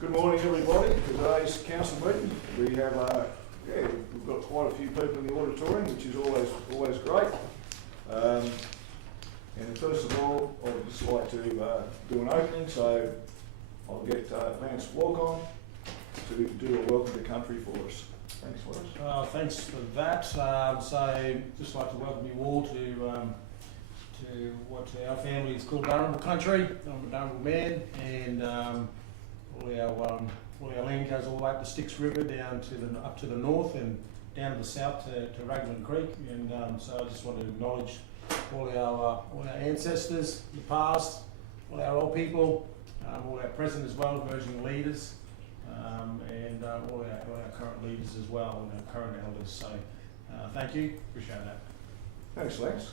Good morning, everybody. Today's council meeting, we have we've got quite a few people in the auditorium, which is always great. And first of all, I'd just like to do an opening, so I'll get Lance Walcon to do a welcome to country for us. Thanks, Lance. Thanks for that. So, just like to welcome you all to what our family is called Durham Country. I'm a Durham man, and all our land goes all the way up the Styx River down to up to the north and down to the south to Raglan Creek. And so I just want to acknowledge all our ancestors, the past, all our old people, all our present as well, emerging leaders, and all our current leaders as well, and our current elders. So thank you, appreciate that. Thanks, Lance.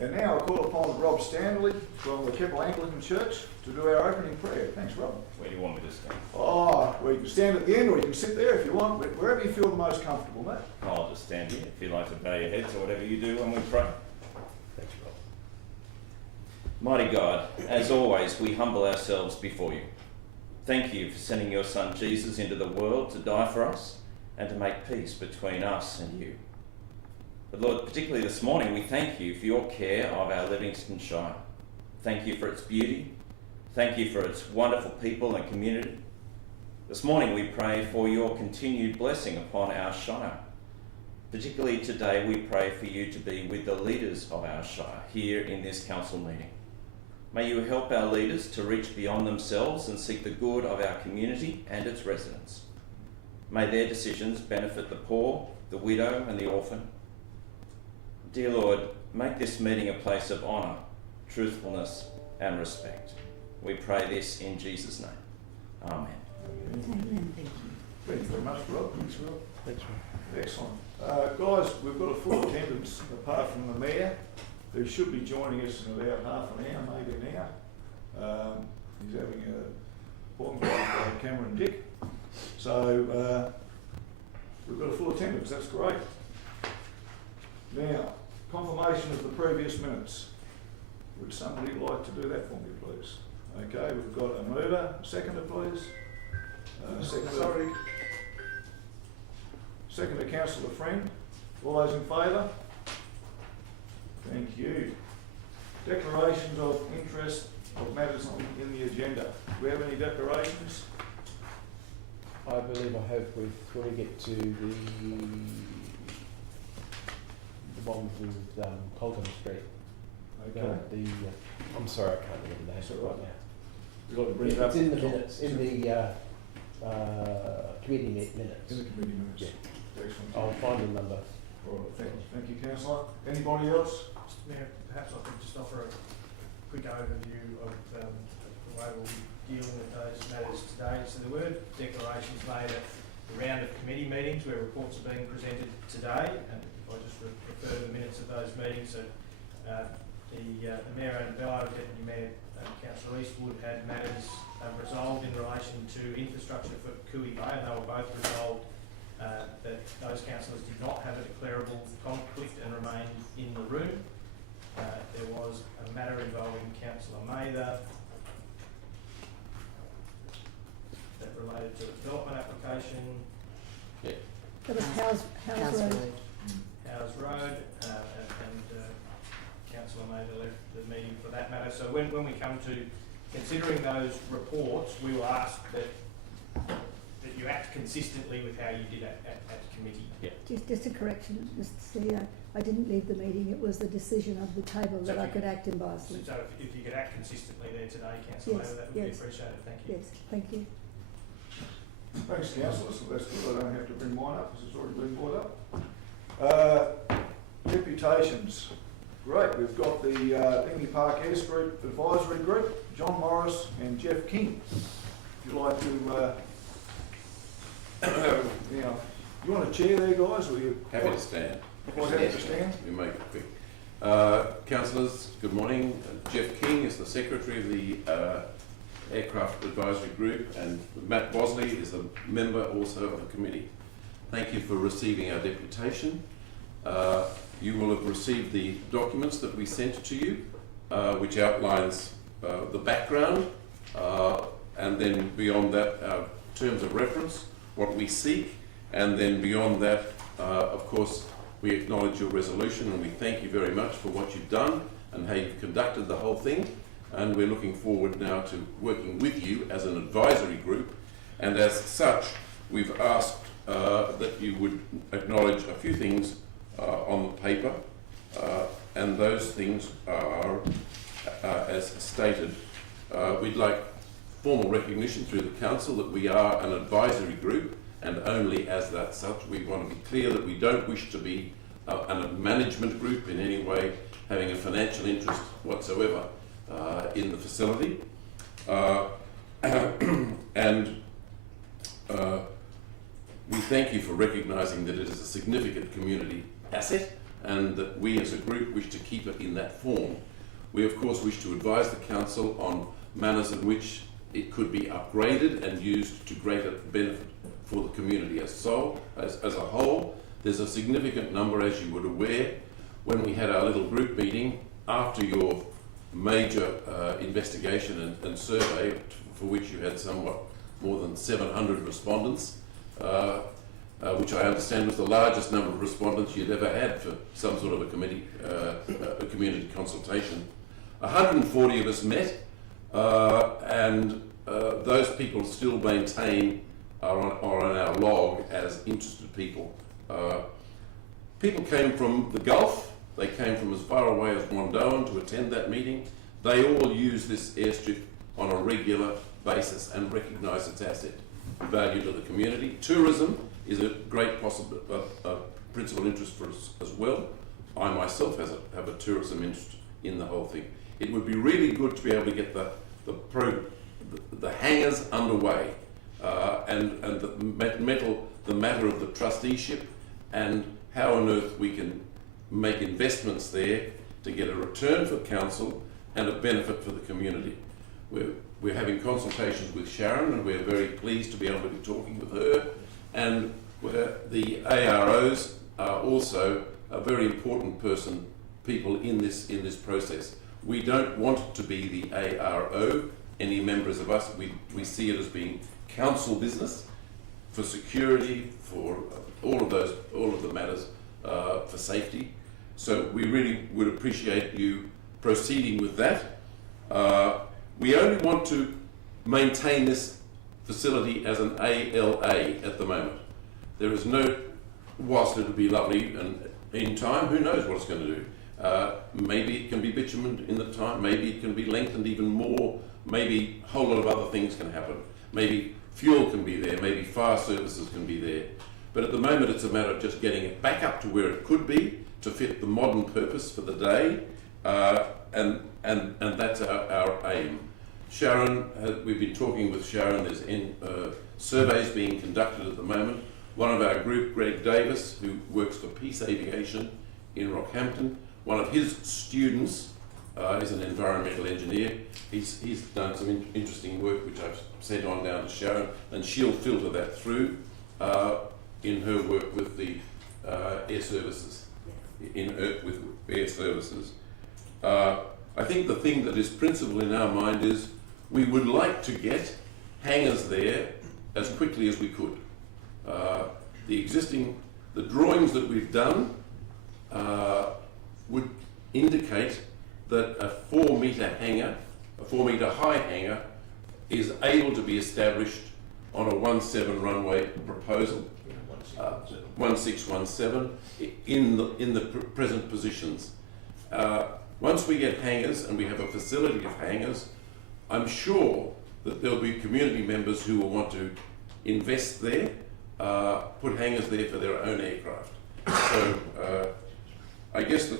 And now I call upon Rob Stanley from the Keppel Anglican Church to do our opening prayer. Thanks, Rob. Where do you want me to stand? Oh, well, you can stand at the end or you can sit there if you want, wherever you feel the most comfortable, mate. I'll just stand here if you like to bow your heads or whatever you do when we pray. Thanks, Rob. Mighty God, as always, we humble ourselves before you. Thank you for sending your Son Jesus into the world to die for us and to make peace between us and you. But Lord, particularly this morning, we thank you for your care of our Livingstone Shire. Thank you for its beauty. Thank you for its wonderful people and community. This morning we pray for your continued blessing upon our Shire. Particularly today we pray for you to be with the leaders of our Shire here in this council meeting. May you help our leaders to reach beyond themselves and seek the good of our community and its residents. May their decisions benefit the poor, the widow and the orphan. Dear Lord, make this meeting a place of honour, truthfulness and respect. We pray this in Jesus' name. Amen. Amen. Thank you very much, Rob. Thanks, Rob. Thanks, Rob. Excellent. Guys, we've got a full attendance apart from the Mayor, who should be joining us in about half an hour, maybe an hour. He's having an appointment with Cameron Dick. So we've got a full attendance, that's great. Now, confirmation of the previous minutes. Would somebody like to do that for me, please? Okay, we've got a mover, a seconder, please. Seconder, Councillor Friend. All those in favour? Thank you. Declarations of interest of matters in the agenda. Do we have any declarations? I believe I have when we get to the one with Colton Street. Okay. I'm sorry, I can't remember the name. That's all right. now. We've got to bring it up. It's in the minutes, in the committee minutes. In the committee minutes. Yeah. Excellent. I'll find the number. All right, thank you, Councillor. Anybody else? Mr. Mayor, perhaps I could just offer a quick overview of the way we'll be dealing with those matters today. So there were declarations made at the round of committee meetings where reports are being presented today, and if I just refer to the minutes of those meetings, so the Mayor and Deputy Mayor Councillor Eastwood had matters resolved in relation to infrastructure for Cooey Bay, and they were both resolved that those councillors did not have a declarable conflict and remained in the room. There was a matter involving Councillor Mather that related to a development application. Yeah. That was House Road. Howes Road, and Councillor Mather left the meeting for that matter. So when we come to considering those reports, we will ask that you act consistently with how you did at committee. Yeah. Just a correction, Mr. CEO. I didn't leave the meeting. It was the decision of the table that I could act impartially. So if you could act consistently there today, Councillor Mather, that would be appreciated. Thank you. Yes, thank you. Thanks, Councillor. So that's good. I don't have to bring mine up because it's already been brought up. Deputations. Great. We've got the Emu Park Airs Group Advisory Group, John Morris and Jeff King. If you'd like to, you want a chair there, guys? Or you happy to stand? Quite happy to stand. We make it quick. Councillors, good morning. Jeff King is the Secretary of the Aircraft Advisory Group, and Matt Bosley is a member also of the committee. Thank you for receiving our deputation. You will have received the documents that we sent to you, which outlines the background and then beyond that, our terms of reference, what we seek, and then beyond that, of course, we acknowledge your resolution and we thank you very much for what you've done and how you've conducted the whole thing. And we're looking forward now to working with you as an advisory group. And as such, we've asked that you would acknowledge a few things on the paper. And those things are, as stated, we'd like formal recognition through the council that we are an advisory group, and only as that such. We want to be clear that we don't wish to be a management group in any way, having a financial interest whatsoever in the facility. And we thank you for recognising that it is a significant community asset and that we as a group wish to keep it in that form. We of course wish to advise the council on manners in which it could be upgraded and used to greater benefit for the community as a whole. There's a significant number, as you were aware, when we had our little group meeting after your major investigation and survey, for which you had somewhat more than 700 respondents, which I understand was the largest number of respondents you'd ever had for some sort of a committee, a community consultation. 140 of us met, and those people still maintain are on our log as interested people. People came from the Gulf, they came from as far away as Wandoan to attend that meeting. They all use this airstrip on a regular basis and recognise its asset value to the community. Tourism is a great principal interest for us as well. I myself have a tourism interest in the whole thing. It would be really good to be able to get the hangars underway and the matter of the trusteeship and how on earth we can make investments there to get a return for council and a benefit for the community. We're having consultations with Sharon, and we're very pleased to be able to be talking with her, and the AROs are also a very important people in this process. We don't want to be the ARO, any members of us. We see it as being council business for security, for all of the matters, for safety. So we really would appreciate you proceeding with that. We only want to maintain this facility as an ALA at the moment. There is no, whilst it would be lovely and in time, who knows what it's going to do. Maybe it can be bitumen in the time, maybe it can be lengthened even more, maybe a whole lot of other things can happen. Maybe fuel can be there, maybe fire services can be there. But at the moment it's a matter of just getting it back up to where it could be to fit the modern purpose for the day, and that's our aim. Sharon, we've been talking with Sharon, there's surveys being conducted at the moment. One of our group, Greg Davis, who works for Peace Aviation in Rockhampton, one of his students is an environmental engineer. He's done some interesting work which I've sent on down to Sharon, and she'll filter that through in her work with the air services, with air services. I think the thing that is principal in our mind is we would like to get hangars there as quickly as we could. The drawings that we've done would indicate that a 4 metre hangar, a 4 metre high hangar, is able to be established on a 17 runway proposal, 1617, in the present positions. Once we get hangars and we have a facility of hangars, I'm sure that there'll be community members who will want to invest there, put hangars there for their own aircraft. So I guess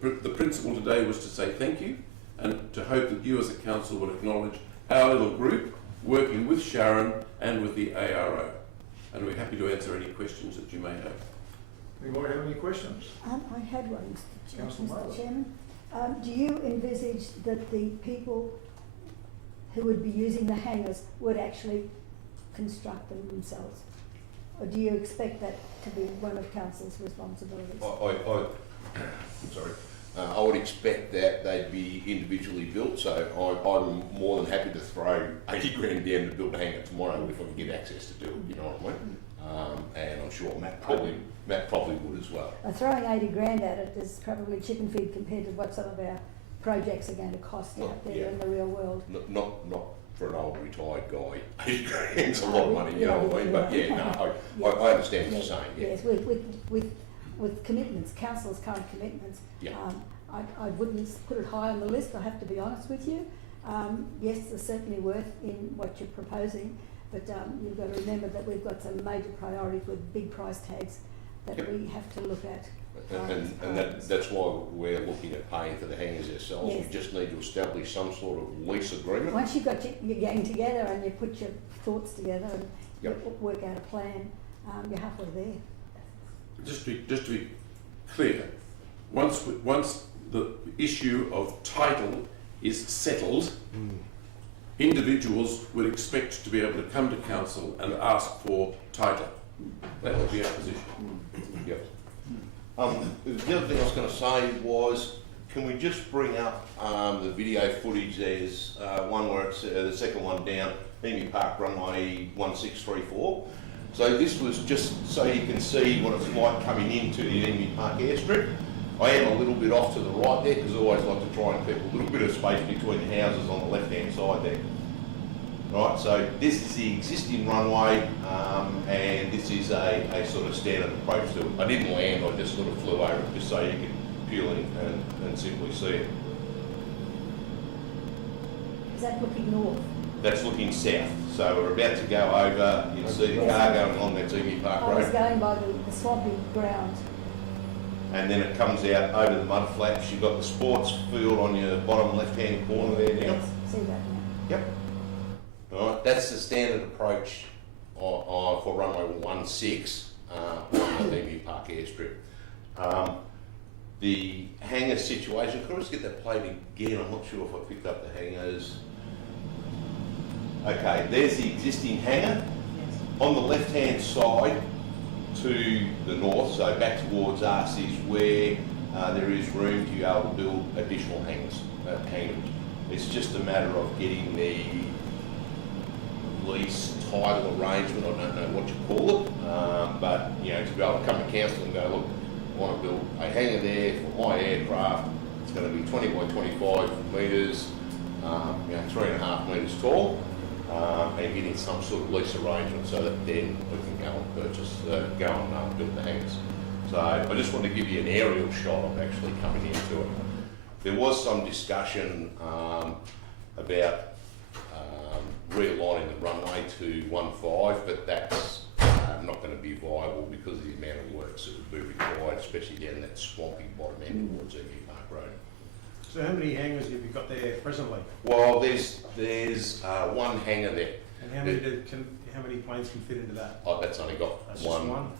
the principle today was to say thank you and to hope that you as a council will acknowledge our little group working with Sharon and with the ARO. And we're happy to answer any questions that you may have. Anybody have any questions? I had one, Councillor Mother. Mr. Chairman. Do you envisage that the people who would be using the hangars would actually construct them themselves? Or do you expect that to be one of council's responsibilities? I would expect that they'd be individually built, so I'm more than happy to throw 80 grand down to build a hangar tomorrow if I can get access to do it, you know what I mean? And I'm sure Matt probably would as well. Throwing 80 grand at it is probably chicken feed compared to what some of our projects are going to cost out there in the real world. Not for an old retired guy, 80 grand's a lot of money, you know what I mean? But yeah, no, I understand what you're saying, yeah. Yes, with commitments, council's current commitments, Yeah. I wouldn't put it high on the list, I have to be honest with you. Yes, there's certainly worth in what you're proposing, but you've got to remember that we've got some major priorities with big price tags that we have to look at. And that's why we're looking at paying for the hangars ourselves. Yes. We just need to establish some sort of lease agreement. Once you've got your gang together and you put your thoughts together and you work out a plan, you're halfway there. Just to be clear, once the issue of title is settled, individuals would expect to be able to come to council and ask for title. That would be our position. Yep. The other thing I was going to say was, can we just bring up the video footage? There's one where it's the second one down, Emu Park runway 1634. So this was just so you can see what it's like coming into the Emu Park airstrip. I am a little bit off to the right there because I always like to try and keep a little bit of space between the houses on the left-hand side there. Right, so this is the existing runway, and this is a sort of standard approach to it. I didn't land, I just sort of flew over it just so you could peel in and simply see it. Is that looking north? That's looking south. So we're about to go over, you'll see the car going along that Emu Park I was Road. going by the swampy ground. And then it comes out over the mud flaps. You've got the sports field on your bottom left-hand corner there now. Yes, see that now. Yep. All right, that's the standard approach for runway 16 on the Emu Park airstrip. The hangar situation, can I just get that played again? I'm not sure if I picked up the hangars. Okay, there's the existing hangar. On the left-hand side to the north, so back towards us, is where there is room to be able to build additional hangars. It's just a matter of getting the lease title arrangement, I don't know what you call it, but you know, to be able to come to council and go, look, I want to build a hangar there for my aircraft. It's going to be 20 by 25 metres, 3.5 metres tall, and getting some sort of lease arrangement so that then we can go and purchase, go and build the hangars. So I just want to give you an aerial shot of actually coming into it. There was some discussion about realigning the runway to 15, but that's not going to be viable because of the amount of works that would be required, especially down that swampy bottom end towards Emu Park Road. So how many hangars have you got there presently? Well, there's one hangar there. And how many planes can fit into that? Oh, that's only got That's one. just one?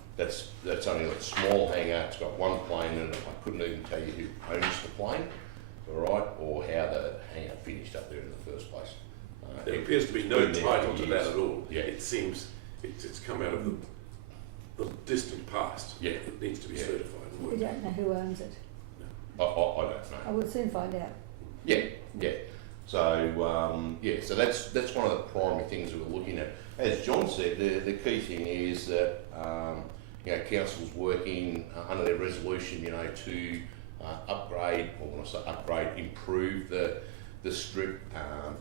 That's only a small hangar. It's got one plane in it. I couldn't even tell you who owns the plane, all right, or how the hangar finished up there in the first place. There appears to be no been there title for to years. that at all. Yeah. It seems it's come out of the distant past. Yeah. It needs to be Yeah. certified and We worked. don't know who owns it. I don't know. I will soon find out. Yeah. So so that's one of the primary things that we're looking at. As John said, the key thing is that council's working under their resolution, to upgrade, or when I say upgrade, improve the strip,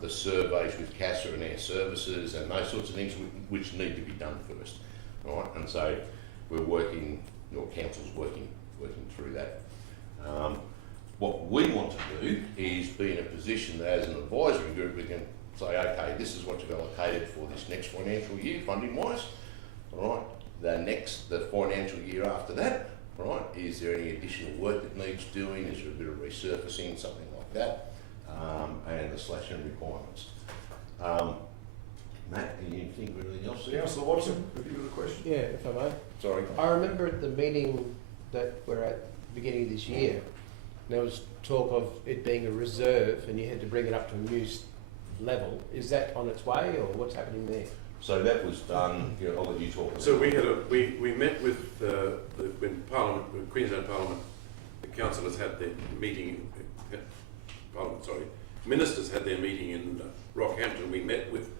the surveys with CASA and Air Services, and those sorts of things which need to be done first, all right? And so we're working, council's working through that. What we want to do is be in a position that as an advisory group we can say, okay, this is what you've allocated for this next financial year, funding wise, all right? The financial year after that, right, is there any additional work that needs doing? Is there a bit of resurfacing, something like that? And the slashing requirements. Matt, do you think of anything else? Councillor Watson, have you got a question? Yeah, if I may. Sorry. I remember at the meeting that we're at the beginning of this year, there was talk of it being a reserve and you had to bring it up to a new level. Is that on its way or what's happening there? So that was done, I'll let you talk. So we met with when Queensland Parliament councillors had their meeting, ministers had their meeting in Rockhampton. We met with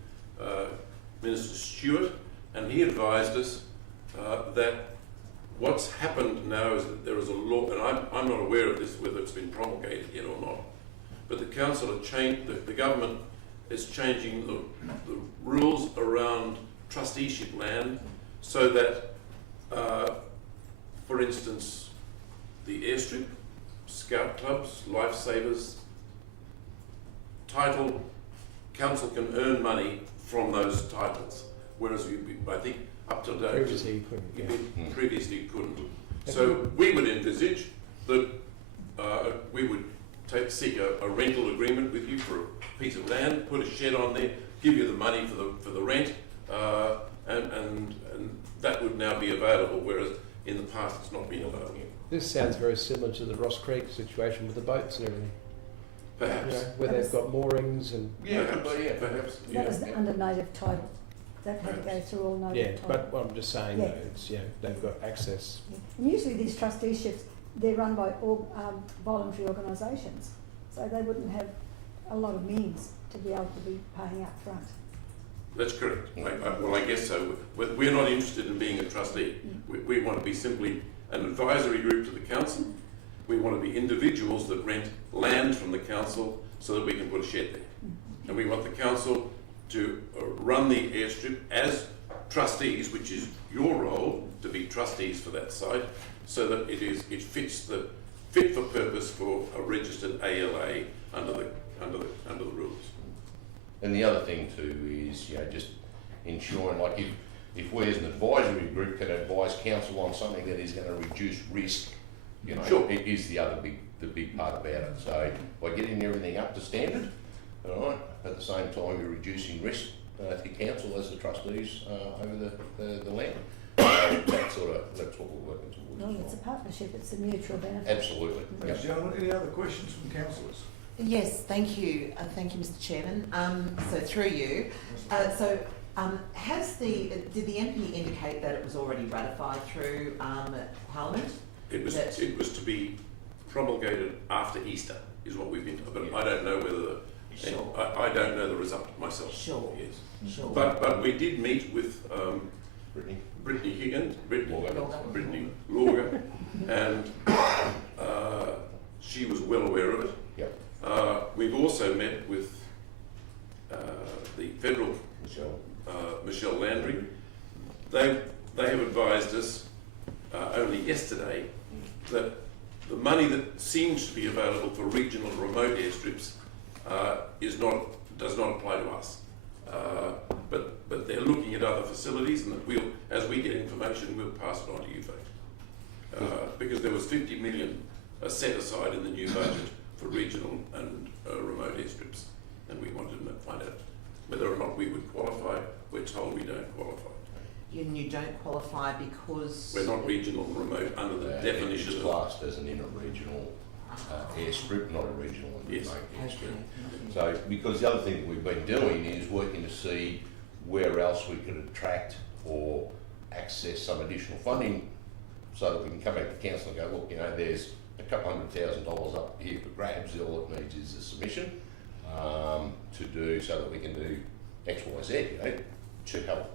Minister Stewart, and he advised us that what's happened now is that there is a law, and I'm not aware of this, whether it's been promulgated yet or not, but the council have changed, the government is changing the rules around trusteeship land so that, for instance, the airstrip, scout clubs, lifesavers, title, council can earn money from those titles, whereas I think up to date Previously you couldn't. Yeah. previously you couldn't. So we would envisage that we would seek a rental agreement with you for a piece of land, put a shed on there, give you the money for the rent, and that would now be available, whereas in the past it's not been available. This sounds very similar to the Ross Creek situation with the boats and everything. Perhaps. You know, where they've got moorings and Perhaps. That was under native title. That had to go through all native yeah. title. But what I'm just saying, Yeah. though, it's they've got access. Yeah. And usually these trusteeships, they're run by all voluntary organisations, so they wouldn't have a lot of means to be able to be paying up front. That's correct. Well, I guess so. We're not interested in being a trustee. We want to be simply an advisory group to the council. We want to be individuals that rent land from the council so that we can put a shed there. And we want the council to run the airstrip as trustees, which is your role, to be trustees for that site, so that it fits the fit for purpose for a registered ALA under the rules. And the other thing too is, just ensuring, like if we as an advisory group can advise council on something that is going to reduce risk, Sure. it is the big part about it. So by getting everything up to standard, all right, at the same time you're reducing risk to council as the trustees over the land. That's what we're working towards. Well, as it's a well. partnership, it's a mutual benefit. Absolutely. Thanks, gentlemen. Any other questions from councillors? Yes, thank you. Thank you, Mr. Chairman. So through you, did the MP indicate that it was already ratified through Parliament? It was to be promulgated after Easter, is what we've been told. But I don't know whether Sure. I don't know the result myself. Sure. Yes. Sure. But we did meet with Brittany Higgins, Brittany Lorga, and she was well aware of it. Yep. We've also met with the federal Michelle Landry. They have advised us only yesterday that the money that seems to be available for regional and remote airstrips does not apply to us. But they're looking at other facilities, and that as we get information, we'll pass it on to you folks. Because there was 50 million set aside in the new budget for regional and remote airstrips, and we wanted to find out whether or not we would qualify. We're told we don't qualify. And you don't qualify because We're not regional and remote under the definition It's of. classed as an inter-regional airstrip, not a regional and Yes. remote Okay. airstrip. So, because the other thing we've been doing is working to see where else we could attract or access some additional funding, so that we can come back to council and go, look, there's a couple $100,000 up here for grabs. All it needs is a submission to do, so that we can do X, Y, Z, to help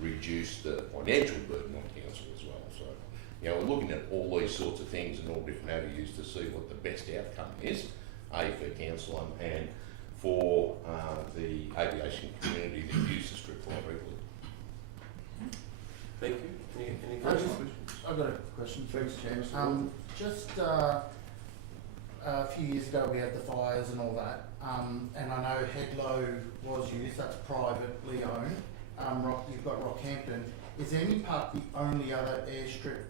reduce the financial burden on council as well. So, we're looking at all these sorts of things and all different avenues to see what the best outcome is, for council and for the aviation community that uses strip quite regularly. Thank you. Any questions? I've got a question. Thanks, Councillor. Just a few years ago we had the fires and all that, and I know Headlow was used, that's privately owned. You've got Rockhampton. Is there any part the only other airstrip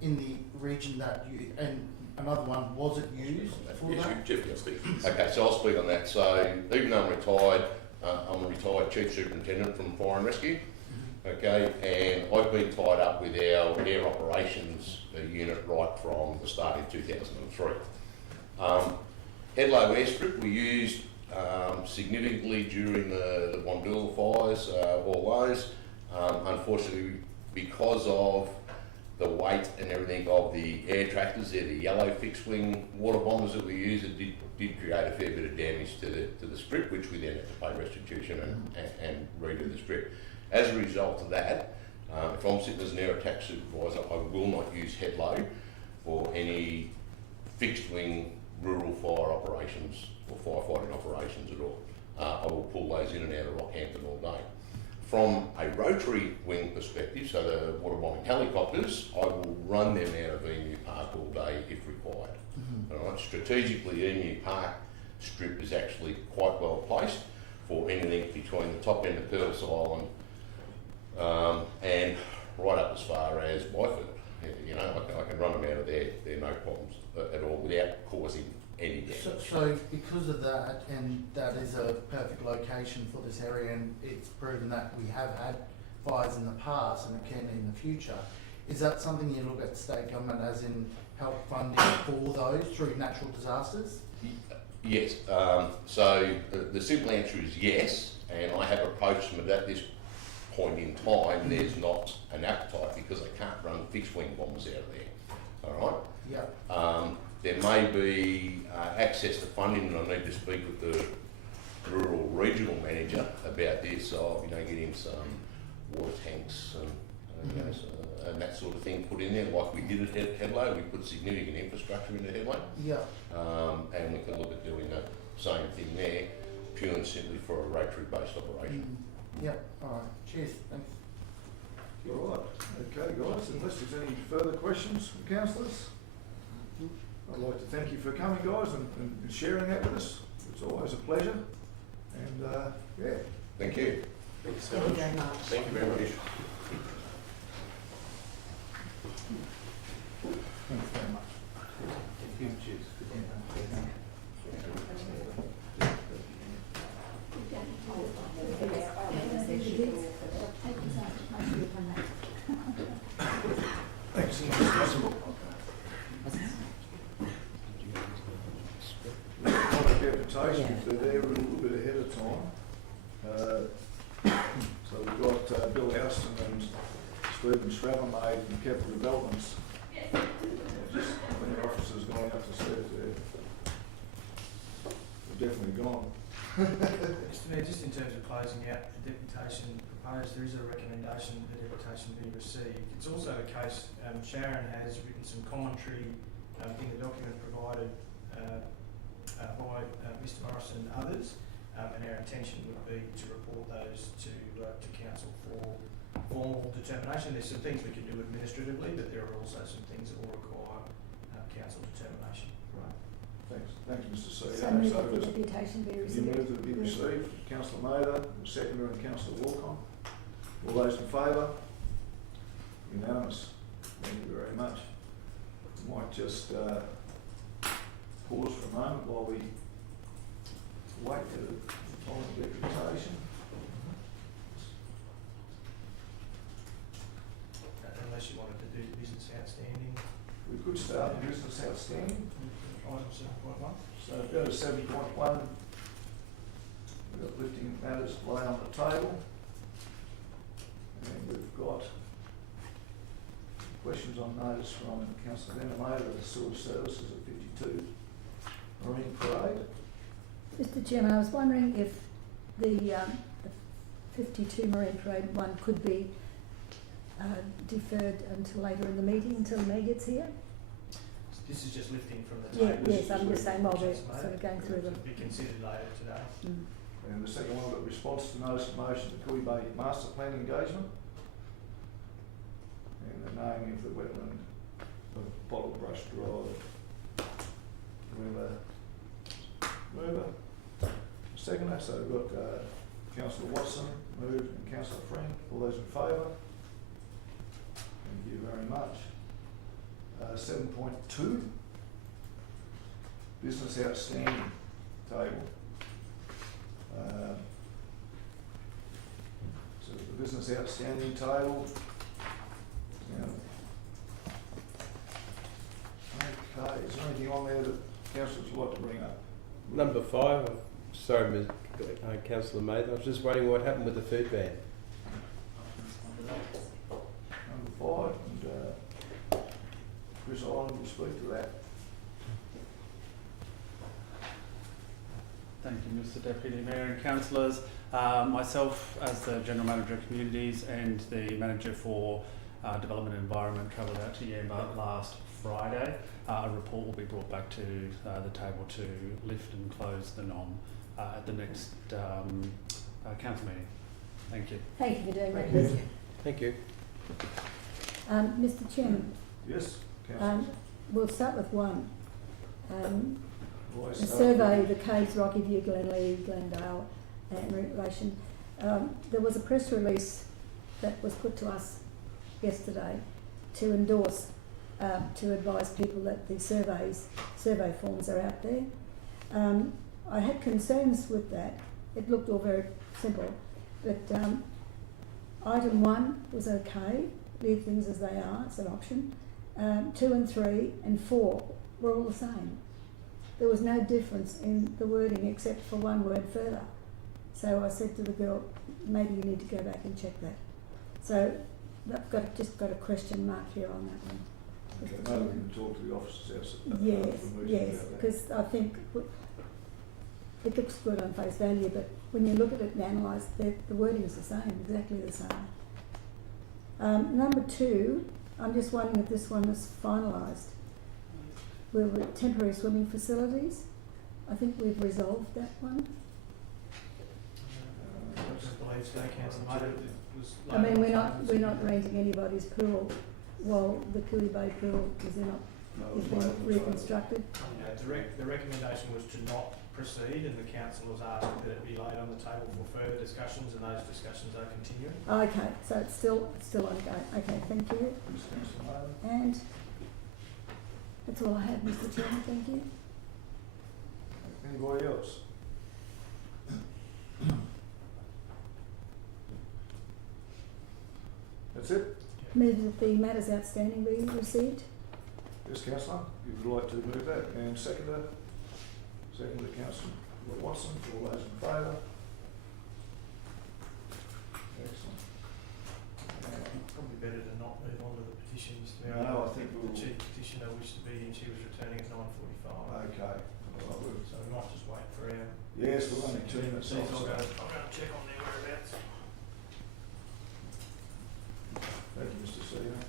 in the region that and another one, was it used for Yes, that? Jeff can speak. Okay, so I'll speak on that. So even though I'm retired, I'm a retired Chief Superintendent from Fire and Rescue. Okay, and I've been tied up with our air operations unit right from the start in 2003. Headlow Airstrip we used significantly during the Wandula fires, all those. Unfortunately, because of the weight and everything of the air tractors. They're the yellow fixed wing water bombers that we use. It did create a fair bit of damage to the strip, which we then had to pay restitution and redo the strip. As a result of that, if I'm sitting as an air attack supervisor, I will not use head load for any fixed wing rural fire operations or firefighting operations at all. I will pull those in and out of Rockhampton all day. From a rotary wing perspective, so the water bombing helicopters, I will run them out of Emu Park all day if required. All right. Strategically, Emu Park strip is actually quite well placed for anything between the top end of Pearls Island and right up as far as Byford. You know, I can run them out of there. There are no problems at all without causing any damage. So because of that, and that is a perfect location for this area, and it's proven that we have had fires in the past and it can in the future, is that something you look at state government as in help funding for those through natural disasters? Yes. So the simple answer is yes, and I have approached them at this point in time. There's not an appetite because I can't run fixed wing bombers out of there. All right. Yeah. There may be access to funding, and I need to speak with the rural regional manager about this. So you know, get him some water tanks and you know, and that sort of thing put in there, like we did at Hedlow. We put significant infrastructure into Hedlow. Yeah. And we can look at doing the same thing there, pure and simply for a rotary-based operation. Yeah. All right. Cheers. Thanks. All right. Okay, guys. Unless there's any further questions from councillors, I'd like to thank you for coming, guys, and sharing that with us. It's always a pleasure. And yeah. Thank you. Thank you very much. Thank you very much. Thanks very much. Cheers. Thanks. Public deputation, if they're there a little bit ahead of time. So we've got Bill Houston and Stephen Stravermaid from Capital Developments. Just when the officers gone up the stairs there. They're definitely gone. Mr Mayor, just in terms of closing out the deputation proposed, there is a recommendation that the deputation be received. It's also the case, Sharon has written some commentary in the document provided by Mr Morrison and others, and our intention would be to report those to council for formal determination. There's some things we can do administratively, but there are also some things that will require council determination. Right. Thanks, Mr. CEO. So move that the deputation be You received. move that it be received. Councillor Mather, seconder, and Councillor Walcott. All those in favour? Unanimous. Thank you very much. Might just pause for a moment while we wait for the following deputation. Unless you wanted to do business outstanding. We could start the business outstanding. Item 7.1. So go to 7.1. We've got lifting matters to lay on the table. And we've got questions on notice from Councillor Mather of the Sewer Services at 52 Marine Parade. Mr Chairman, I was wondering if the 52 Marine Parade one could be deferred until later in the meeting, until the Mayor gets here? This is just lifting from the Yeah, table. yes, I'm just saying while we're Just made. sort of going through them. To be considered later today. And the second one, we've got response to notice of motion to Cooey Bay Master Plan engagement. And the naming of the wetland of Bottle Brush Drive. Mover. Seconder, so we've got Councillor Watson moved and Councillor Friend. All those in favour? Thank you very much. 7.2. Business outstanding table. So the business outstanding table. Yeah. Okay, is there anything on there that councillors would like to bring up? Number 5, sorry, Ms. Councillor Mather, I was just wondering what happened with the food ban. Number 5, and Chris Island will speak to that. Thank you, Mr Deputy Mayor and Councillors. Myself, as the General Manager of Communities and the Manager for Development and Environment, travelled out to Yamba last Friday. A report will be brought back to the table to lift and close the NOM at the next council meeting. Thank you. Thank you for doing that. Thank you. Thank you. Mr Chairman, Yes, Councillor. we'll start with one. Always The start survey, with- the Caves, Rocky View, Glenlee, Glendale, and relation. There was a press release that was put to us yesterday to endorse, to advise people that the survey forms are out there. I had concerns with that. It looked all very simple, but item 1 was okay, leave things as they are, it's an option. 2 and 3 and 4 were all the same. There was no difference in the wording except for one word further. So I said to the girl, maybe you need to go back and check that. So I've just got a question mark here on that one. Okay, maybe we can talk to the officers outside. Yes, because I think it looks good on face value, but when you look at it and analyse, the wording is the same, exactly the same. Number 2, I'm just wondering if this one is finalised. We were temporary swimming facilities. I think we've resolved that one. I believe so, Councillor Mate. I mean, we're not renting anybody's pool while the Coolie Bay pool is being reconstructed. The recommendation was to not proceed, and the council has asked that it be laid on the table for further discussions, and those discussions are continuing. Okay, so it's still ongoing. Okay, thank you. And that's all I have, Mr Chairman, thank you. Anybody else? That's it? Move that the matters outstanding be received. Yes, Councillor, you would like to move that, and seconder Councillor Watson, all those in favour? Excellent. Probably better to not move on to the petitions. No, I think the we'll- chief petitioner wished to be, and she was returning at 9:45. Okay. All right, So we might just wait for our. yes, we're only 2 minutes I'll off. go so- check on their whereabouts. Thank you, Mr. Seaver.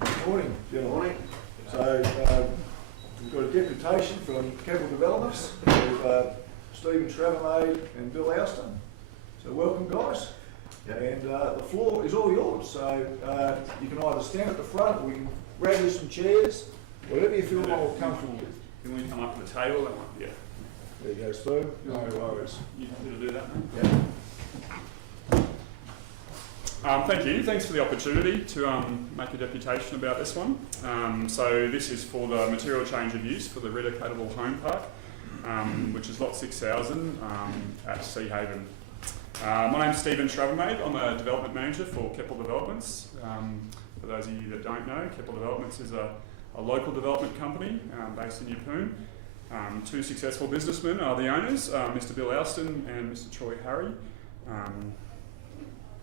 Good morning, gentlemen. So, we've got a deputation from Capital Developments, with Stephen Travamaid and Bill Ouston. So welcome, guys. And the floor is all yours, so you can either stand at the front, or we can grab you some chairs, whatever you feel more comfortable with. Can we come up to the table? Yeah. There you go, Steve. No worries. You happy to do that, mate? Yeah. Thank you. Thanks for the opportunity to make a deputation about this one. So this is for the material change of use for the relocatable home park, which is lot 6000 at Sea Haven. My name's Stephen Travamaid. I'm a development manager for Keppel Developments. For those of you that don't know, Keppel Developments is a local development company based in Yeppoon. 2 successful businessmen are the owners, Mr Bill Ouston and Mr Troy Harry.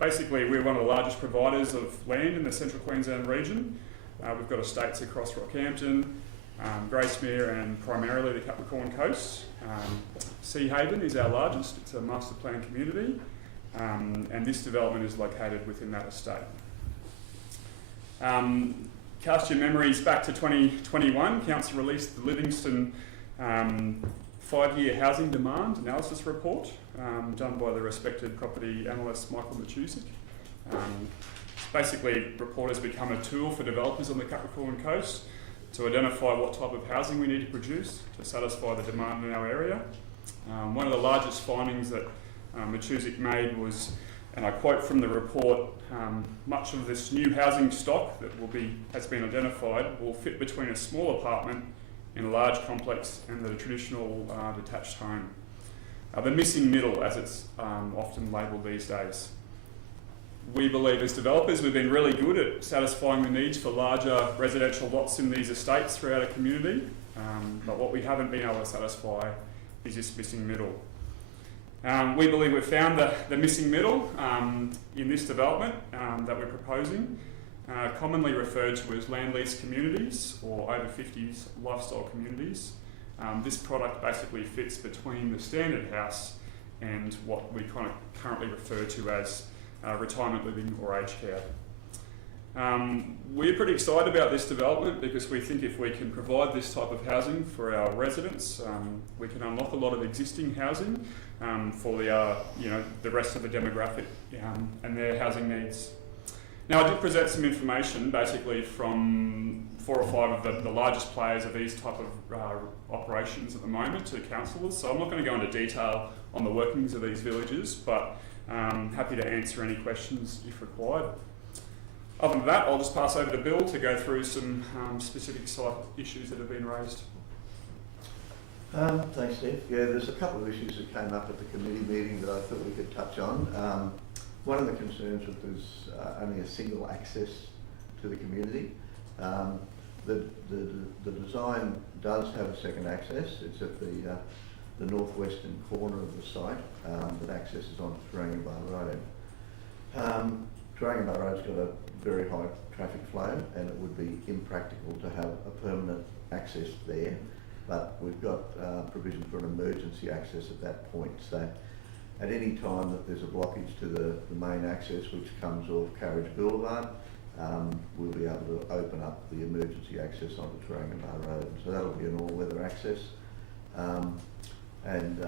basically, we're one of the largest providers of land in the Central Queensland region. We've got estates across Rockhampton, Gracemere and primarily the Capricorn Coast. Sea Haven is our largest, it's a master plan community, and this development is located within that estate. Cast your memories back to 2021, Council released the Livingstone 5-year housing demand analysis report done by the respected property analyst Michael Matusik. Basically, report has become a tool for developers on the Capricorn Coast to identify what type of housing we need to produce to satisfy the demand in our area. One of the largest findings that Matusik made was, and I quote from the report, much of this new housing stock that has been identified will fit between a small apartment in a large complex and the traditional detached home. The missing middle, as it's often labelled these days. We believe as developers we've been really good at satisfying the needs for larger residential lots in these estates throughout a community, but what we haven't been able to satisfy is this missing middle. We believe we've found the missing middle in this development that we're proposing, commonly referred to as land lease communities or over 50s lifestyle communities. This product basically fits between the standard house and what we kind of currently refer to as retirement living or aged care. We're pretty excited about this development because we think if we can provide this type of housing for our residents, we can unlock a lot of existing housing for the rest of the demographic and their housing needs. Now, I did present some information basically from 4 or 5 of the largest players of these type of operations at the moment to councillors, so I'm not going to go into detail on the workings of these villages, but happy to answer any questions if required. Other than that, I'll just pass over to Bill to go through some specific site issues that have been raised. Thanks, Steve. Yeah, there's a couple of issues that came up at the committee meeting that I thought we could touch on. One of the concerns was there's only a single access to the community. The design does have a second access. It's at the northwestern corner of the site that accesses onto Tarangabar Road. Tarangabar Road's got a very high traffic flow and it would be impractical to have a permanent access there, but we've got provision for an emergency access at that point. So at any time that there's a blockage to the main access which comes off Carriage Boulevard, we'll be able to open up the emergency access onto Tarangabar Road. So that'll be an all-weather access and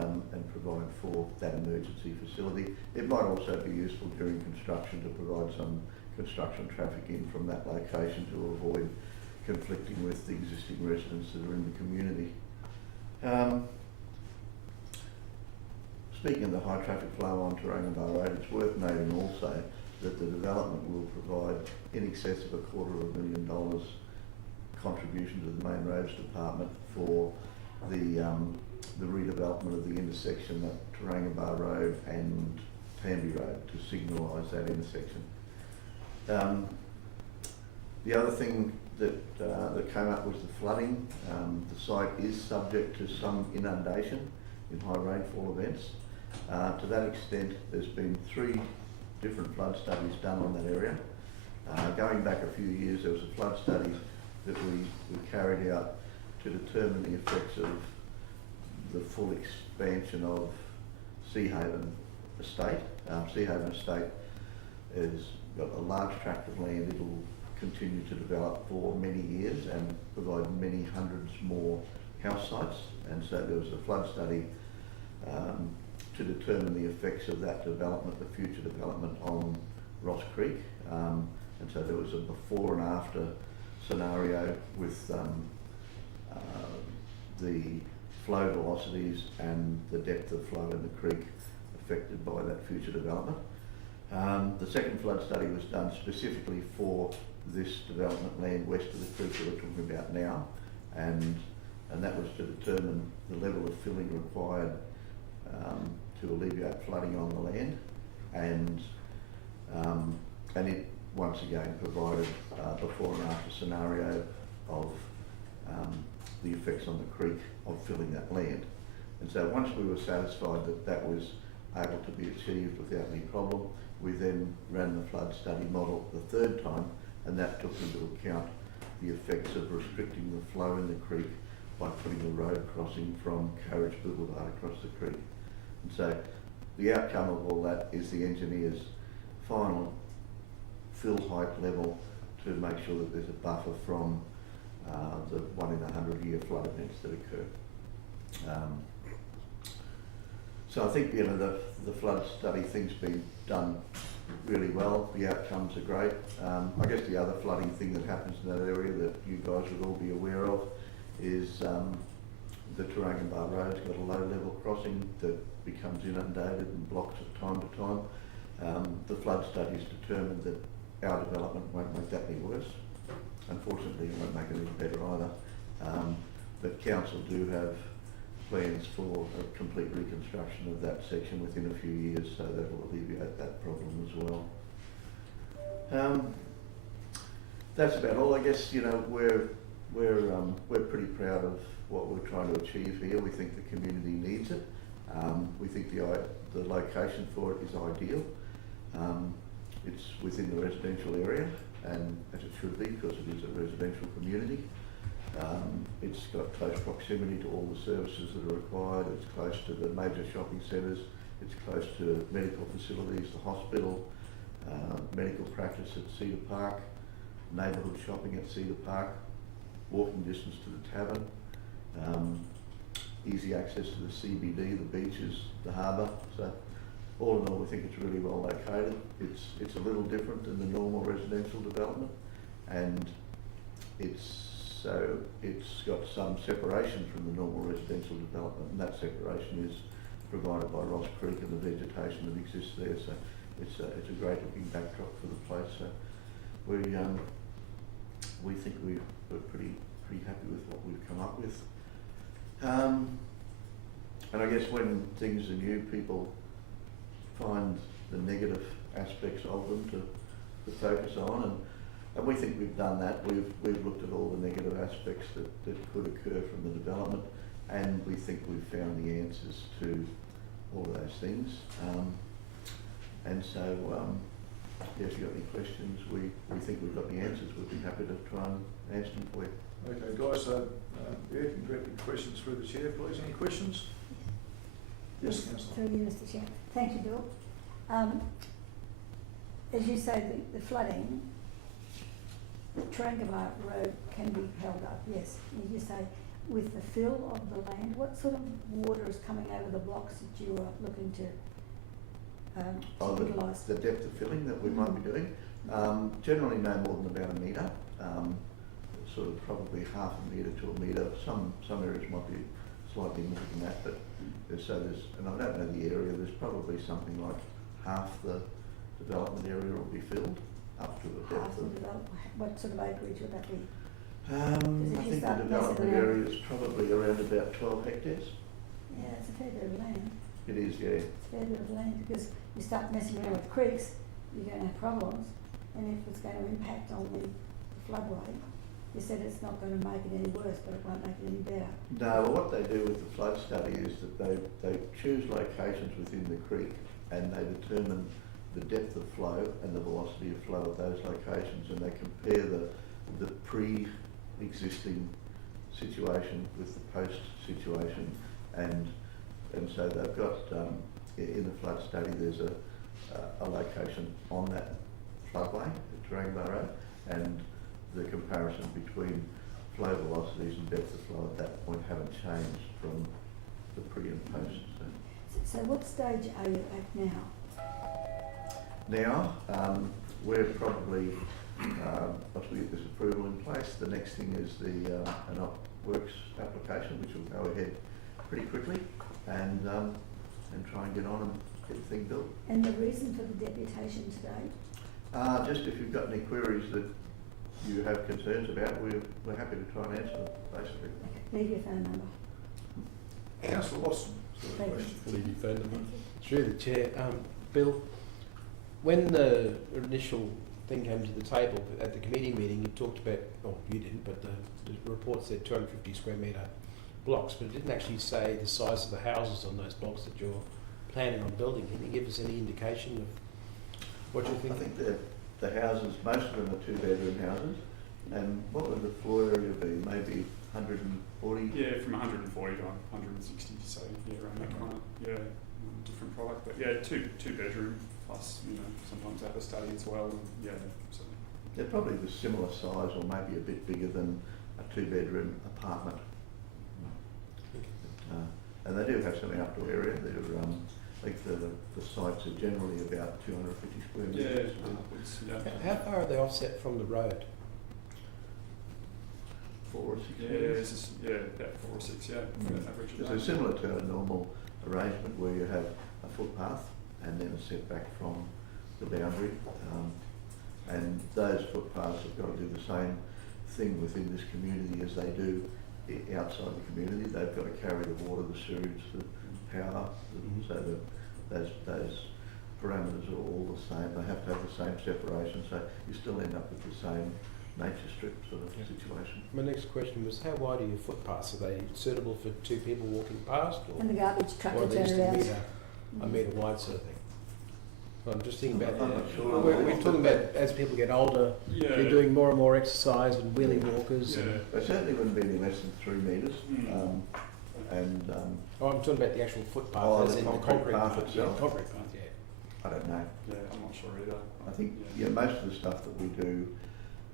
provide for that emergency facility. It might also be useful during construction to provide some construction traffic in from that location to avoid conflicting with the existing residents that are in the community. Speaking of the high traffic flow on Tarangabar Road, it's worth noting also that the development will provide in excess of $250,000 contribution to the Main Roads Department for the redevelopment of the intersection at Tarangabar Road and Tamby Road to signalise that intersection. The other thing that came up was the flooding. The site is subject to some inundation in high rainfall events. To that extent, there's been 3 different flood studies done on that area. Going back a few years, there was a flood study that we carried out to determine the effects of the full expansion of Sea Haven Estate. Sea Haven Estate has got a large tract of land. It will continue to develop for many years and provide many hundreds more house sites. And so there was a flood study to determine the effects of that development, the future development on Ross Creek. And so there was a before and after scenario with the flow velocities and the depth of flow in the creek affected by that future development. The second flood study was done specifically for this development land west of the creek that we're talking about now, and that was to determine the level of filling required to alleviate flooding on the land, and it once again provided before and after scenario of the effects on the creek of filling that land. And so once we were satisfied that that was able to be achieved without any problem, we then ran the flood study model the third time, and that took into account the effects of restricting the flow in the creek by putting a road crossing from Carriage Boulevard across the creek. And so the outcome of all that is the engineer's final fill height level to make sure that there's a buffer from the 1 in 100 year flood events that occur. So I think, you know, the flood study thing's been done really well. The outcomes are great. I guess the other flooding thing that happens in that area that you guys would all be aware of is the Tarangabar Road's got a low level crossing that becomes inundated and blocks at time to time. The flood studies determined that our development won't make that any worse. Unfortunately, it won't make it any better either. But council do have plans for a complete reconstruction of that section within a few years, so that will alleviate that problem as well. That's about all. I guess, you know, we're pretty proud of what we're trying to achieve here. We think the community needs it. We think the location for it is ideal. It's within the residential area, and as it should be, because it is a residential community. It's got close proximity to all the services that are required. It's close to the major shopping centres. It's close to medical facilities, the hospital, medical practice at Cedar Park, neighbourhood shopping at Cedar Park, walking distance to the tavern, easy access to the CBD, the beaches, the harbour. So all in all, we think it's really well located. It's a little different than the normal residential development, and it's got some separation from the normal residential development, and that separation is provided by Ross Creek and the vegetation that exists there. So it's a great looking backdrop for the place. So we think we're pretty happy with what we've come up with. And I guess when things are new, people find the negative aspects of them to focus on, and we think we've done that. We've looked at all the negative aspects that could occur from the development, and we think we've found the answers to all of those things. And so, if you've got any questions, we think we've got the answers. We'd be happy to try and answer them for you. Okay, guys, you can direct the questions through the chair, please. Any questions? Yes, Councillor. Through you, Mr. Chair. Thank you, Bill. As you say, the flooding, Tarangabar Road can be held up, yes. As you say, with the fill of the land, what sort of water is coming over the blocks that you are looking to utilise? The depth of filling that we might be doing, generally no more than about a metre, sort of probably half a metre to a metre. Some areas might be slightly more than that, but there's, and I don't know the area, there's probably something like half the development area will be filled up to a depth of... What sort of acreage would that be? I think the development area is probably around about 12 hectares. Yeah, it's a fair bit of land. It is, yeah. It's a fair bit of land, because you start messing around with creeks, you're going to have problems, and if it's going to impact on the floodway, you said it's not going to make it any worse, but it won't make it any better. No, well, what they do with the flood study is that they choose locations within the creek, and they determine the depth of flow and the velocity of flow at those locations, and they compare the pre-existing situation with the post situation, and so they've got in the flood study there's a location on that floodway, the Tarangabar Road, and the comparison between flow velocities and depth of flow at that point haven't changed from the pre and post. So what stage are you at now? Now, we're probably, once we get this approval in place, the next thing is an op works application, which will go ahead pretty quickly, and try and get on and get the thing built. And the reason for the deputation today? Just if you've got any queries that you have concerns about, we're happy to try and answer them, basically. Okay. Leave your phone number. Councillor Watson, sort of question. Leave your phone number. Through the chair, Bill, when the initial thing came to the table at the committee meeting, you talked about, oh, you didn't, but the report said 250 square metre blocks, but it didn't actually say the size of the houses on those blocks that you're planning on building. Can you give us any indication What do you I think? think that the houses, most of them are two-bedroom houses, and what would the floor area be? Maybe 140? Yeah, from 140 to 160, so yeah, around that kind of, different product. But yeah, two bedroom plus, sometimes they have a study as well. And yeah, so. They're probably the similar size or maybe a bit bigger than a two-bedroom apartment. And they do have some outdoor area. They're, I think the sites are generally about 250 square metres. How far are they offset from the road? 4 or 6 Yeah, metres. about 4 or 6, average. So similar to a normal arrangement where you have a footpath and then a setback from the boundary. And those footpaths have got to do the same thing within this community as they do outside the community. They've got to carry the water, the sewage, the power, so that those parameters are all the same. They have to have the same separation, so you still end up with the same nature strip sort of situation. My next question was, how wide are your footpaths? Are they suitable for 2 people walking past, And the garbage truck or are will they turn just around. a metre wide sort of thing? Well, I'm just thinking about, I'm not sure. we're talking about as people get older, they're doing more and more exercise and wheeling walkers. Yeah. They certainly wouldn't be any less than 3 metres. Oh, I'm talking about the actual footpath, Oh, as the in the concrete path path. itself? Concrete path, yeah. I don't know. Yeah, I'm not sure either. I think most of the stuff that we do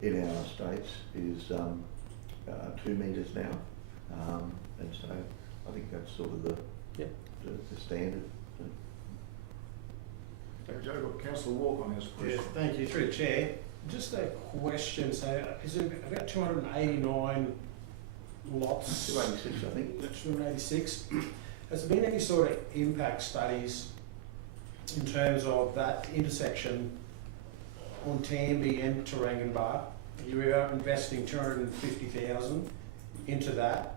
in our estates is 2 metres now, and so I think that's sort of the standard. Okay, Joe, got Councillor Walk on this Yeah, question. thank you. Through the chair, just a question. So, is there about 289 lots? 286, I think. 286. Has there been any sort of impact studies in terms of that intersection on Tamby and Taranganbar? You are investing 250,000 into that.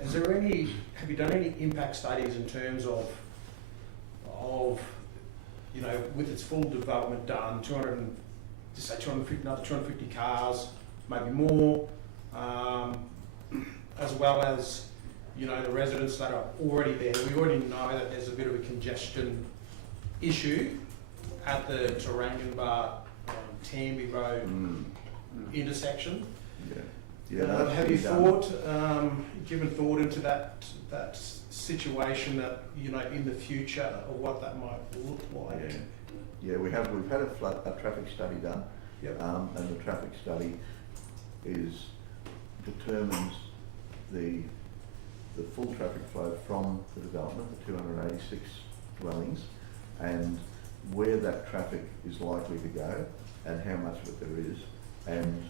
Is there any? Have you done any impact studies in terms of with its full development done, 250, another 250 cars, maybe more, as well as the residents that are already there. We already know that there's a bit of a congestion issue at the Taranganbar Tamby Road intersection. Yeah. Have you given thought into that situation that in the future, or what that might look like? Yeah, we've had a traffic study done. Yep. And the traffic study determines the full traffic flow from the development, the 286 dwellings, and where that traffic is likely to go, and how much of it there is, and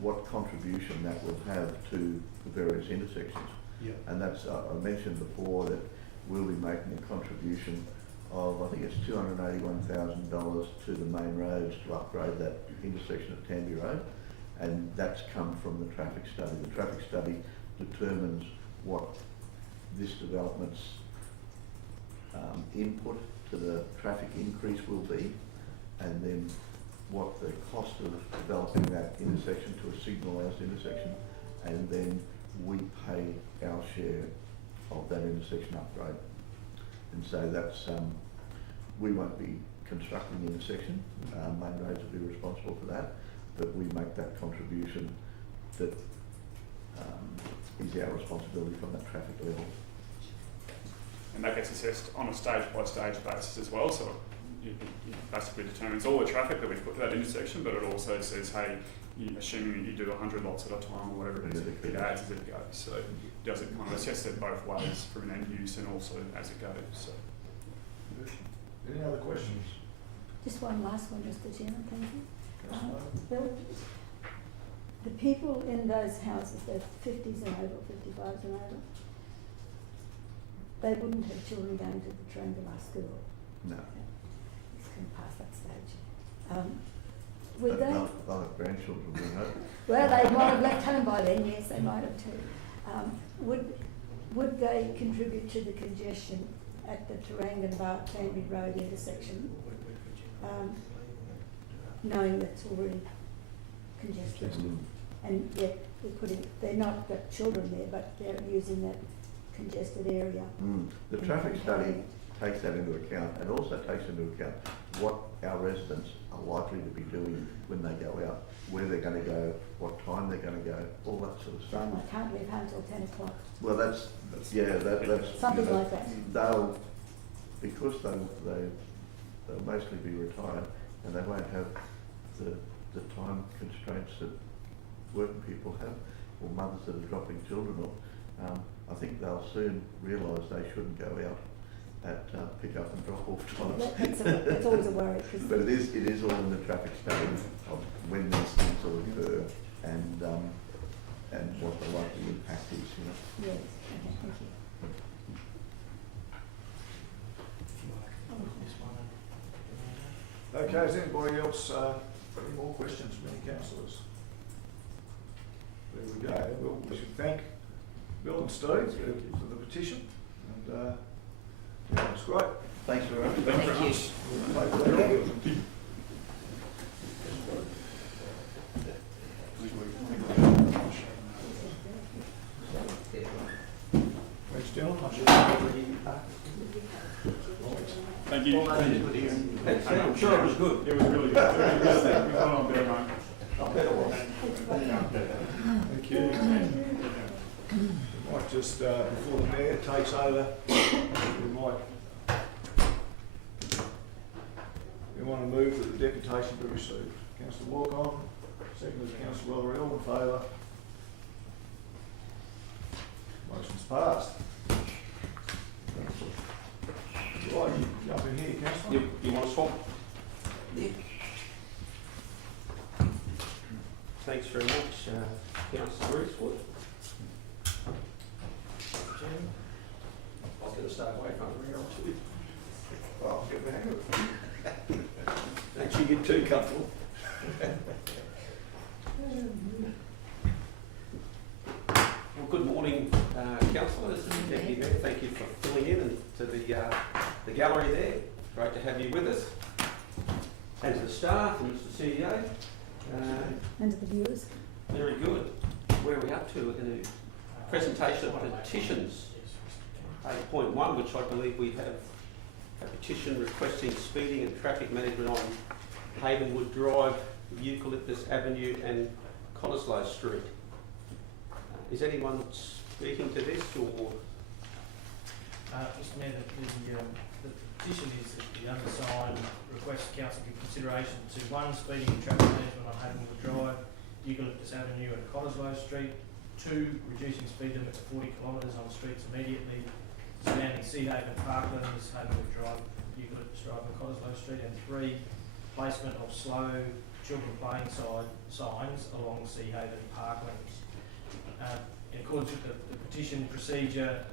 what contribution that will have to the various intersections. Yep. And that's, I mentioned before that we'll be making a contribution of, I think it's $281,000 to the main roads to upgrade that intersection of Tamby Road, and that's come from the traffic study. The traffic study determines what this development's input to the traffic increase will be, and then what the cost of developing that intersection to a signalised intersection, and then we pay our share of that intersection upgrade. And so that's, we won't be constructing the intersection, Main Roads will be responsible for that, but we make that contribution that is our responsibility from that traffic level. And that gets assessed on a stage-by-stage basis as well, so it basically determines all the traffic that we put to that intersection, but it also says, hey, assuming that you do 100 lots at a time or whatever it is, it adds as it goes. So does it kind of assess it both ways from an end use and also as it goes. So. Any other questions? Just one last one, Mr. Chairman, thank you. Councillor? Bill, the people in those houses, they're 50s and over, 55s and over, they wouldn't have children going to the Taranganbar school. No. It's going past that stage. Would they? Not have grandchildren, we hope. Well, they might have left home by then, yes, they might have too. Would they contribute to the congestion at the Taranganbar Tamby Road intersection, knowing that it's already congested? And yet they're not got children there, but they're using that congested area. The traffic study takes that into account, and also takes into account what our residents are likely to be doing when they go out, where they're going to go, what time they're going to go, all that sort of stuff. So I can't leave home till 10 o'clock. Well, that's Something like that. They'll, because they'll mostly be retired, and they won't have the time constraints that working people have, or mothers that are dropping children off. I think they'll soon realise they shouldn't go out at pick up and drop off times. That's always a worry. But it is all in the traffic study of when these things will occur and what the likely impact is, you know. Yes, okay, thank you. Okay, has anybody else got any more questions from any councillors? There we go. Well, we should thank Bill and Steve for the petition, and yeah, it's great. Thanks very much. Thank you very much. We'll take that on board. Thanks, gentlemen. Thank you. I'm sure it was good. It was really good. Very good. We've gone on better, mate. I bet it was. Thank you. We might just, before the mayor takes over, we want to move that the deputation be received. Councillor Walcott, second is Councillor Rotherell, all in favour. Motion's passed. Right, you jump in here, Councillor. You want to swap? Thanks very much, Councillor Eastwood. I was going to stay away from the rear too. Well, get the hang of it. Don't you get too comfortable. Well, good morning, councillors and Deputy Mayor. Thank you for filling in, and to the gallery there. Great to have you with us. And to the staff and to the CEO. And to the viewers. Very good. Where are we up to? We're going to presentation of petitions. 8.1, which I believe we have a petition requesting speeding and traffic management on Havenwood Drive, Eucalyptus Avenue and Cottesloe Street. Is anyone speaking to this, or? Mr Mayor, the petition is that the undersigned requests council give consideration to 1, speeding and traffic management on Havenwood Drive, Eucalyptus Avenue and Cottesloe Street; 2, reducing speed limits to 40 kilometres on streets immediately surrounding Seahaven Parklands, Havenwood Drive, Eucalyptus Drive and Cottesloe Street; and 3, placement of slow children playing signs along Seahaven Parklands. In accordance with the petition procedure,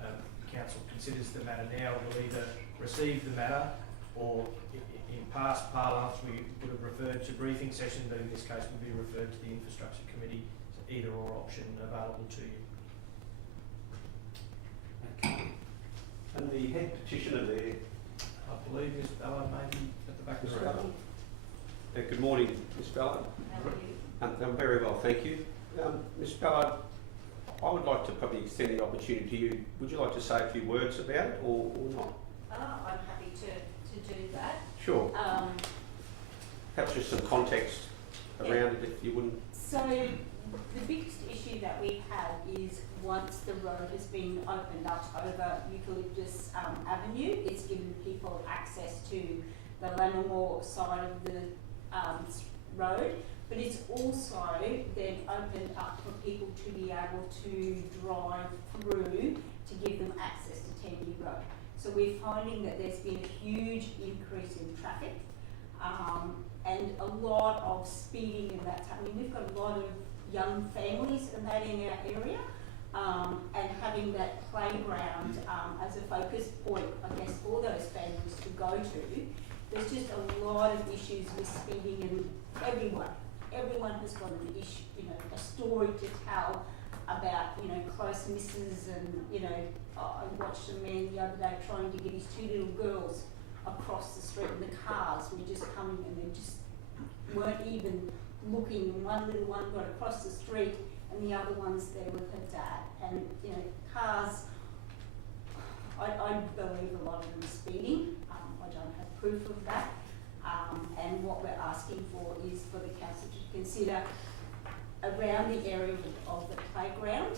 council considers the matter now, will either receive the matter, or in past parlance we would have referred to briefing session, but in this case will be referred to the infrastructure committee. So either or option available to you. Okay. And the head petitioner there, I believe Ms Ballard may be at the back of the room. good morning, Ms Ballard. How are you? I'm very well, thank you. Ms Ballard, I would like to probably extend the opportunity to you. Would you like to say a few words about it, or not? I'm happy to do that. Sure. Perhaps just some context around it, if you wouldn't. So the biggest issue that we've had is once the road has been opened up over Eucalyptus Avenue, it's given people access to the Lammermoor side of the road, but it's also then opened up for people to be able to drive through to give them access to Tenby Road. So we're finding that there's been a huge increase in traffic and a lot of speeding, and that's happening. We've got a lot of young families and that in our area, and having that playground as a focus point, I guess, for those families to go to. There's just a lot of issues with speeding, and everyone has got an issue, a story to tell about, close misses, and, I watched a man the other day trying to get his 2 little girls across the street, and the cars were just coming and they just weren't even looking, and one little one got across the street and the other one's there with her dad. And, cars, I believe a lot of them are speeding. I don't have proof of that. And what we're asking consider around the area of the playground,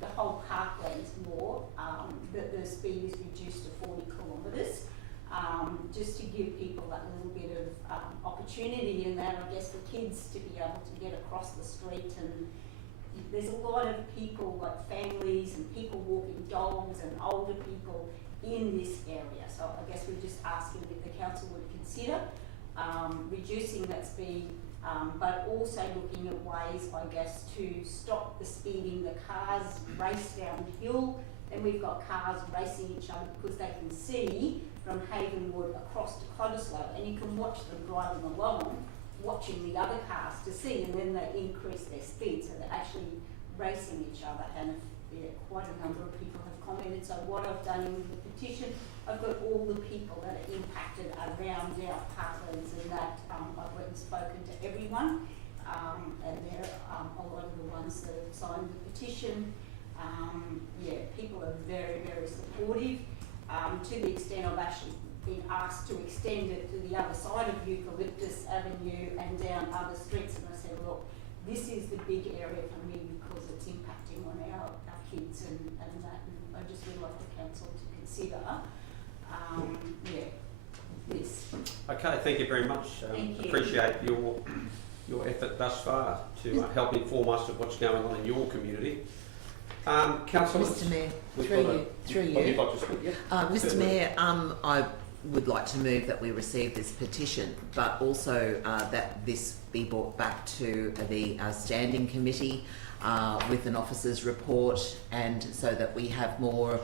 the whole parkland more, that the speed is reduced to 40 kilometres, just to give people that little bit of opportunity in that, I guess, for kids to be able to get across the street. And there's a lot of people, like families and people walking dogs and older people in this area. So I guess we're just asking if the council would consider reducing that speed, but also looking at ways, I guess, to stop the speeding. The cars race downhill, and we've got cars racing each other because they can see from Havenwood across to Cottesloe, and you can watch them driving along, watching the other cars to see, and then they increase their speed, so they're actually racing each other. And quite a number of people have commented. So what I've done in the petition, I've got all the people that are impacted around our parklands, and that I've went and spoken to everyone, and there are a lot of the ones that have signed the petition. People are very, very supportive, to the extent I've actually been asked to extend it to the other side of Eucalyptus Avenue and down other streets, and I said, look, this is the big area for me because it's impacting on our kids and that, and I just would like the council to consider this. Okay, thank you very much. Thank you. Appreciate your effort thus far to help inform us of what's going on in your community. Councillor, Mr Mayor, we've through got you. Oh, you'd like to speak? Yeah. Mr Mayor, I would like to move that we receive this petition, but also that this be brought back to the standing committee with an officer's report, and so that we have more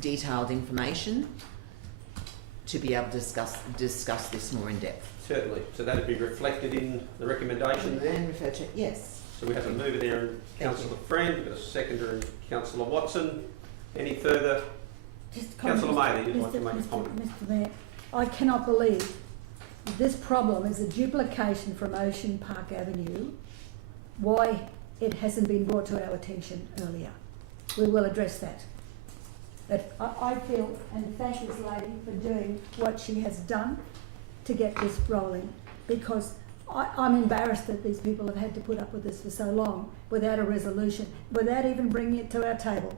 detailed information to be able to discuss this more in depth. Certainly. So that would be reflected in the recommendation there? And refer to, yes. So we have a mover there in Councillor Friend, we've got a seconder in Councillor Watson. Any further? Just Councillor Mailey, you'd like to make a comment? Mr Mayor, I cannot believe this problem is a duplication from Ocean Park Avenue. Why it hasn't been brought to our attention earlier. We will address that. But I feel, and thank this lady for doing what she has done to get this rolling, because I'm embarrassed that these people have had to put up with this for so long without a resolution, without even bringing it to our table.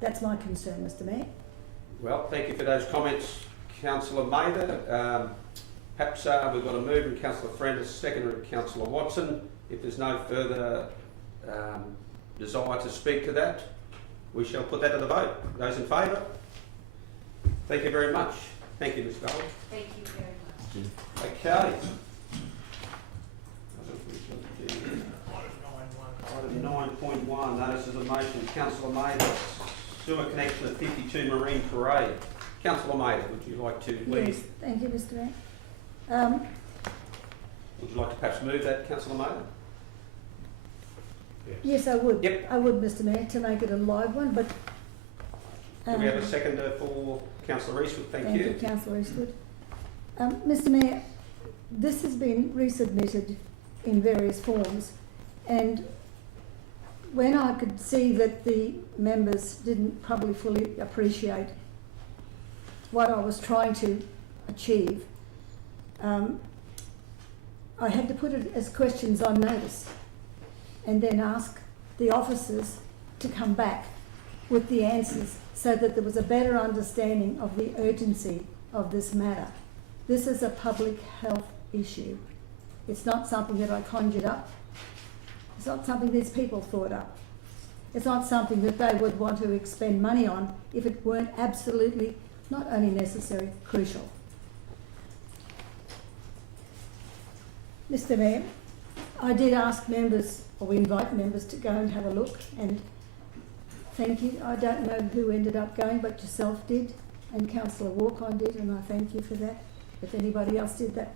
That's my concern, Mr Mayor. Well, thank you for those comments, Councillor Mather. Perhaps we've got a move in Councillor Friend, a seconder in Councillor Watson. If there's no further desire to speak to that, we shall put that to the vote. Those in favour? Thank you very much. Thank you, Ms Gold. Thank you very much. Okay. Item 9.1, notices of motion. Councillor Mather, sewer connection at 52 Marine Parade. Councillor Mather, would you like to lead? Yes, thank you, Mr Mayor. Would you like to perhaps move that, Councillor Mather? Yes, I would. Yep. I would, Mr Mayor, to make it a live one, but... Do we have a seconder for Councillor Eastwood? Thank you. Thank you, Councillor Eastwood. Mr Mayor, this has been resubmitted in various forms, and when I could see that the members didn't probably fully appreciate what I was trying to achieve, I had to put it as questions on notice and then ask the officers to come back with the answers so that there was a better understanding of the urgency of this matter. This is a public health issue. It's not something that I conjured up. It's not something these people thought up. It's not something that they would want to expend money on if it weren't absolutely not only necessary, crucial. Mr Mayor, I did ask members, or we invite members to go and have a look, and thank you. I don't know who ended up going, but yourself did, and Councillor Walcott did, and I thank you for that. If anybody else did that,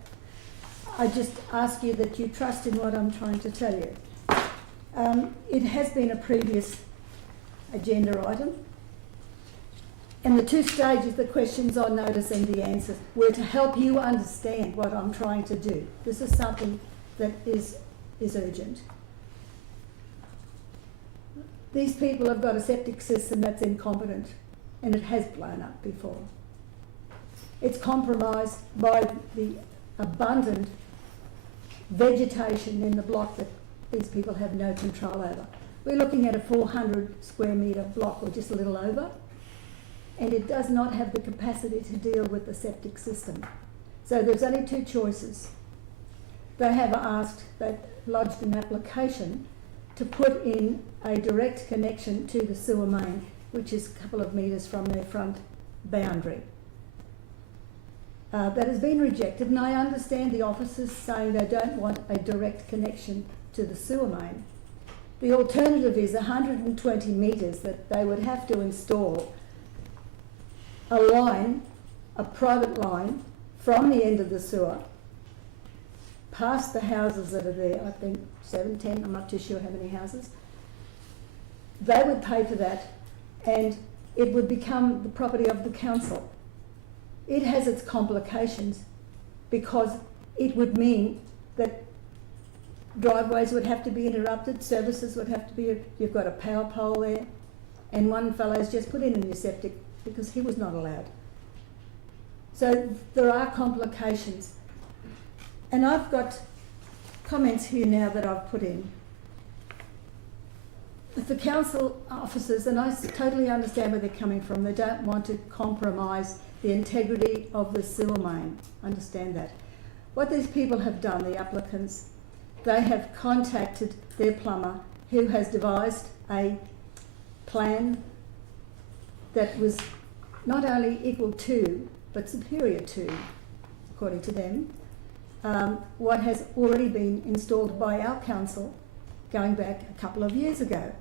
I just ask you that you trust in what I'm trying to tell you. It has been a previous agenda item, and the two stages, the questions on notice and the answers, were to help you understand what I'm trying to do. This is something that is urgent. These people have got a septic system that's incompetent, and it has blown up before. It's compromised by the abundant vegetation in the block that these people have no control over. We're looking at a 400 square metre block, or just a little over, and it does not have the capacity to deal with the septic system. So there's only two choices. They have lodged an application to put in a direct connection to the sewer main, which is a couple of metres from their front boundary. That has been rejected, and I understand the officers saying they don't want a direct connection to the sewer main. The alternative is 120 metres that they would have to install a line, a private line, from the end of the sewer, past the houses that are there, I think 7, 10, I'm not too sure how many houses. They would pay for that, and it would become the property of the council. It has its complications because it would mean that driveways would have to be interrupted, services would have to be, you've got a power pole there, and one fellow's just put in a new septic because he was not allowed. So there are complications. And I've got comments here now that I've put in. If the council officers, and I totally understand where they're coming from, they don't want to compromise the integrity of the sewer main. I understand that. What these people have done, the applicants, they have contacted their plumber, who has devised a plan that was not only equal to, but superior to, according to them, what has already been installed by our council going back a couple of years ago.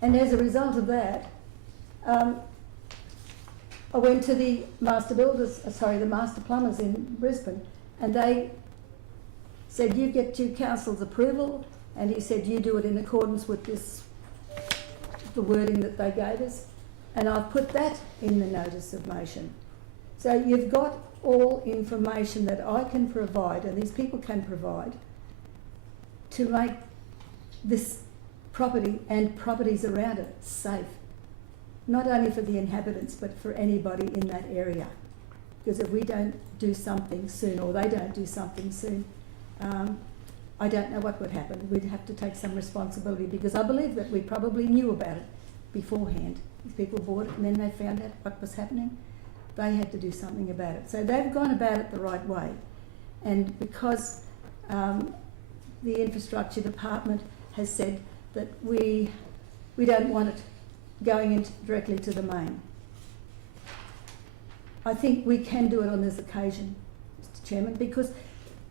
And as a result of that, I went to the master plumbers in Brisbane, and they said, you get to council's approval, and he said, you do it in accordance with the wording that they gave us, and I've put that in the notice of motion. So you've got all information that I can provide, and these people can provide, to make this property and properties around it safe. Not only for the inhabitants, but for anybody in that area. Because if we don't do something soon, or they don't do something soon, I don't know what would happen. We'd have to take some responsibility, because I believe that we probably knew about it beforehand. These people bought it and then they found out what was happening. They had to do something about it. So they've gone about it the right way. And because the infrastructure department has said that we don't want it going in directly to the main, I think we can do it on this occasion, Mr. Chairman, because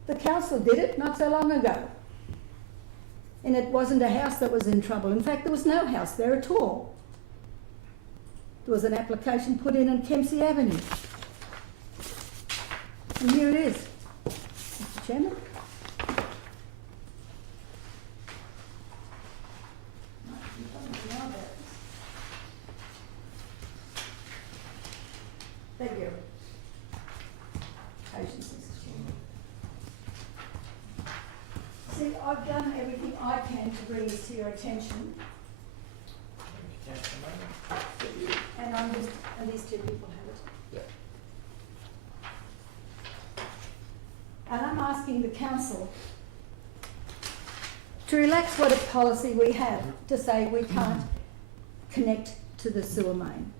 the council did it not so long ago. And it wasn't a house that was in trouble. In fact, there was no house there at all. There was an application put in on Kempsey Avenue. And here it is, Mr. Chairman. Thank you. Patience, Mr. Chairman. See, I've done everything I can to bring this to your attention. And these two people have it. Yeah. And I'm asking the council to relax what a policy we have to say we can't connect to the sewer main.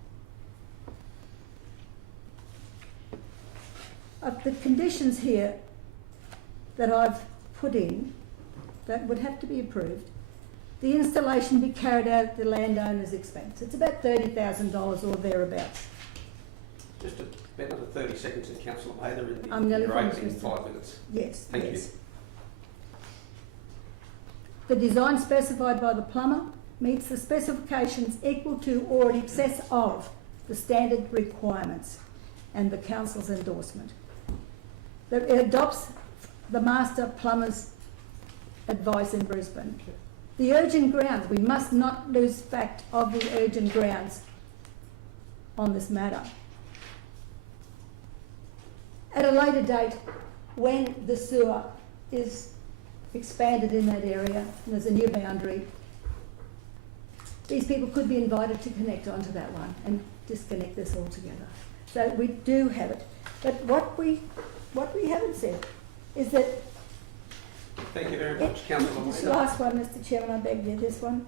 Of the conditions here that I've put in that would have to be approved, the installation be carried out at the landowner's expense. It's about $30,000 or thereabouts. Just about another 30 seconds, and Councillor Mather in I'm nearly your finished, opening Mr. 5 minutes. Yes, Thank yes. you. The design specified by the plumber meets the specifications equal to or in excess of the standard requirements and the council's endorsement. That it adopts the master plumber's advice in Brisbane. The urgent grounds, we must not lose fact of the urgent grounds on this matter. At a later date, when the sewer is expanded in that area and there's a new boundary, these people could be invited to connect onto that one and disconnect this altogether. So we do have it. But what we haven't said is that Thank you very much, Councillor this Maida. last one, Mr Chairman, I beg you, this one.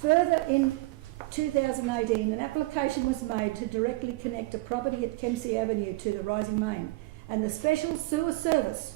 Further, in 2018, an application was made to directly connect a property at Kempsey Avenue to the Rising Main, and the special sewer service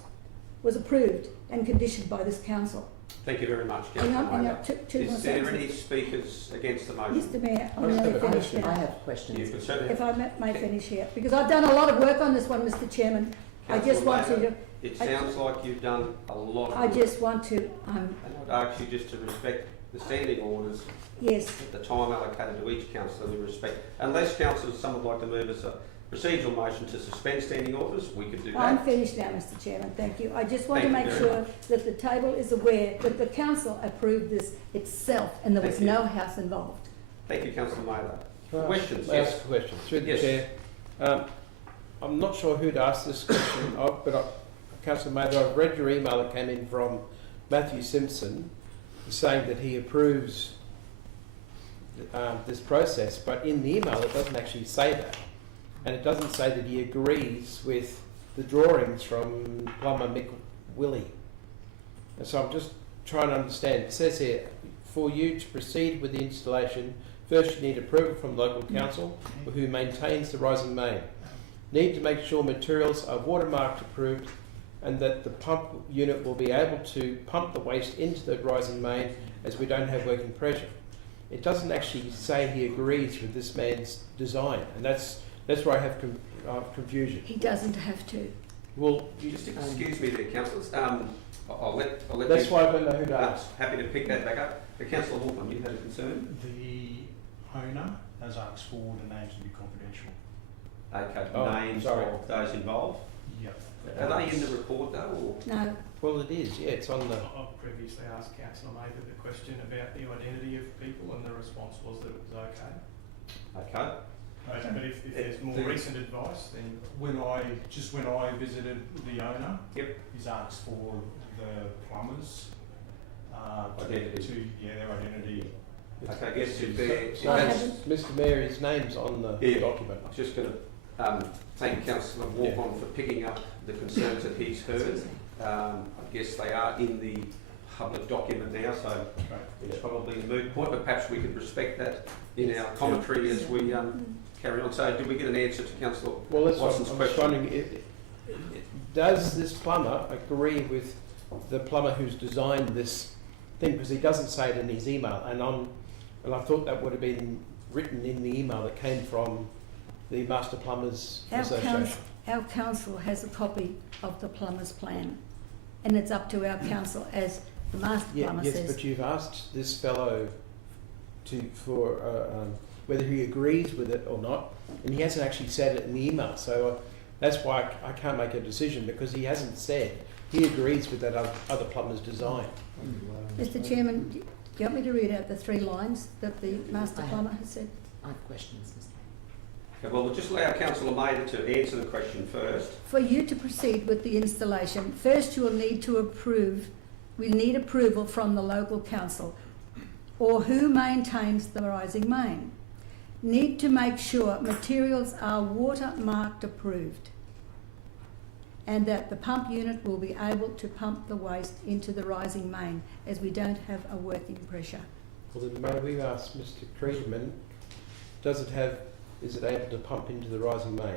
was approved and conditioned by this council. Thank you very much, Hang on, Councillor hang Maida. on, two more Is there sentences. any speakers against the motion? Mr Mayor, I'm I just nearly have a finished question. I now. have questions. You can certainly If I may finish here, because I've done a lot of work on this one, Mr Chairman. I just Councillor want Maida, to, it sounds like you've done a lot of I work. just want to, And I'd ask you just to respect the standing orders yes, at the time allocated to each councillor with respect. Unless councillors, some would like to move as a procedural motion to suspend standing orders, we could do I'm that. finished now, Mr Chairman, thank you. I just want to Thank make you very sure that the table is aware that the council approved this itself and there was Thank you. no house involved. Thank you, Councillor Maida. Can I Questions? ask Yes. a question? Through the Yes. chair. I'm not sure who'd asked this question, Councillor Mather, I've read your email that came in from Matthew Simpson saying that he approves this process, but in the email it doesn't actually say that. And it doesn't say that he agrees with the drawings from plumber Mick Willie. And so I'm just trying to understand. It says here, for you to proceed with the installation, first you need approval from local council who maintains the rising main. Need to make sure materials are watermarked approved and that the pump unit will be able to pump the waste into the rising main as we don't have working pressure. It doesn't actually say he agrees with this man's design, and that's where I have confusion. He doesn't have to. Well, Just excuse me there, councillors. I'll let that's you. why I don't know who to ask. Happy to pick that back up. Councillor Wolfram, you had a concern? The owner has asked for the names to be confidential. Okay, Oh, names sorry. of those involved. Yep. Are they in the report though, or? No, Well, it is. Yeah, it's on the. I've previously asked Councillor Mather the question about the identity of people, and the response was that it was okay. Okay. But if there's more the- recent advice, then when I visited the owner, Yep. he's asked for the plumbers Identity. their identity. Okay, I guess if there, if I that's, haven't. Mr. Mayor, his name's on the Yeah. document. I was just going to thank Councillor Wolfram for picking up the concerns that he's heard. I guess they are in the public document now, so it's probably a moot point, but perhaps we could respect that in our commentary as we carry on. So did we get an answer to Councillor Well, that's what Watson's I'm question? just wondering. Does this plumber agree with the plumber who's designed this thing? Because he doesn't say it in his email, and I thought that would have been written in the email that came from the Master Plumbers Association. Our council has a copy of the plumber's plan, and it's up to our council, as the master plumber Yes, says. but you've asked this fellow for whether he agrees with it or not, and he hasn't actually said it in the email. So that's why I can't make a decision, because he hasn't said he agrees with that other plumber's design. Mr Chairman, do you want me to read out the 3 lines that the master I have- plumber has said? I have questions, Mr. Okay, well, we'll just allow Councillor Maida to answer the question first. For you to proceed with the installation, first you will need to need approval from the local council or who maintains the rising main. Need to make sure materials are watermarked approved and that the pump unit will be able to pump the waste into the rising main, as we don't have a working pressure. Well, then may we ask Mr. Creedman, is it able to pump into the rising main?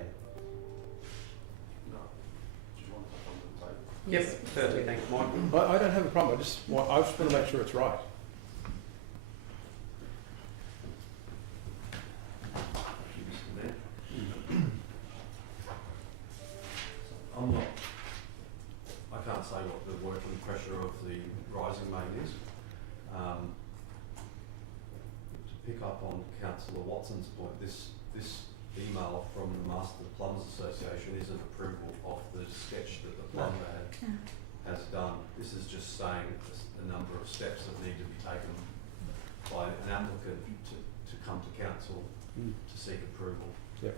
Yes, certainly. Thanks, Mike. I don't have a problem. I just want to make sure it's right. I can't say what the working pressure of the rising main is. To pick up on Councillor Watson's point, this email from the Master Plumbers Association is an approval of the sketch that the plumber has done. This is just saying a number of steps that need to be taken by an applicant to come to council to seek approval. Yep.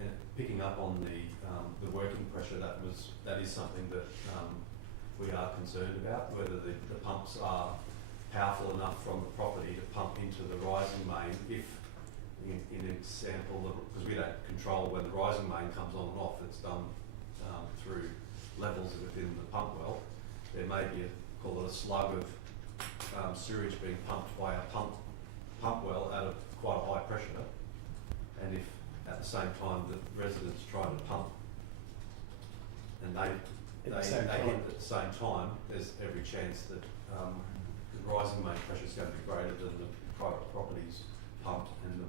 And picking up on the working pressure, that is something that we are concerned about, whether the pumps are powerful enough from the property to pump into the rising main if in example, because we don't control when the rising main comes on and off, it's done through levels within the pump well. There may be call it a slug of sewage being pumped by a pump well out of quite a high pressure, and if at the same time the residents try to pump and they hit at the same time, there's every chance that the rising main pressure is going to be greater than the private property's pumped, and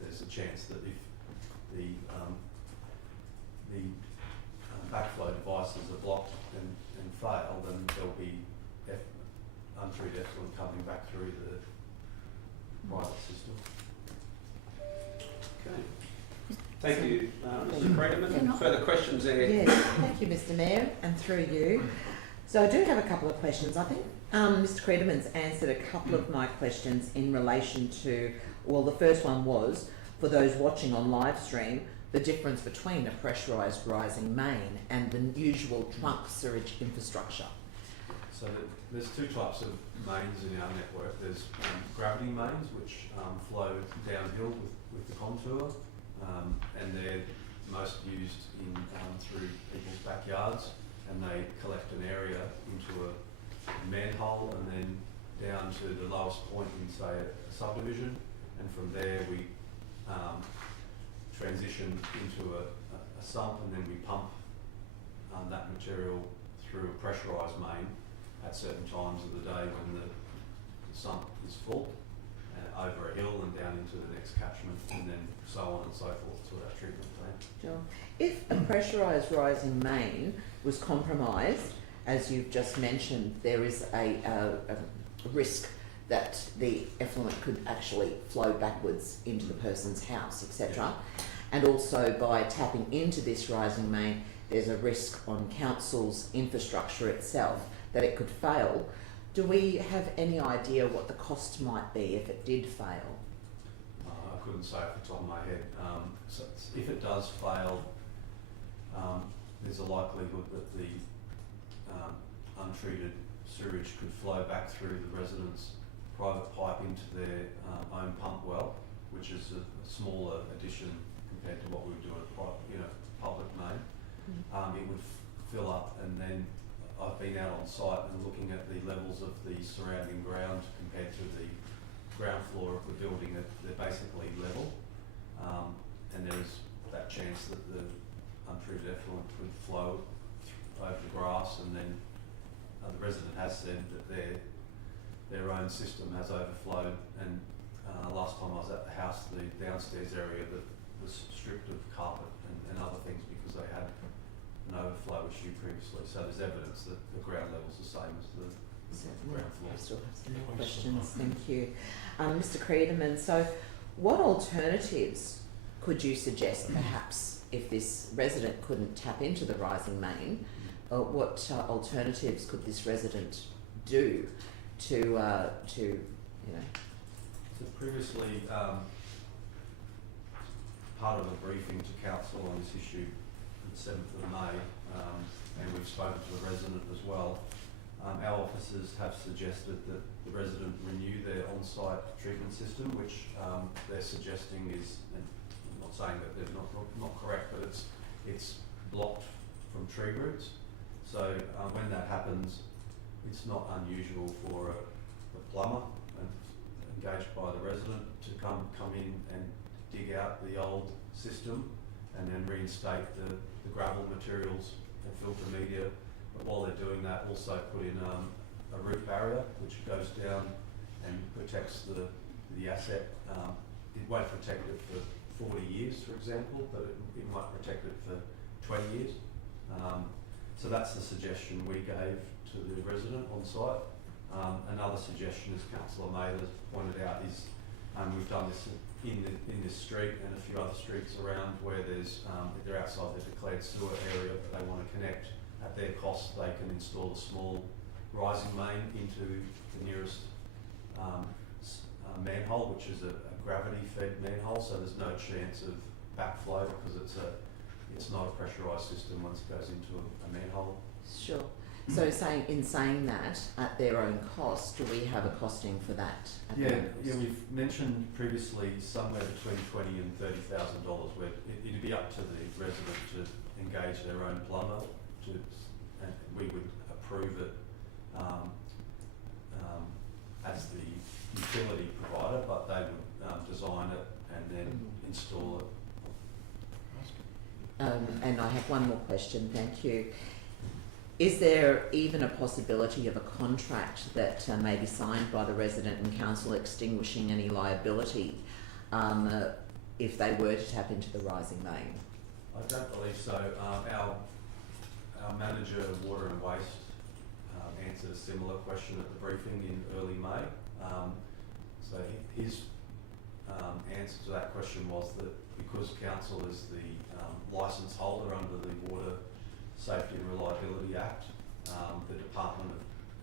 there's a chance that if the backflow devices are blocked and fail, then there'll be untreated effluent coming back through the private system. Okay. Thank you, Mr. Freeman. Further questions there? Yes, thank you, Mr. Mayor, and through you. So I do have a couple of questions. I think Mr. Creedman's answered a couple of my questions in relation to, well, the first one was, for those watching on live stream, the difference between a pressurised rising main and the usual trunk sewage infrastructure. So there's two types of mains in our network. There's gravity mains, which flow downhill with the contour, and they're most used in through people's backyards, and they collect an area into a manhole and then down to the lowest point in, say, a subdivision, and from there we transition into a sump, and then we pump that material through a pressurised main at certain times of the day when the sump is full, over a hill and down into the next catchment, and then so on and so forth to our treatment plant. Sure. If a pressurised rising main was compromised, as you've just mentioned, there is a risk that the effluent could actually flow backwards into the person's house, etc. And also by tapping into this rising main, there's a risk on council's infrastructure itself that it could fail. Do we have any idea what the cost might be if it did fail? I couldn't say off the top of my head. So if it does fail, there's a likelihood that the untreated sewage could flow back through the residents' private pipe into their own pump well, which is a smaller addition compared to what we would do at a public main. It would fill up, and then I've been out on site and looking at the levels of the surrounding ground compared to the ground floor of the building. They're basically level, and there's that chance that the untreated effluent could flow over the grass, and then the resident has said that their own system has overflowed, and last time I was at the house, the downstairs area that was stripped of carpet and other things because they had an overflow issue previously. So there's evidence that the ground level's the same as the ground floor. I still have some more questions. Thank you. Mr. Creedman, so what alternatives could you suggest perhaps if this resident couldn't tap into the rising main? What alternatives could this resident do to So previously, part of a briefing to council on this issue on the 7th of May, and we've spoken to the resident as well. Our officers have suggested that the resident renew their on-site treatment system, which they're suggesting is, and I'm not saying that they're not correct, but it's blocked from tree roots. So when that happens, it's not unusual for a plumber engaged by the resident to come in and dig out the old system and then reinstate the gravel materials and filter media. But while they're doing that, also put in a root barrier which goes down and protects the asset. It won't protect it for 40 years, for example, but it might protect it for 20 years. So that's the suggestion we gave to the resident on site. Another suggestion, as Councillor Mayer has pointed out, is we've done this in this street and a few other streets around where there's they're outside the declared sewer area, but they want to connect. At their cost, they can install a small rising main into the nearest manhole, which is a gravity-fed manhole, so there's no chance of backflow because it's not a pressurised system once it goes into a manhole. Sure. So in saying that, at their own cost, do we have a costing for that? At their own cost? We've mentioned previously somewhere between $20,000 and $30,000, where it'd be up to the resident to engage their own plumber, and we would approve it as the utility provider, but they would design it and then install it. And I have one more question, thank you. Is there even a possibility of a contract that may be signed by the resident and council extinguishing any liability if they were to tap into the rising main? I don't believe so. Our manager of water and waste answered a similar question at the briefing in early May. So his answer to that question was that because council is the licence holder under the Water Safety and Reliability Act, the Department of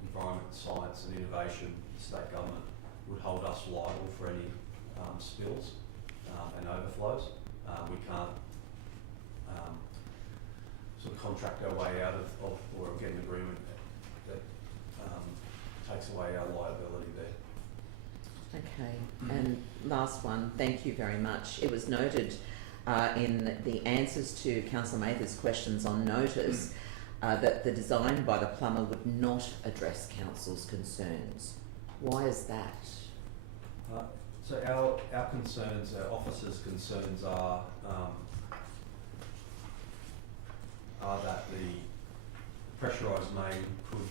Environment, Science and Innovation, the state government, would hold us liable for any spills and overflows. We can't sort of contract our way out of or get an agreement that takes away our liability there. Okay, and last one, thank you very much. It was noted in the answers to Councillor Mather's questions on notice that the design by the plumber would not address council's concerns. Why is that? So our concerns, our officers' concerns are that the pressurised main could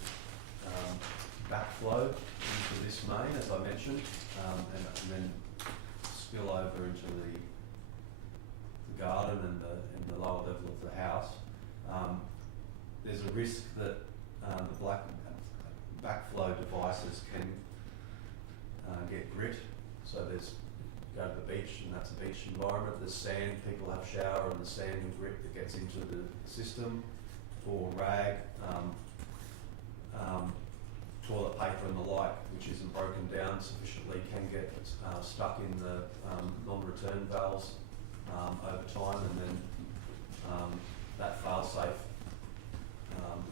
backflow into this main, as I mentioned, and then spill over into the garden and the lower level of the house. There's a risk that the backflow devices can get grit. So go to the beach and that's a beach environment. There's sand, people have shower and the sand and grit that gets into the system, or rag, toilet paper and the like, which isn't broken down sufficiently, can get stuck in the non-return valves over time, and then that fail-safe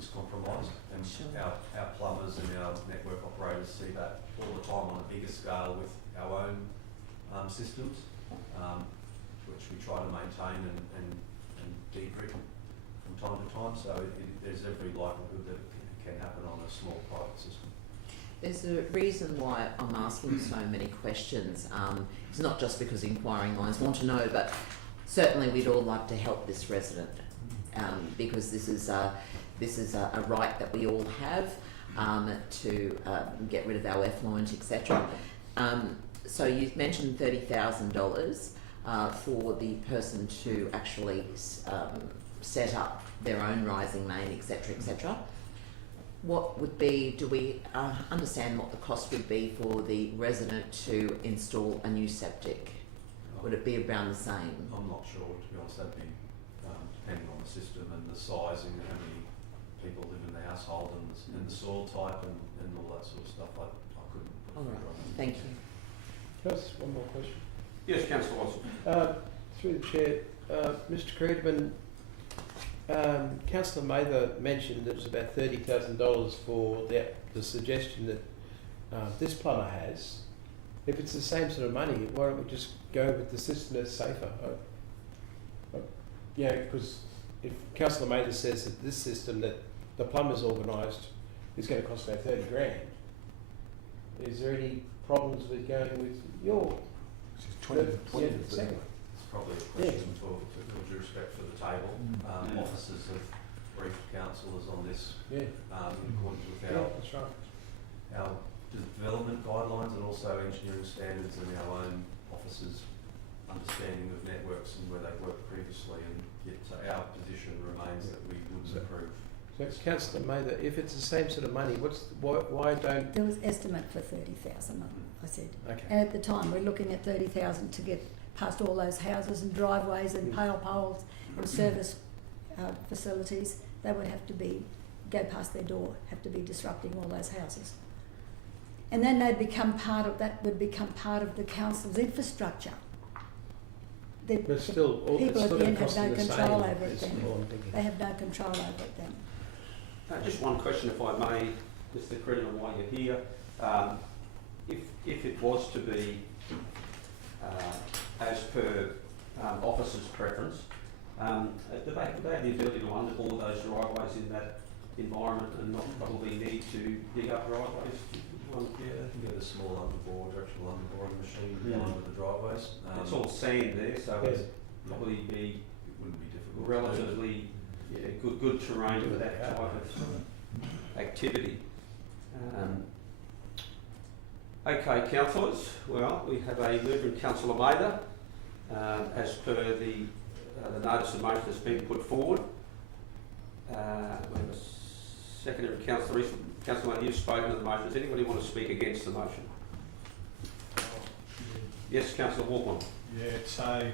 is compromised. And our plumbers and our network operators see that all the time on a bigger scale with our own systems, which we try to maintain and de-grit from time to time. So there's every likelihood that it can happen on a small private system. There's a reason why I'm asking so many questions. It's not just because inquiring minds want to know, but certainly we'd all like to help this resident because this is a right that we all have to get rid of our effluent, etc. So you've mentioned $30,000 for the person to actually set up their own rising main, etc., etc. What would be, do we understand what the cost would be for the resident to install a new septic? Would it be around the same? I'm not sure, to be honest. That'd be depending on the system and the sizing and how many people live in the household and the soil type and all that sort of stuff. I couldn't put All a right, figure on that. thank you. Just one more question. Yes, Councillor Watson. Through the chair, Mr. Creedman, Councillor Mather mentioned that it was about $30,000 for the suggestion that this plumber has. If it's the same sort of money, why don't we just go with the system that's safer? Yeah, because if Councillor Mather says that this system that the plumber's organised is going to cost about 30 grand, is there any problems with going with your? Second. It's probably a question for due respect for the table. Officers have briefed councillors on this in accordance with That's right. our development guidelines and also engineering standards and our own officers' understanding of networks and where they've worked previously, and yet our position remains that we wouldn't approve. So Councillor Mather, if it's the same sort of money, why don't? There was estimate for 30,000, I said. Okay. And at the time, we're looking at 30,000 to get past all those houses and driveways and pale poles and service facilities. They would have to go past their door, have to be disrupting all those houses. And then they'd become part of the council's infrastructure. But still, people at the end have no costing the control same. over it then. All I'm thinking. They have no control over it then. Just one question, if I may, Mr. Credit, while you're here. If it was to be as per officers' preference, do they have the ability to underbore those driveways in that environment and not probably need to dig up driveways? Yeah, you can get a small directional underboring machine behind the driveways. It's all sand there, so Yes. it'd probably be It wouldn't be difficult. relatively good terrain for that type of activity. Okay, councillors. Well, we have a movement, Councillor Mather, as per the notice of motion that's been put forward. We have a secondary councillor. Councillor Mather, you've spoken to the motion. Does anybody want to speak against the motion? Yes, Councillor Walkman. Yeah, so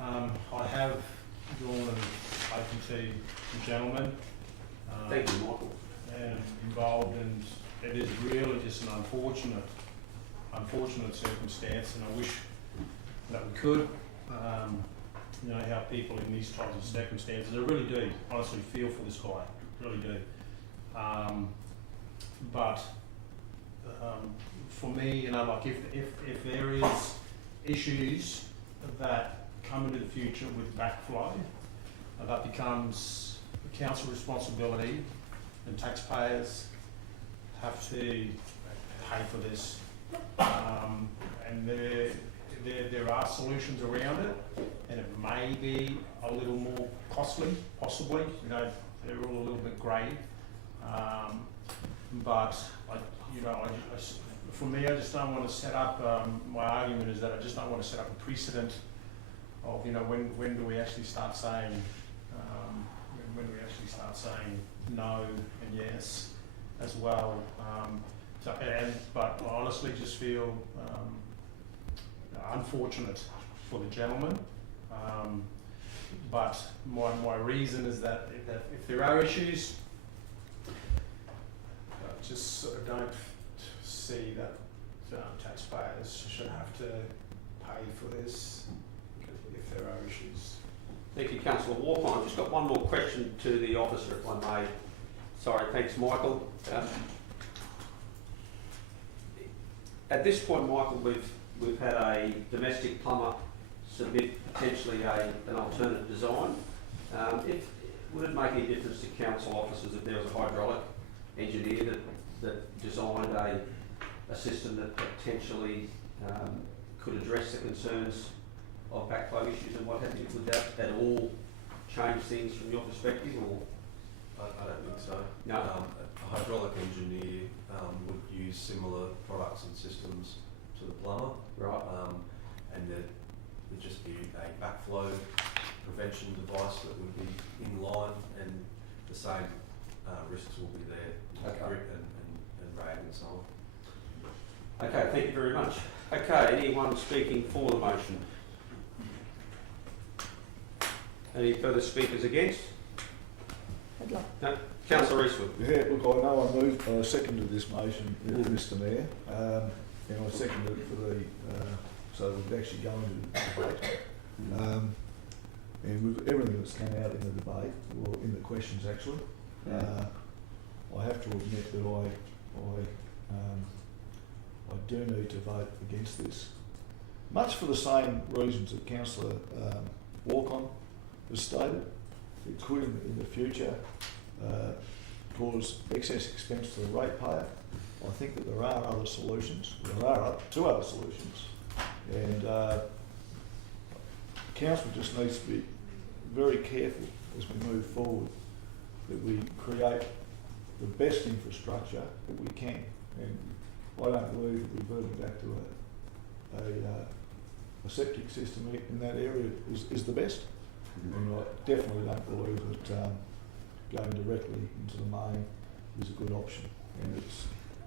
I have drawn and spoken to the gentleman. Thank you, Michael. And involved, and it is really just an unfortunate circumstance, and I wish that we could, help people in these types of circumstances. I really do, honestly feel for this guy, really do. But for me, like if there is issues that come into the future with backflow, that becomes a council responsibility, and taxpayers have to pay for this. And there are solutions around it, and it may be a little more costly, possibly. They're all a little bit grey. But for me, I just don't want to set up. My argument is that I just don't want to set up a precedent of when do we actually start saying no and yes as well. But I honestly just feel unfortunate for the gentleman. But my reason is that if there are issues, I just sort of don't see that taxpayers should have to pay for this if there are issues. Thank you, Councillor Walker. I've just got one more question to the officer, if I may. Sorry, thanks, Michael. At this point, Michael, we've had a domestic plumber submit potentially an alternate design. Would it make any difference to council officers if there was a hydraulic engineer that designed a system that potentially could address the concerns of backflow issues and what have you? Would that at all change things from your perspective, or? I don't think so. No. A hydraulic engineer would use similar products and systems to the plumber. Right. And there'd just be a backflow prevention device that would be in line, and the same risks will be there with grip and rag and so on. Okay, thank you very much. Okay, anyone speaking for the motion? Any further speakers against? I'd like. No? Councillor Eastwood. Yeah, look, I know I seconded this motion, Mr Mayor, and I seconded it for the, so we've actually gone into the debate. And with everything that's come out in the debate, or in the questions actually, I have to admit that I do need to vote against this. Much for the same reasons that Councillor Walcon has stated. It could in the future cause excess expense to the ratepayer. I think that there are other solutions. There are two other solutions. And Council just needs to be very careful as we move forward that we create the best infrastructure that we can. And I don't believe that reverting back to a septic system in that area is the best. And I definitely don't believe that going directly into the main is a good option. And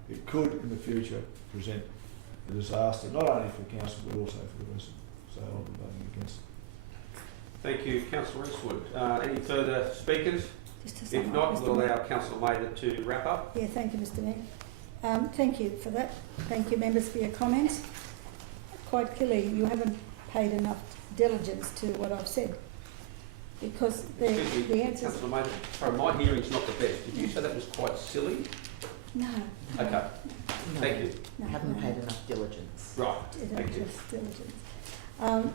it could in the future present a disaster, not only for council but also for the resident. So I'll be voting against it. Thank you, Councillor Eastwood. Any further speakers? Just to If sum not, up, we'll Mr. allow Councillor Mather to wrap up. Yeah, thank you, Mr Mayor. Thank you for that. Thank you, members, for your comments. Quite clearly, you haven't paid enough diligence to what I've said. because Excuse me, the answer is Councillor Maynard, sorry, my hearing's not the best. Did you say that was quite silly? no. Okay, No, thank you. No, haven't no. paid enough diligence. Right, It thank you. is diligence.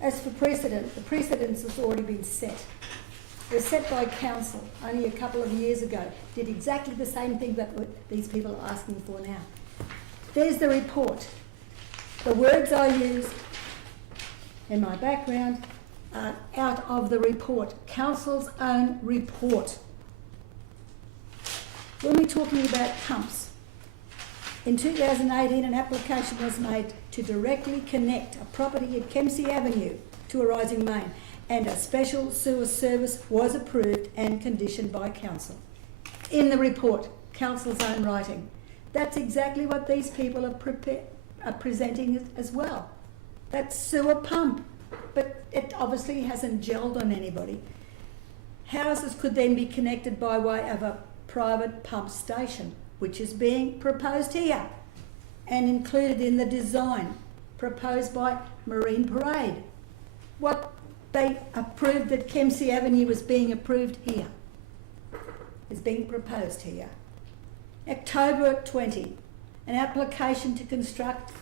As for precedent, the precedence has already been set. It was set by council only a couple of years ago, did exactly the same thing that these people are asking for now. There's the report. The words I use in my background are out of the report, council's own report. When we're talking about pumps, in 2018 an application was made to directly connect a property at Kempsey Avenue to a rising main, and a special sewer service was approved and conditioned by council. In the report, council's own writing. That's exactly what these people are presenting as well. That sewer pump, but it obviously hasn't gelled on anybody. Houses could then be connected by way of a private pump station, which is being proposed here and included in the design proposed by Marine Parade. What they approved at Kempsey Avenue is being approved here, is being proposed here. October 20, an application to construct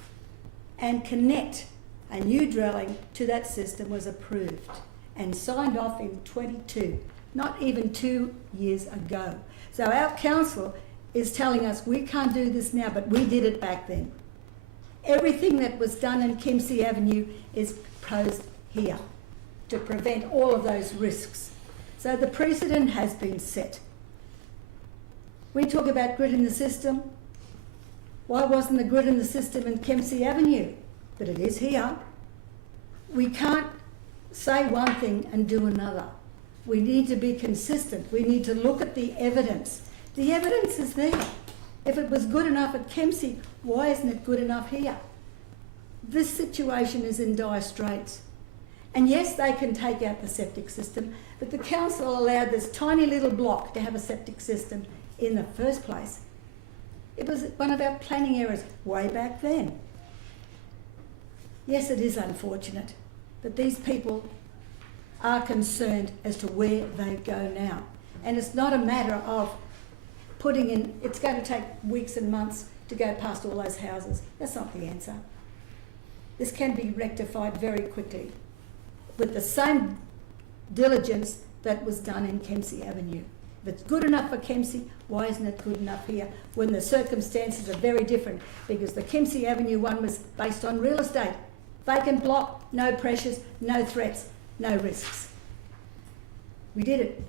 and connect a new dwelling to that system was approved and signed off in 22, not even 2 years ago. So our council is telling us we can't do this now, but we did it back then. Everything that was done in Kempsey Avenue is proposed here to prevent all of those risks. So the precedent has been set. We talk about grid in the system. Why wasn't the grid in the system in Kempsey Avenue? But it is here. We can't say one thing and do another. We need to be consistent. We need to look at the evidence. The evidence is there. If it was good enough at Kempsey, why isn't it good enough here? This situation is in dire straits. And yes, they can take out the septic system, but the council allowed this tiny little block to have a septic system in the first place. It was one of our planning errors way back then. Yes, it is unfortunate, but these people are concerned as to where they go now. And it's not a matter of putting in, it's going to take weeks and months to go past all those houses. That's not the answer. This can be rectified very quickly with the same diligence that was done in Kempsey Avenue. If it's good enough for Kempsey, why isn't it good enough here when the circumstances are very different? Because the Kempsey Avenue one was based on real estate. Vacant block, no pressures, no threats, no risks. We did it.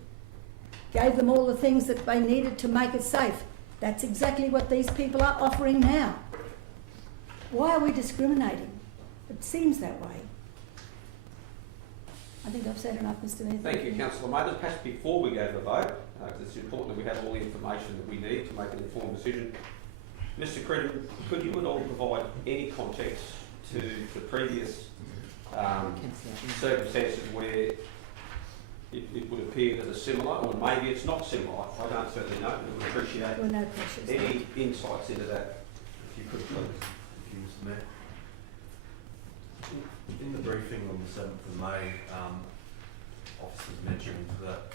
Gave them all the things that they needed to make it safe. That's exactly what these people are offering now. Why are we discriminating? It seems that way. I think I've said enough, Mr. Mayor. Thank you, Councillor Maynard. Perhaps before we go to the vote, because it's important that we have all the information that we need to make an informed decision. Mr. Credden, could you at all provide any context to the previous circumstances where it would appear that it's similar, or maybe it's not similar? I don't certainly know, but I would appreciate Well, no pressures. any insights into that, if you could please. Thank you, Mr. Mayor. In the briefing on the 7th of May, officers mentioned that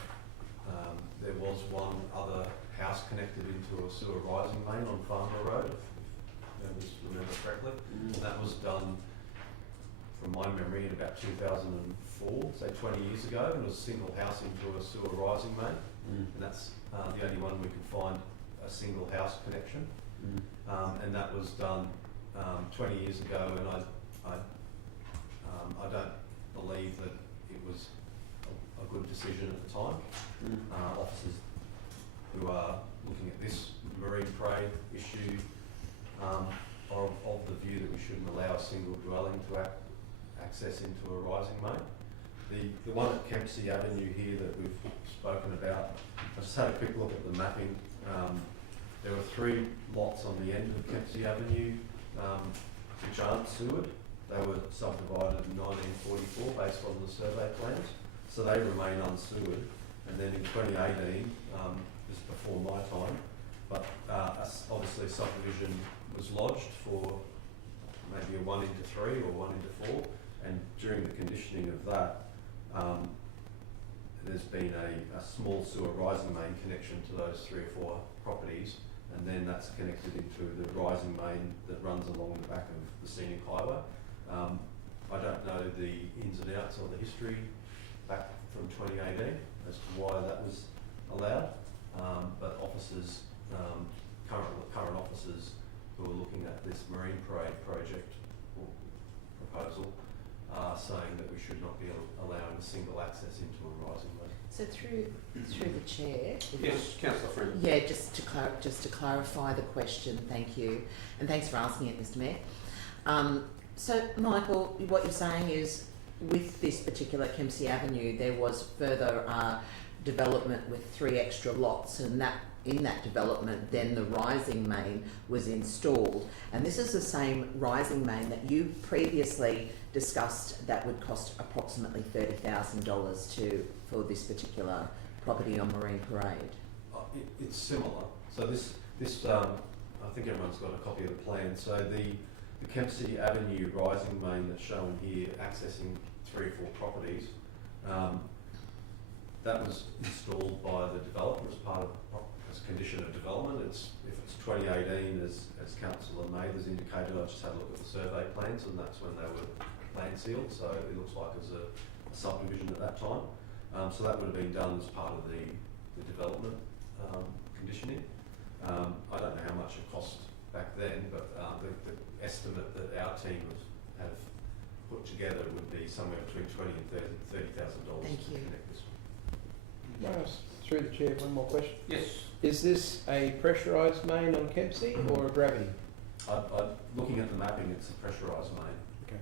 there was one other house connected into a sewer rising main on Farnborough Road, if members remember correctly. That was done, from my memory, in about 2004, say 20 years ago, and it was a single house into a sewer rising main, and that's the only one we could find a single house connection. And that was done 20 years ago, and I don't believe that it was a good decision at the time. Officers who are looking at this Marine Parade issue are of the view that we shouldn't allow a single dwelling to access into a rising main. The one at Kempsey Avenue here that we've spoken about, I just had a quick look at the mapping. There were 3 lots on the end of Kempsey Avenue which aren't sewered. They were subdivided in 1944 based on the survey plans, so they remain unsewered. And then in 2018, this is before my time, but obviously a subdivision was lodged for maybe a 1 into 3 or 1 into 4, and during the conditioning of small sewer rising main connection to those 3 or 4 properties, and then that's connected into the rising main that runs along the back of the scenic highway. I don't know the ins and outs or the history back from 2018 as to why that was allowed, but officers, current officers who are looking at this Marine Parade project or proposal are saying that we should not be allowing a single access into a rising main. So through the chair. Yes, Councillor Freeman. Yeah, just to clarify the question, thank you, and thanks for asking it, Mr. Mayor. So, Michael, what you're saying is, with this particular Kempsey Avenue, there was further development with 3 extra lots, and that in that development, then the rising main was installed, and this is the same rising main that you previously discussed that would cost approximately $30,000 for this particular property on Marine Parade. It's similar. So this I think everyone's got a copy of the plan. So the Kempsey Avenue rising main that's shown here, accessing 3 or 4 properties, that was installed by the developer as part of as a condition of development. If it's 2018, as Councillor Mather's indicated, I just had a look at the survey plans, and that's when they were plan sealed. So it looks like it was a subdivision at that time. So that would have been done as part of the development conditioning. I don't know how much it cost back then, but the estimate that our team have put together would be somewhere between $20,000 and $30,000 Thank to you. connect this one. Can I ask, through the chair, one more question? Yes. Is this a pressurised main on Kempsey or a gravity? Looking at the mapping, it's a pressurised main. Okay.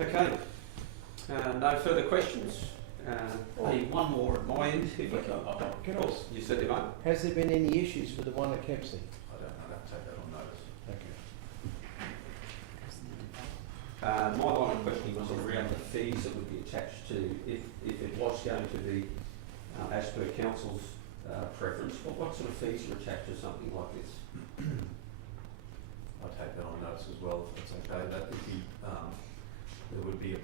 Yeah. Okay. No further questions. One more at my end. If I Can of course, you certainly won't. Has there been any issues with the one at Kempsey? I don't know. I'd have to take that on notice. Okay. My line of questioning was around the fees that would be attached to, if it was going to be, as per council's preference, what sort of fees are attached to something like this? I'll take that on notice as well, if that's okay. That would be, there would be a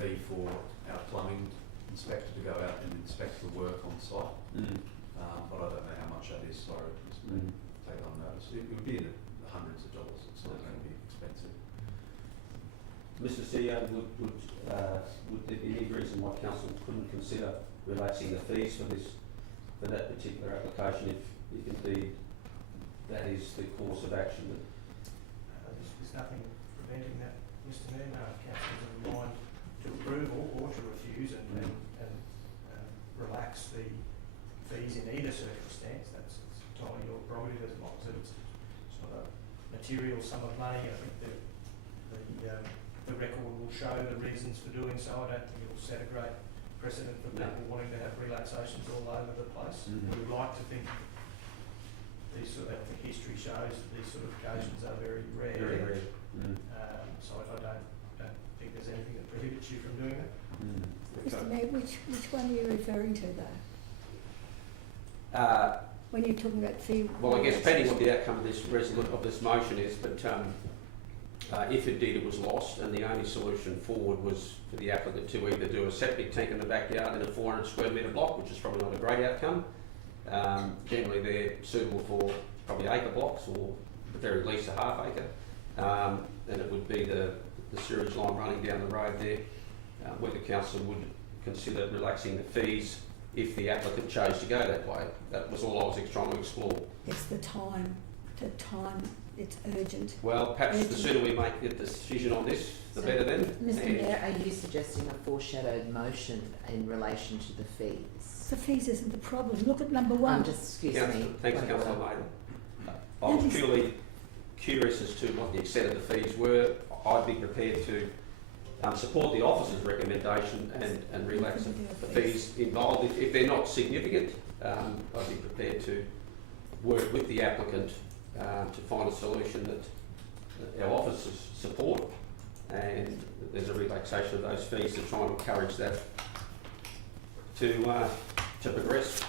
fee for our plumbing inspector to go out and inspect the work on site. But I don't know how much that is, sorry, just take on notice. It would be in the hundreds of dollars, it's not going to be expensive. Mr. CEO, would there be any reason why council couldn't consider relaxing the fees for that particular application if indeed that is the course of action? There's nothing preventing that, Mr. Mayor. No, if council is in mind to approve or to refuse and relax the fees in either circumstance, that's entirely your prerogative. As long as it's not a material sum of money, I think the record will show the reasons for doing so. I don't think it will set a great precedent for people wanting to have relaxations all over the place. We would like to think these sort of, I think history shows that these sort of occasions are very rare. Very rare. So I don't think there's anything that prohibits you from doing that. Mr. Mayor, which one are you referring to though? When you're talking about fee? Well, I guess depending what the outcome of this motion is, but if indeed it was lost and the only solution forward was for the applicant to either do a septic tank in the backyard in a 400 square metre block, which is probably not a great outcome. Generally they're suitable for probably acre blocks or at the very least a half acre. And it would be the sewage line running down the road there, where the council would consider relaxing the fees if the applicant chose to go that way. That was all I was trying to explore. It's the time, it's urgent. Well, perhaps the sooner we make the decision on this, the better then. Mr. Mayor, are you suggesting a foreshadowed motion in relation to the fees? The fees isn't the problem. Look at number one. Excuse me. Thanks, Councillor Maiden. I was purely curious as to what the extent of the fees were. I'd be prepared to support the officer's recommendation and relax the fees involved. If they're not significant, I'd be prepared to work with the applicant to find a solution that our officers support, and there's a relaxation of those fees to try and encourage that to progress.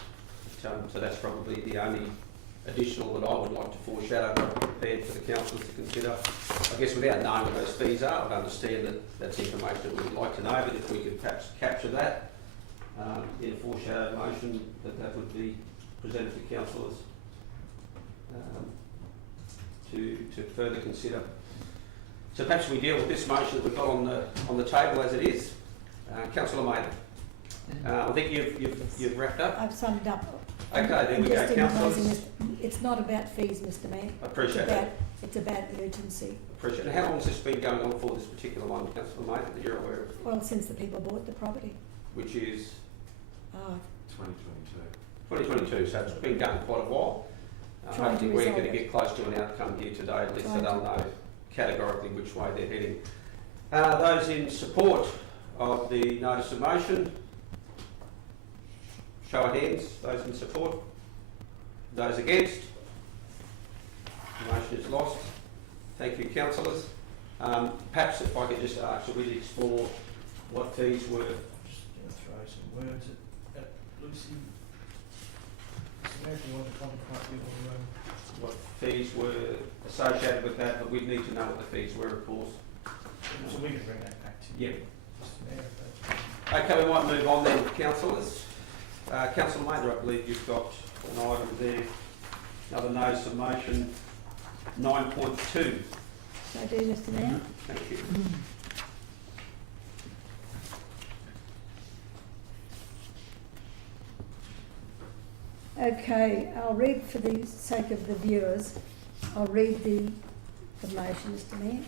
So that's probably the only additional that I would like to foreshadow, prepared for the councillors to consider. I guess without knowing what those fees are, I'd understand that that's information we would like to know, but if we could perhaps capture that in a foreshadowed motion that would be presented to councillors to further consider. So perhaps we deal with this motion that we've got on the table as it is. Councillor Mather, I think you've wrapped up. I've summed up. Okay, there we go, Just in councillors. closing, it's not about fees, Mr Mayor. Appreciate that. It's about urgency. Appreciate it. How long has this been going on for, this particular one, Councillor Mather, that you're aware of? Well, since the people bought the property. Which is 2022. 2022, so it's been going quite a while. Trying to Hopefully we're resolve going to it. get close to an outcome here today, at least so Trying they'll to. know categorically which way they're heading. Those in support of the notice of motion, show of hands. Those in support? Those against? The motion is lost. Thank you, councillors. Perhaps if I could just ask that we explore what fees were. Just going to throw some words at Lucy. Mr Mayor, if you want to comment quickly on What fees were associated with that, but we'd need to know what the fees were, of course. so we can bring that back to you. Yep. Mr Mayor, if that's Okay, we might move on then, councillors. Councillor Mather, I believe you've got an item there, another notice of motion, 9.2. Shall I do, Mr Mayor? Thank you. Okay, I'll read for the sake of the viewers. I'll read the motion, Mr Mayor.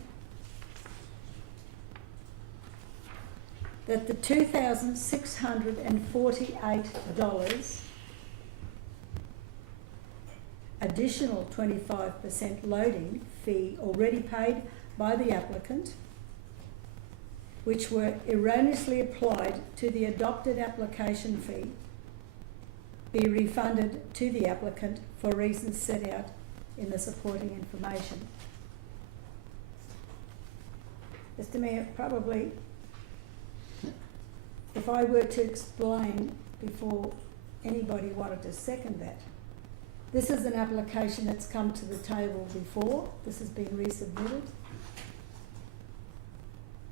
That the $2,648 additional 25% loading fee already paid by the applicant, which were erroneously applied to the adopted application fee, be refunded to the applicant for reasons set out in the supporting information. Mr Mayor, probably if I were to explain before anybody wanted to second that, this is an application that's come to the table before. This has been resubmitted.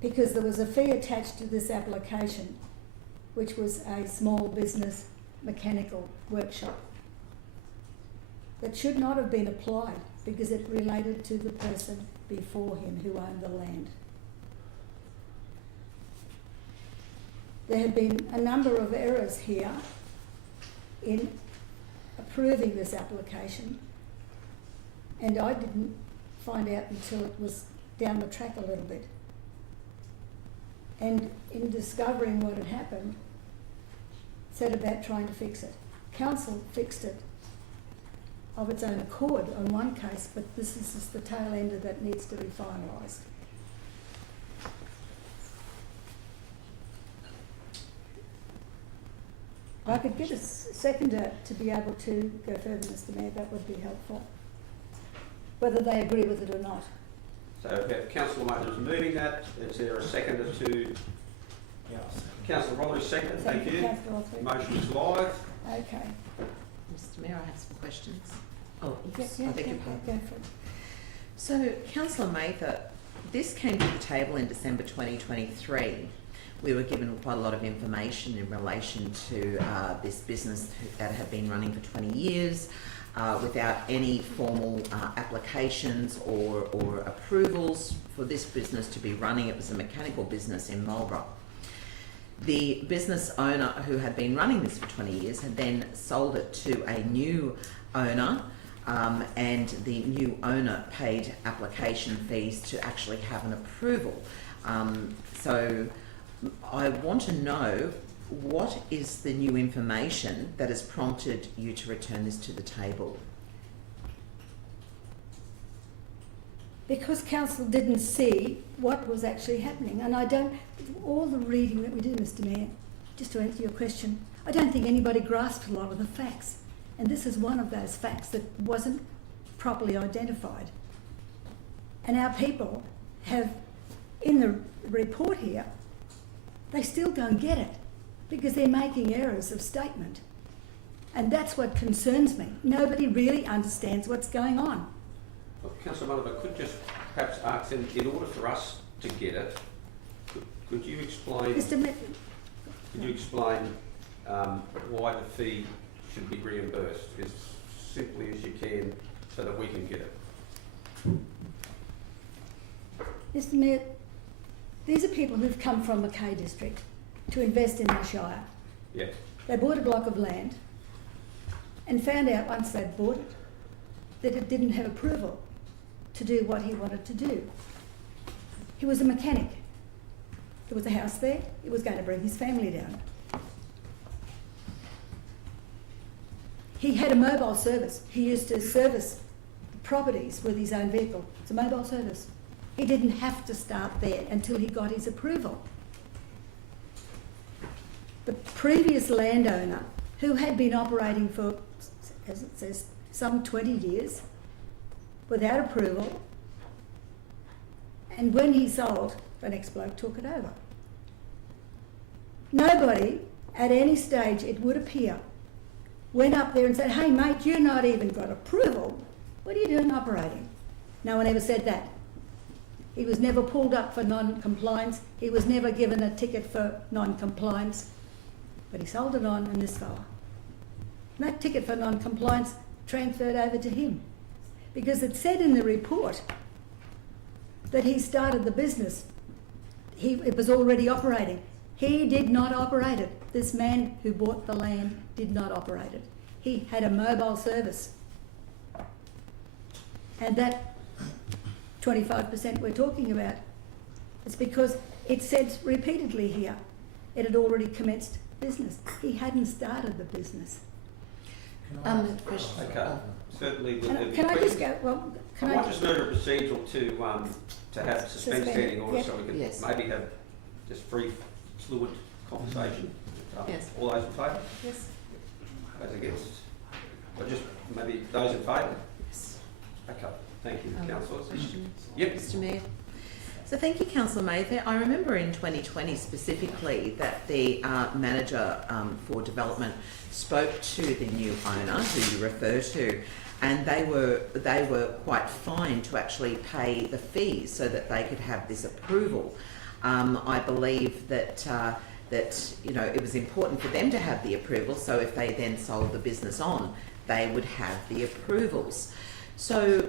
Because there was a fee attached to this application, which was a small business mechanical workshop that should not have been applied because it related to the person before him who owned the land. There have been a number of errors here in approving this application, and I didn't find out until it was down the track a little bit. And in discovering what had happened, set about trying to fix it. Council fixed it of its own accord on one case, but this is just the tail end of that needs to be finalised. If I could get a seconder to be able to go further, Mr Mayor, that would be helpful. Whether they agree with it or not. So we have Councillor Mather is moving that. Is there a seconder to? Yeah. Councillor Rodrigues, second. Thank you. Councillor Rothwell. Motion is live. Okay. Mr Mayor, I have some questions. Oh, Yeah, oops, yeah, I beg your go pardon. for it. So, Councillor Mather, this came to the table in December 2023. We were given quite a lot of information in relation to this business that had been running for 20 years without any formal applications or approvals for this business to be running. It was a mechanical business in Marlborough. The business owner who had been running this for 20 years had then sold it to a new owner, and the new owner paid application fees to actually have an approval. So I want to know, what is the new information that has prompted you to return this to the table? Because council didn't see what was actually happening, and I don't, all the reading that we do, Mr Mayor, just to answer your question, I don't think anybody grasped a lot of the facts, and this is one of those facts that wasn't properly identified. And our people have, in the report here, they still don't get it because they're making errors of statement. And that's what concerns me. Nobody really understands what's going on. Well, Councillor Mather, if I could just perhaps ask them, in order for us to get it, could you explain? Mr. Could you explain why the fee should be reimbursed as simply as you can so that we can get it. Mr Mayor, these are people who've come from Mackay District to invest in the Shire. Yeah. They bought a block of land and found out once they'd bought it that it didn't have approval to do what he wanted to do. He was a mechanic. There was a house there. He was going to bring his family down. He had a mobile service. He used to service the properties with his own vehicle. It's a mobile service. He didn't have to start there until he got his approval. The previous landowner, who had been operating for, as it says, some 20 years, without approval, and when he sold, the next bloke took it over. Nobody, at any stage, it would appear, went up there and said, hey mate, you've not even got approval. What are you doing operating? No one ever said that. He was never pulled up for non-compliance. He was never given a ticket for non-compliance. But he sold it on, and this fella. And that ticket for non-compliance transferred over to him. Because it said in the report that he started the business. It was already operating. He did not operate it. This man who bought the land did not operate it. He had a mobile service. And that 25% we're talking about, it's because it said repeatedly here, it had already commenced business. He hadn't started the business. Question. Okay. Certainly, with the Can I just go? Well, I might just move a procedural to have suspend standing order, so we can Yes. maybe have just free, fluid conversation. Yes. All those in favour? Yes. Those against? Or just maybe those in favour? Yes. Okay. Thank you, councillors. Question, Yep. Mr Mayor. So thank you, Councillor Mather. I remember in 2020 specifically that the manager for development spoke to the new owner, who you refer to, and they were quite fine to actually pay the fees so that they could have this approval. I believe that it was important for them to have the approval, so if they then sold the business on, they would have the approvals. So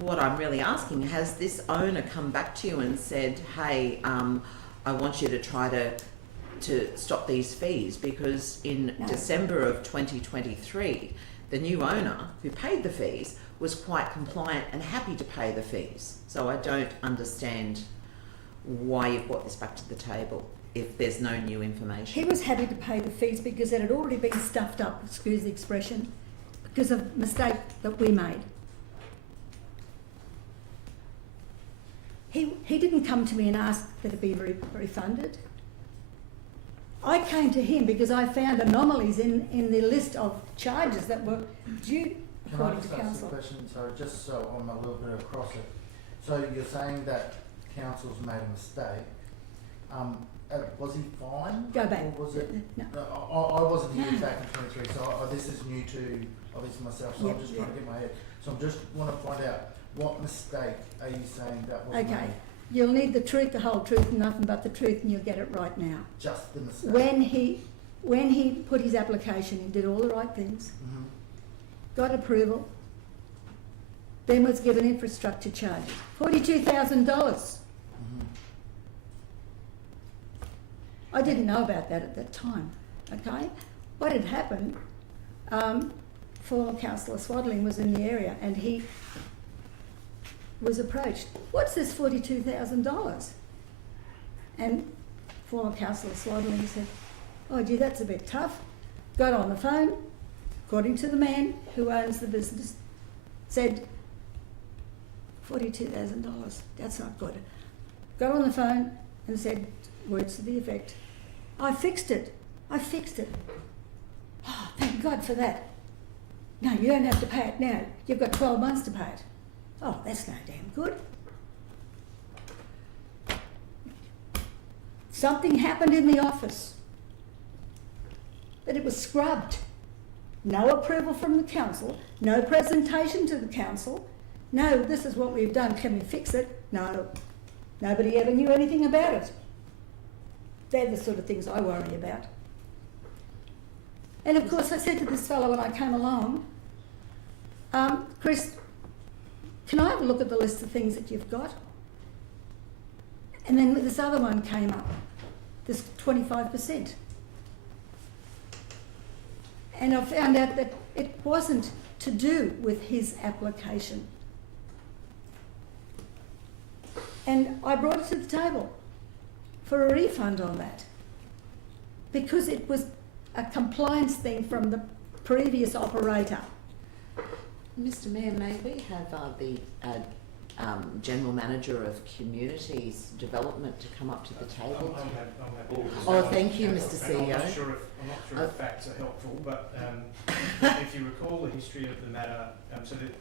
what I'm really asking, has this owner come back to you and said, hey, I want you to try to stop these fees? Because in December of 2023, the new owner who paid the fees was quite compliant and happy to pay the fees. So I don't understand why you've brought this back to the table if there's no new information. He was happy to pay the fees because it had already been stuffed up, excuse the expression, because of a mistake that we made. He didn't come to me and ask that it be refunded. I came to him because I found anomalies in the list of charges that were due according to Can I just ask council. a question? So just so I'm a little bit across it. So you're saying that council's made a mistake. Was he fined? Go back. Or was it? No. I wasn't here back in 23, so this is new to obviously myself. So Yep, I'm just trying to get my head. So I just want to find out what mistake are you saying that was Okay. made? You'll need the truth, the whole truth, and nothing but the truth, and you'll get it right now. Just the mistake. When he put his application in, did all the right things, Mhm. got approval, then was given infrastructure charges, $42,000. Mhm. I didn't know about that at that time, okay? What had happened, former councillor Swaddling was in the area and he was approached, what's this $42,000? And former councillor Swaddling said, oh gee, that's a bit tough. Got on the phone, according to the man who owns the business, said, $42,000, that's not good. Got on the phone and said, words to the effect, I fixed it. Oh, thank God for that. No, you don't have to pay it now. You've got 12 months to pay it. Oh, that's no damn good. Something happened in the office, but it was scrubbed. No approval from the council, no presentation to the council. No, this is what we've done, can we fix it? No, nobody ever knew anything about it. They're the sort of things I worry about. And of course, I said to this fellow when I came along, Chris, can I have a look at the list of things that you've got? And then this other one came up, this 25%. And I found out that it wasn't to do with his application. And I brought it to the table for a refund on that, because it was a compliance thing from the previous operator. Mr Mayor, may we have the General Manager of Communities Development to come up to the table? I'm happy. Oh, thank you, Mr I'm CEO. not sure if facts are helpful, but if you recall the history of the matter, so that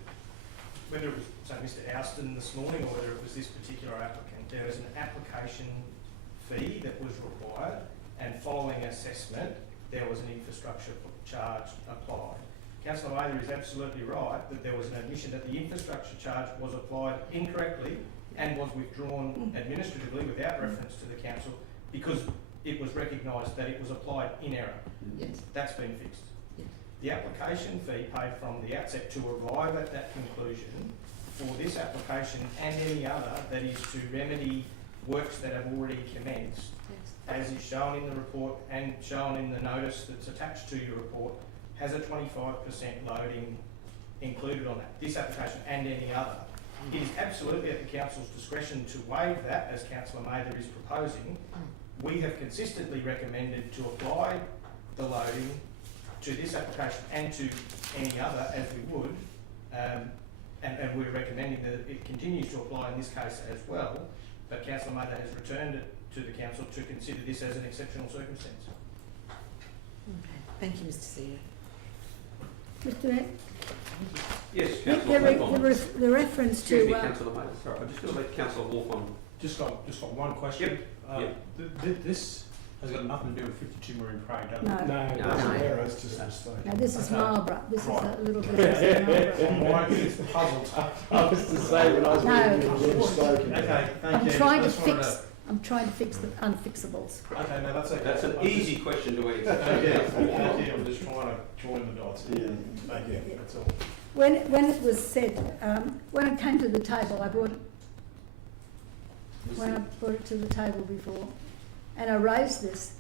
whether it was, say, Mr Ouston this morning or whether it was this particular applicant, there was an application fee that was required, and following assessment, there was an infrastructure charge applied. Councillor Mather is absolutely right that there was an admission that the infrastructure charge was applied incorrectly and was withdrawn administratively without reference to the council because it was recognised that it was applied in error. Yes. That's been fixed. Yes. The application fee paid from the outset to arrive at that conclusion for this application and any other that is to remedy works that have already commenced, as is shown in the report and shown in the notice that's attached to your report, has a 25% loading included on that, this application and any other. It is absolutely at the council's discretion to waive that, as Councillor Mather is proposing. We have consistently recommended to apply the loading to this application and to any other as we would, and we're recommending that it continues to apply in this case as well, but Councillor Mather has returned it to the council to consider this as an exceptional circumstance. Okay. Thank you, Mr CEO. Mr Mayor, Yes, Councillor the reference Excuse to... me, Councillor Mather, sorry, I'm just going to let Councillor Wolf on. Just got one question. This has got nothing to do with 52 Marine Parade, does it? No. It's just a mistake. No, this is Okay. Marlborough. This is Right. a little bit of Marlborough. I'm just puzzled. I was to say when I was reading it, it was spoken. Okay, thank I'm you. trying I to just wanted fix. I'm trying to fix the unfixables. Okay, no, that's okay. That's an easy question to answer. Thank you. I'm just trying to join the dots. Yeah. Thank you. That's all. When it was said, when it came to the table, I brought it to the table before, and I raised this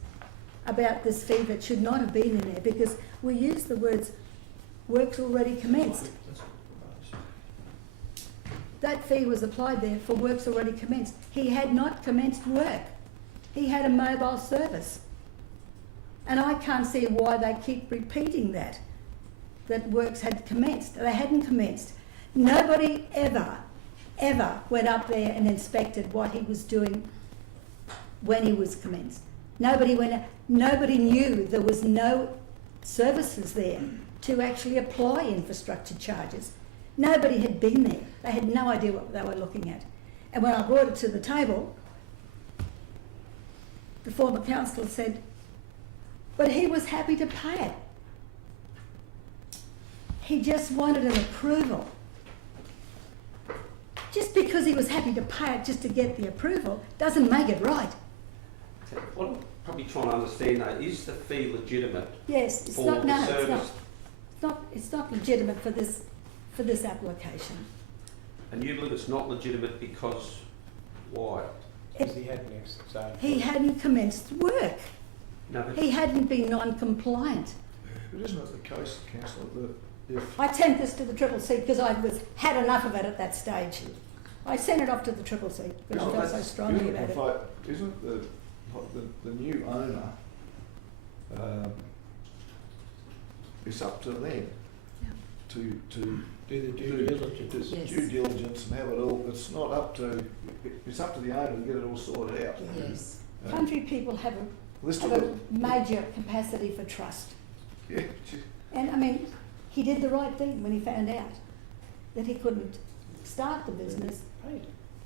about this fee that should not have been in there, because we use the words works already commenced. That fee was applied there for works already commenced. He had not commenced work. He had a mobile service. And I can't see why they keep repeating that works had commenced. They hadn't commenced. Nobody ever went up there and inspected what he was doing when he was commenced. Nobody knew there was no services there to actually apply infrastructure charges. Nobody had been there. They had no idea what they were looking at. And when I brought it to the table, the former councillor said, but he was happy to pay it. He just wanted an approval. Just because he was happy to pay it just to get the approval doesn't make it right. What I'm probably trying to understand though, is the fee legitimate? Yes, it's for not. the No, service? it's not legitimate for this application. And you believe it's not legitimate because why? He hadn't commenced work. No, but He hadn't been non-compliant. But isn't it the case, councillor, that if I sent this to the Triple C because I had enough of it at that stage. I sent it off to the Triple C because I felt so strongly about it. Isn't the new owner, it's up to them to Do the due diligence. Yes. due diligence and have it all. It's not up to, it's up to the owner to get it all sorted out. Yes. Country people have Let's a look at, major capacity for trust. yeah, And I mean, he did the right thing when he found out that he couldn't start the business.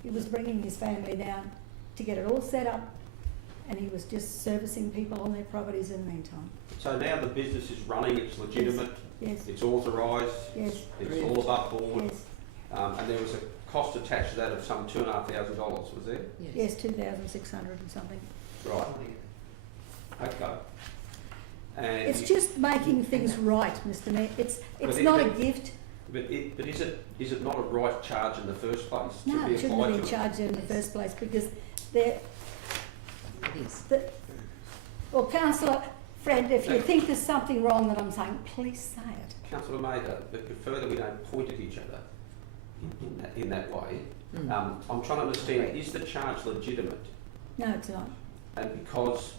He was bringing his family down to get it all set up, and he was just servicing people on their properties in the meantime. so now the business is running, it's legitimate, Yes, it's authorised, yes, it's all above board, yes, and there was a cost attached to that of some $2,500, was there? yes, 2,600 and something. Right. Okay. And It's just making things right, Mr Mayor. It's not a gift. But is it not a right charge in the first place to No, be it shouldn't applied have been to it? charged in the first place because they're... It is. Well, Councillor Fred, if you think there's something wrong that I'm saying, please say it. Councillor Mather, but further we don't point at each other in that way. I'm trying to understand, is the charge legitimate? No, it's not. And because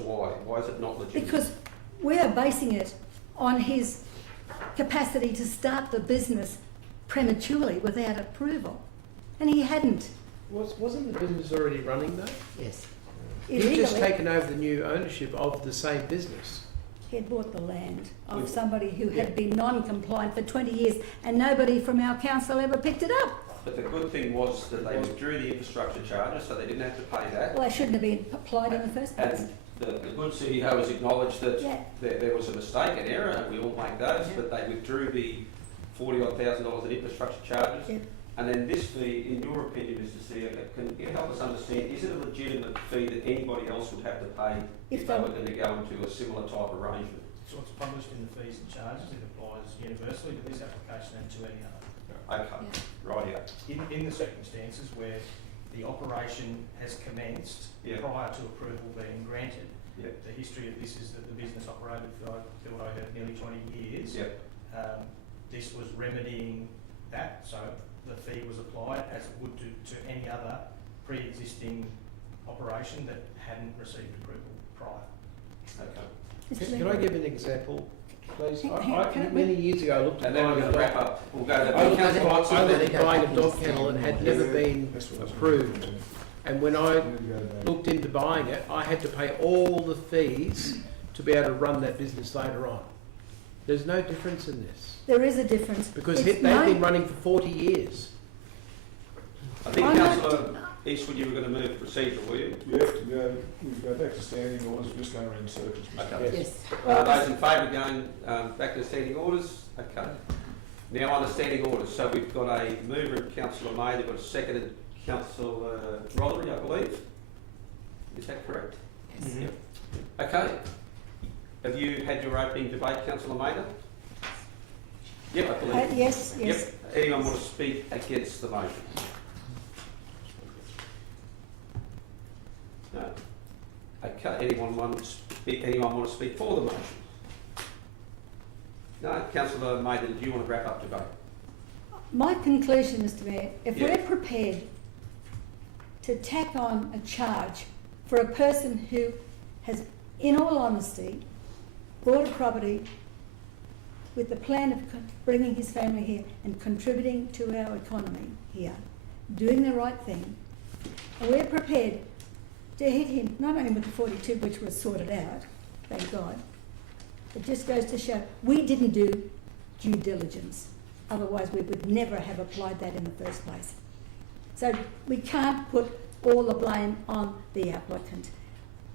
why? Why is it not legitimate? Because we are basing it on his capacity to start the business prematurely without approval. And he hadn't. Wasn't the business already running though? Yes. He'd just Illegally. taken over the new ownership of the same business. He had bought the land of somebody who had been non-compliant for 20 years and nobody from our council ever picked it up. But the good thing was that they withdrew the infrastructure charges, so they didn't have to pay that. Well, they shouldn't have been applied in the first place. And the good CEO has acknowledged that Yeah. there was a mistake, an error, and we all make those, but they withdrew the $40,000 in infrastructure charges. Yeah. And then this fee, in your opinion, Mr. CEO, can you help us understand, is it a legitimate fee that anybody else would have to pay if they were going to go into a similar type arrangement? So it's published in the fees and charges. It applies universally to this application and to any other. Okay, rightio. In the circumstances where the operation has commenced prior to approval being granted, the history of this is that the business operated for, I feel I heard, nearly 20 years. This was remedying that, so the fee was applied as it would to any other pre-existing operation that hadn't received approval prior. Okay. Can I give an example, please? Can Many years ago, I looked at And then we're buying going a to wrap dog. up. We'll go to I looked Councillor Watson. at buying a dog kennel that had never been approved. And when I looked into buying it, I had to pay all the fees to be able to run that business later on. There's no difference in this. There is a difference. Because It's they've no- been running for 40 years. I think I'm not- Councillor Eastwood, you were going to move procedural, were you? You have to go back to standing orders, we're just going around in circles. Mr. Okay. Yes. Those in favour of going back to standing orders? Okay. Now on the standing orders, so we've got a mover, Councillor May, we've got a seconded Councillor Rollery, I believe. Is that correct? Yes. Yep. Okay. Have you had your opening debate, Councillor Maida? Yep, I believe. Yes, yes. Yep. Anyone want to speak against the motion? No. Okay. Anyone want to speak for the motion? No. Councillor Maida, do you want to wrap up debate? My conclusion, Mr Mayor, if Yeah. we're prepared to tack on a charge for a person who has, in all honesty, bought a property with the plan of bringing his family here and contributing to our economy here, doing the right thing, and we're prepared to hit him, not only with the 42, which was sorted out, thank God, it just goes to show we didn't do due diligence. Otherwise, we would never have applied that in the first place. So we can't put all the blame on the applicant.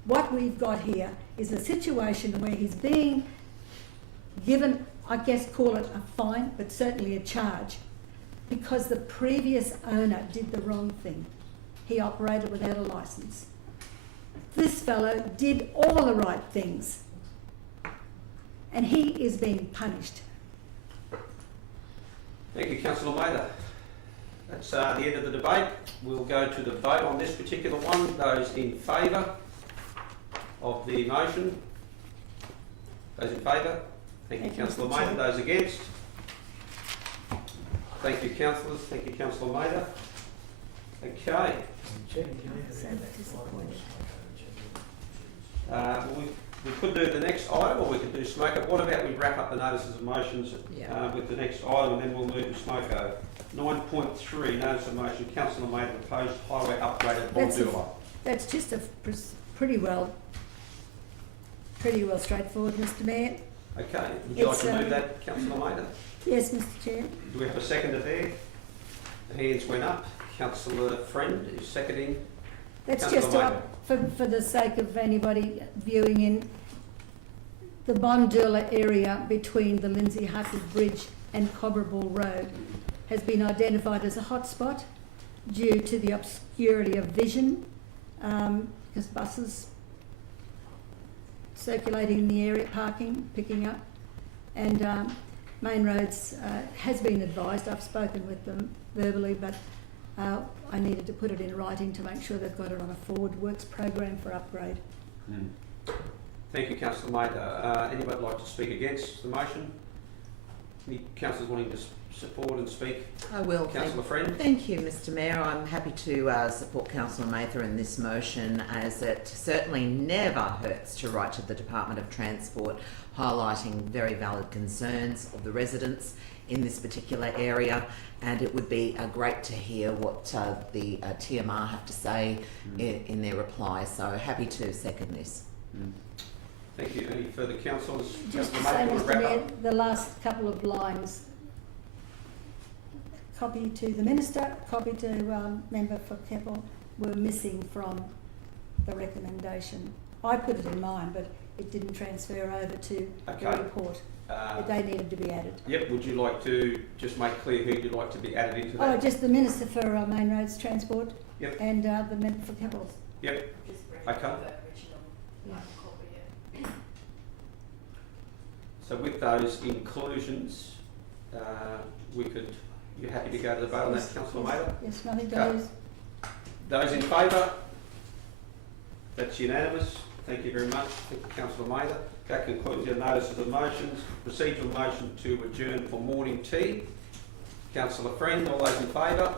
What we've got here is a situation where he's being given, I guess call it a fine, but certainly a charge, because the previous owner did the wrong thing. He operated without a licence. This fellow did all the right things, and he is being punished. Thank you, Councillor Mather. That's the end of the debate. We'll go to the vote on this particular one. Those in favour of the motion? Those in favour? Thank you, Councillor Mather. Those against? Thank you, councillors. Thank you, Councillor Mather. Okay. So disappointed. We could do the next item, or we could do smoke up. What about we wrap up the notices of motions with the next item, and then we'll move to smoke over. 9.3, notice of motion. Councillor Mather, proposed highway upgrade at Bondula. That's just a pretty well straightforward, Mr Mayor. Okay. Would you like It's, to move that, Councillor Mather? Yes, Mr Chair. Do we have a seconder there? The hands went up. Councillor Friend is seconding. That's Councillor just for the sake of anybody viewing in the Bondula area between the Lindsay Hartford Bridge and Cobberball Road has been identified as a hotspot due to the obscurity of vision, because buses circulating in the area, parking, picking up, and Main Roads has been advised. I've spoken with them verbally, but I needed to put it in writing to make sure they've got it on a forward works program for upgrade. Thank you, Councillor Mather. Anybody like to speak against the motion? Any councillors wanting to support and speak? I will. Councillor Friend. Thank you, Mr Mayor. I'm happy to support Councillor Mather in this motion, as it certainly never hurts to write to the Department of Transport highlighting very valid concerns of the residents in this particular area, and it would be great to hear what the TMR have to say in their reply. So happy to second this. Thank you. Any further councillors? Just to Councillor say, Mather, want to Mr wrap Mayor, up? the last couple of lines, copy to the Minister, copy to Member for Keppel, were missing from the recommendation. I put it in mine, but it didn't transfer over to the report. They needed to be added. Yep. Would you like to just make clear who you'd like to be added into that? Oh, just the Minister for Main Roads Transport. Yep. And the Member for Keppel. Yep. Okay. So with those inclusions, you're happy to go to the vote on that, Councillor Mather? Yes, nothing to lose. Those in favour? That's unanimous. Thank you very much. Thank you, Councillor Mather. That concludes your notices of motions. Procedural motion to adjourn for morning tea. Councillor Friend, all those in favour?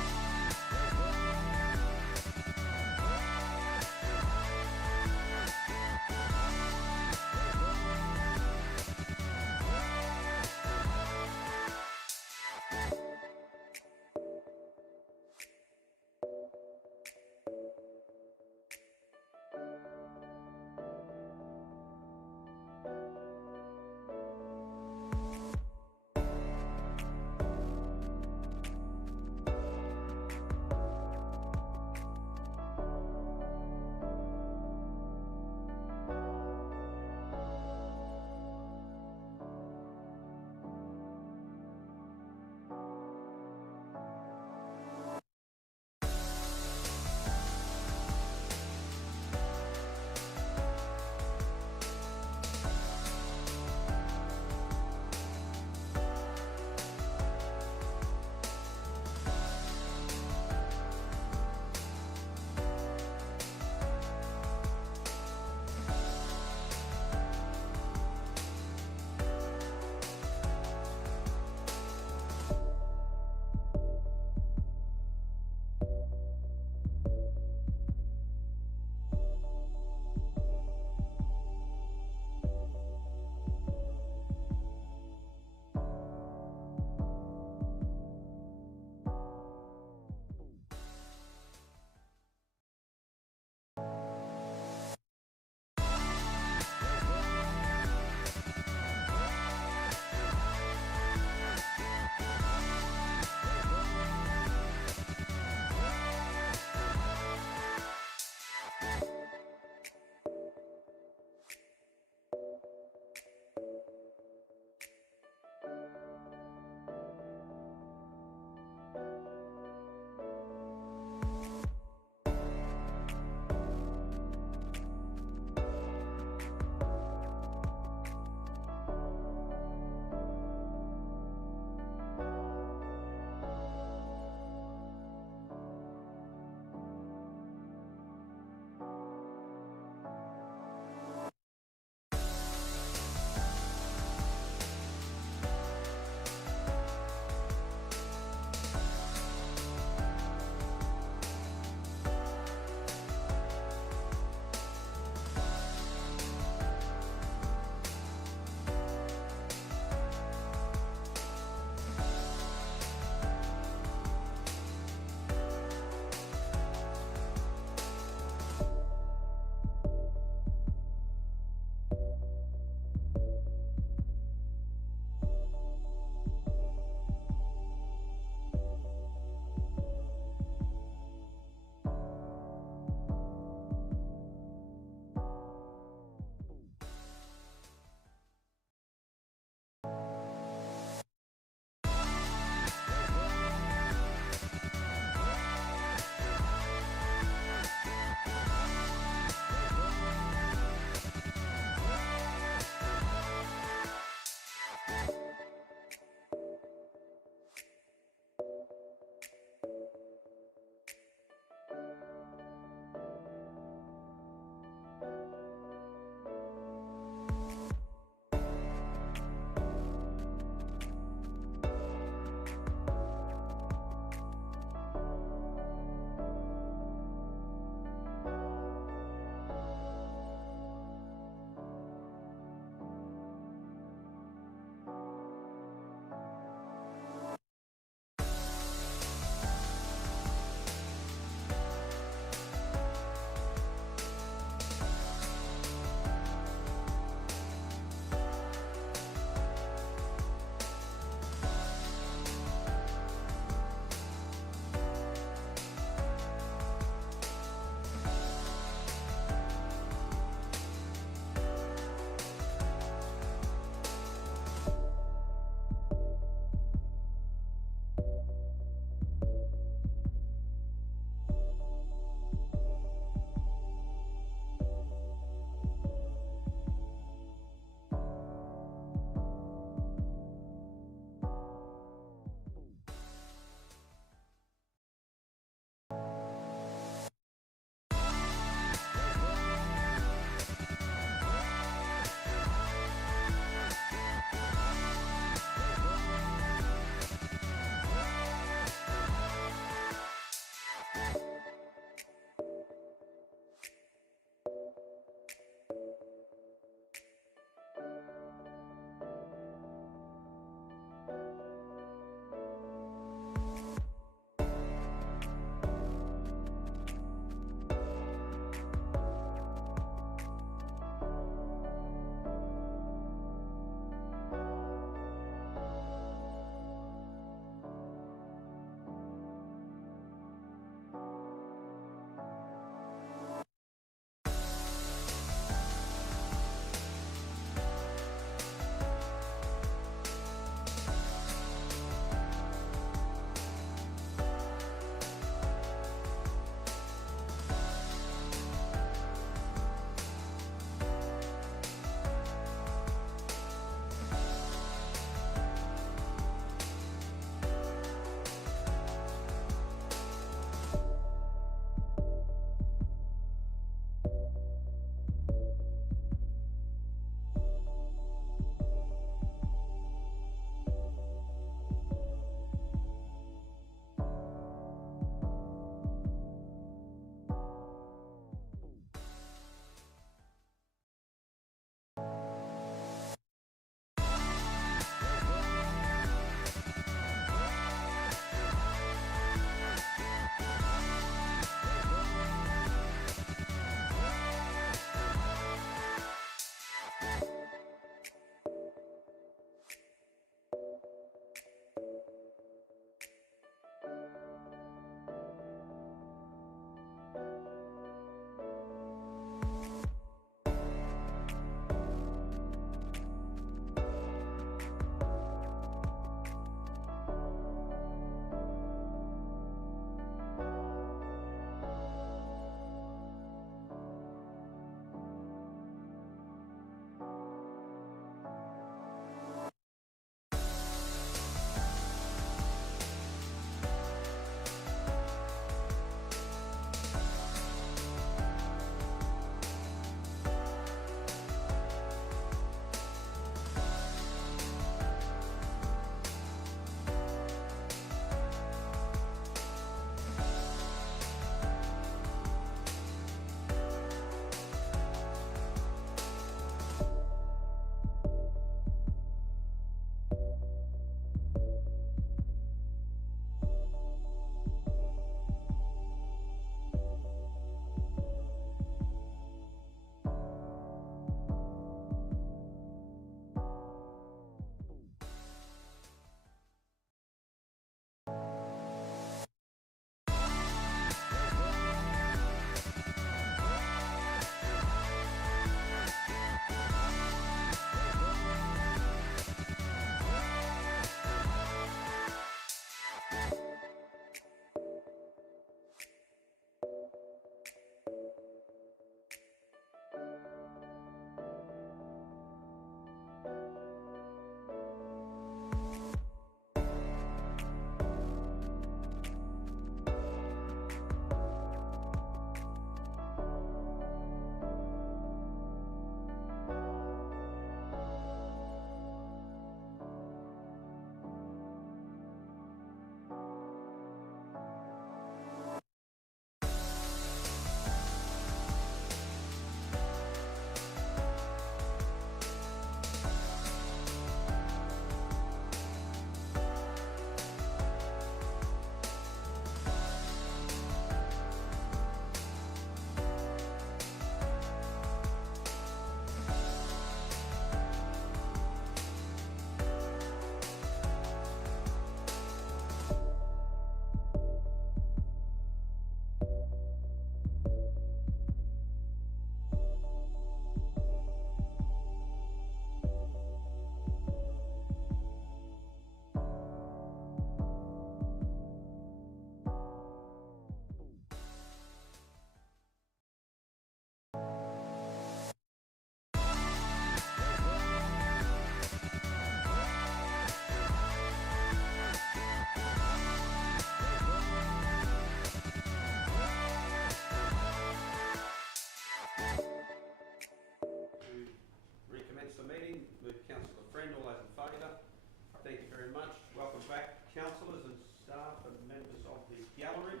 councillors and staff and members of the gallery,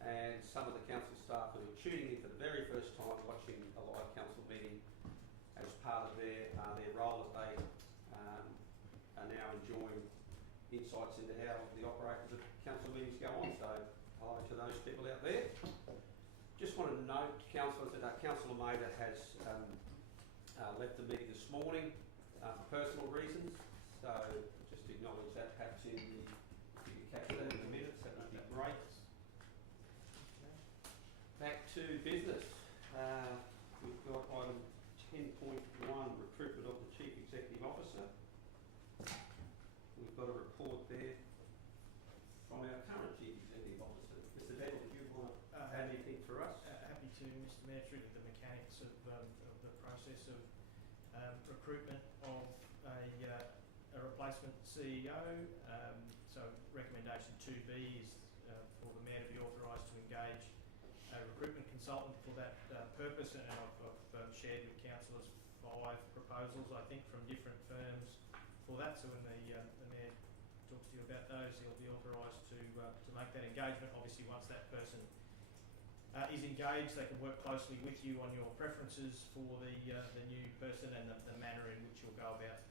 and some of the council staff who are tuning in for the very first time watching a live council meeting as part of their role as they are now enjoying insights into how the operations of council meetings go on. So hello to those people out there. Just wanted to note, councillors, that Councillor Mader has left the meeting this morning for personal reasons, so just to acknowledge that. Perhaps if you could capture that in the minutes, that would be great. Back to business. We've got item 10.1, recruitment of the Chief Executive Officer. We've got a report there from our current Chief Executive Officer. Mr. Daniel, do you want to add anything for us? Happy to, Mr Mayor, through the mechanics of the process of recruitment of a replacement CEO. So recommendation 2B is for the Mayor to be authorised to engage a recruitment consultant for that purpose, and I've shared with councillors 5 proposals, I think, from different firms for that. So when the Mayor talks to you about those, he'll be authorised to make that engagement. Obviously, once that person is engaged, they can work closely with you on your preferences for the new person and the manner in which you'll go about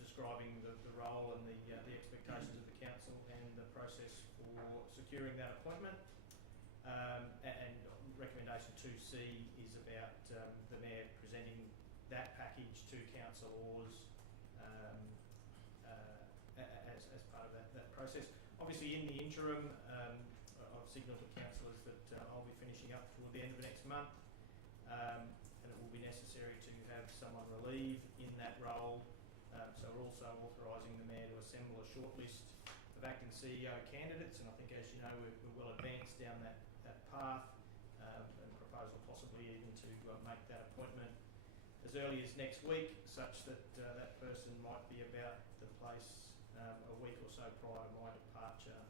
describing the role and the expectations of the council and the process for securing that appointment. And recommendation 2C is about the Mayor presenting that package to councillors as part of that process. Obviously, in the interim, I've signalled to councillors that I'll be finishing up toward the end of next month, and it will be necessary to have someone relieve in that role. So we're also authorising the Mayor to assemble a shortlist of acting CEO candidates, and I think, as you know, we're well advanced down that path, and proposal possibly even to make that appointment as early as next week, such that that person might be about the place a week or so prior to my departure.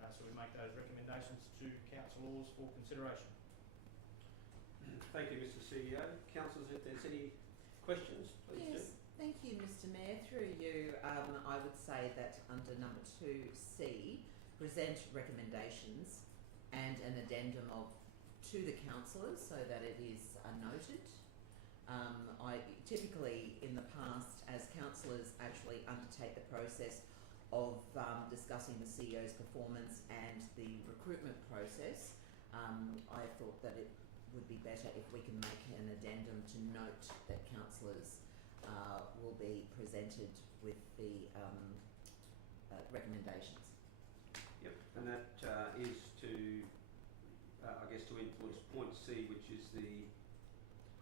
So we make those recommendations to councillors for consideration. Thank you, Mr CEO. Councillors, if there's any questions, please do. Thank you, Mr Mayor. Through you, I would say that under number 2C, present recommendations and an addendum to the councillors so that it is noted. I typically, in the past, as councillors actually undertake the process of discussing the CEO's performance and the recruitment process, I thought that it would be better if we can make an addendum to note that councillors will be presented with the recommendations. Yep, and that is to, I guess, to influence point C, which is the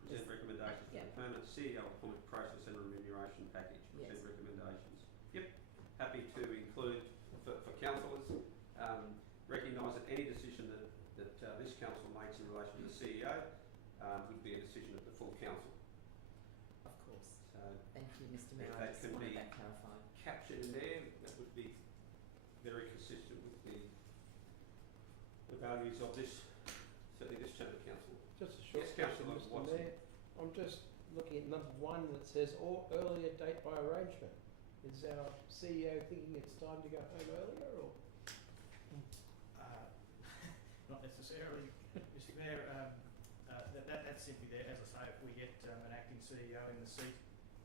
present recommendations for the permanent CEO appointment process and remuneration package. Present recommendations. Yep, happy to include for councillors. Recognise that any decision that this council makes in relation to the CEO would be a decision of the full council. Of course. So thank you, Mr Mayor. If I that just can wanted be that clarified. captured in there, that would be very consistent with the values of this, certainly this chamber council. Just a short Yes, question, Councillor Mr Watson. Mayor. I'm just looking at number 1 that says or earlier date by arrangement. Is our CEO thinking it's time to go home earlier, or? Not necessarily, Mr Mayor. That's simply there. As I say, if we get an acting CEO in the seat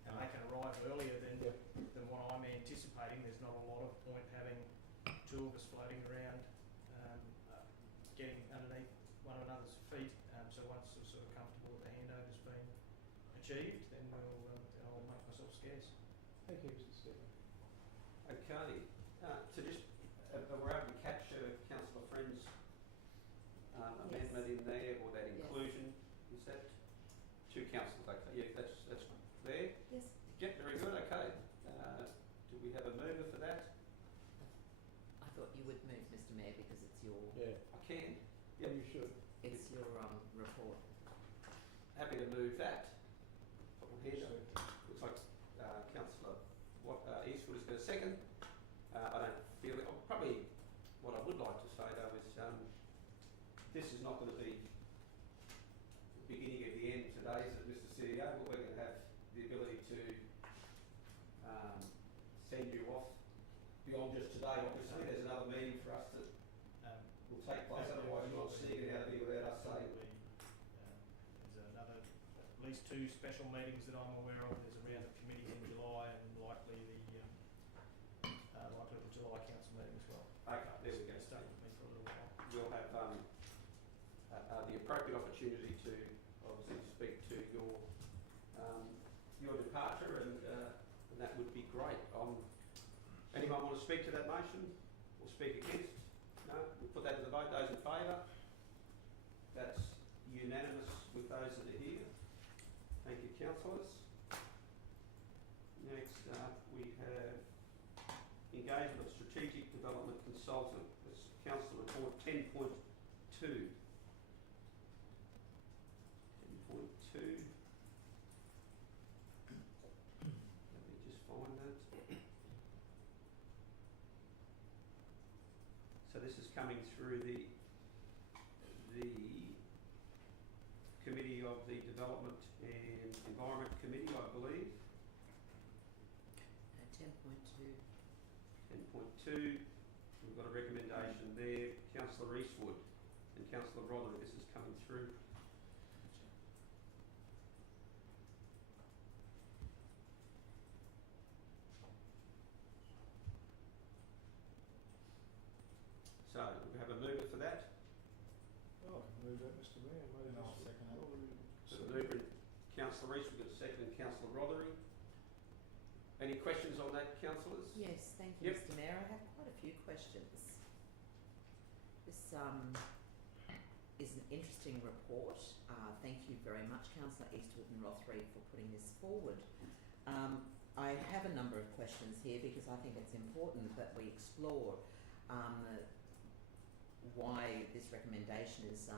and they can arrive earlier than what I'm anticipating, there's not a lot of point having 2 of us floating around, getting underneath one another's feet. So once we're sort of comfortable that the handover's been achieved, then I'll make myself scarce. Thank you, Mr. Speaker. Okay. So just, we're able to capture Councillor Friend's amendment in there, or that inclusion. Is that 2 councillors? Okay. Yeah, that's there. Yes. Yep, very good. Okay. Do we have a mover for that? I thought you would move, Mr Mayor, because it's your... Yeah. I can. Yep. You should. It's your report. Happy to move that. Looks like Councillor Eastwood is going to second. I don't feel it. Probably what I would like to say though is this is not going to be the beginning of the end today, is it, Mr CEO? But we're going to have the ability to send you off beyond just today. Obviously, there's another meeting for us that will take place. Otherwise, you're not sneaking out of here without us saying. There's another at least 2 special meetings that I'm aware of. There's a round of committees in July and likely the July council meeting as well. Okay, there we go. Stay with me for a little while. We'll have the appropriate opportunity to obviously speak to your that would be great. Anyone want to speak to that motion or speak against? No? We'll put that to the vote. Those in favour? That's unanimous with those that are here. Thank you, councillors. Next up, we have engagement of strategic development consultant. This is council report 10.2. 10.2. Let me just find that. So this is coming through the Committee of the Development and Environment Committee, I believe. 10.2. 10.2, we've got a recommendation there. Councillor Eastwood and Councillor Roderick, this is coming through. So, we have a mover for that. Oh, I can move that, Mr Mayor. And I'll second it. So, the mover, Councillor Eastwood, got a second, and Councillor Roderick. Any questions on that, councillors? Yes, thank you, Yep. Mr Mayor. I have quite a few questions. This is an interesting report. Thank you very much, Councillor Eastwood and Rothery, for putting this forward. I have a number of questions here because I think it's important that we explore why this recommendation is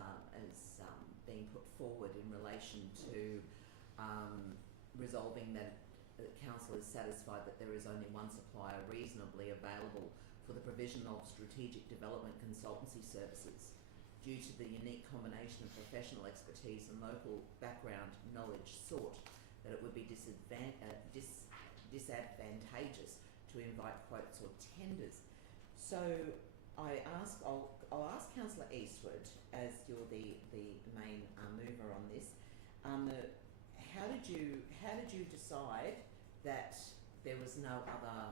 being put forward in relation to resolving that the council is satisfied that there is only one supplier reasonably available for the provision of strategic development consultancy services due to the unique combination of professional expertise and local background knowledge sought, that it would be disadvantageous to invite quotes or tenders. So I'll ask Councillor Eastwood, as you're the main mover on this, how did you decide that there was no other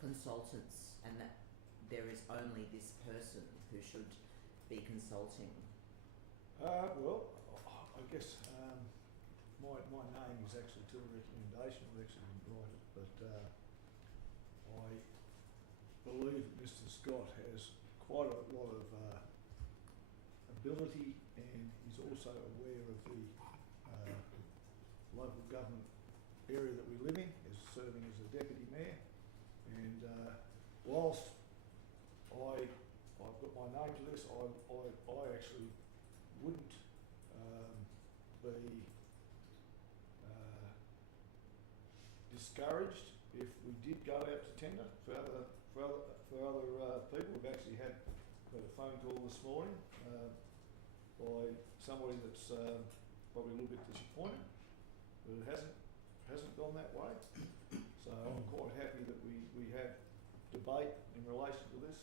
consultants and that there is only this person who should be consulting? Well, I guess my name is actually to the recommendation. I've actually been write it, but I believe that Mr Scott has quite a lot of ability, and he's also aware of the local government area that we live in, is serving as a deputy mayor, and whilst I've got my name to this, I actually wouldn't be discouraged if we did go out to tender for other people. We've actually had a phone call this morning by somebody that's probably a little bit disappointed, but it hasn't gone that way. So I'm quite happy that we have debate in relation to this,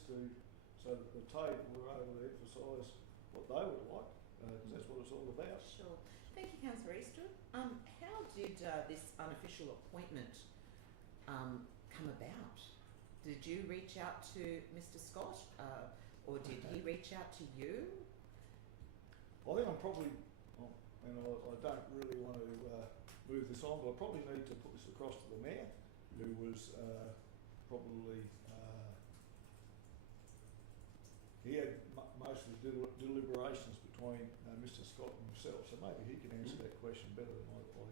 so that the table we're able to emphasise what they would like, because that's what it's all about. Sure. Thank you, Councillor Eastwood. How did this unofficial appointment come about? Did you reach out to Mr Scott, or did he reach out to you? I think I'm probably, and I don't really want to move this on, but I probably need to put this across to the mayor, who was probably, he had most of the deliberations between Mr Scott and himself, so maybe he can answer that question better than I can.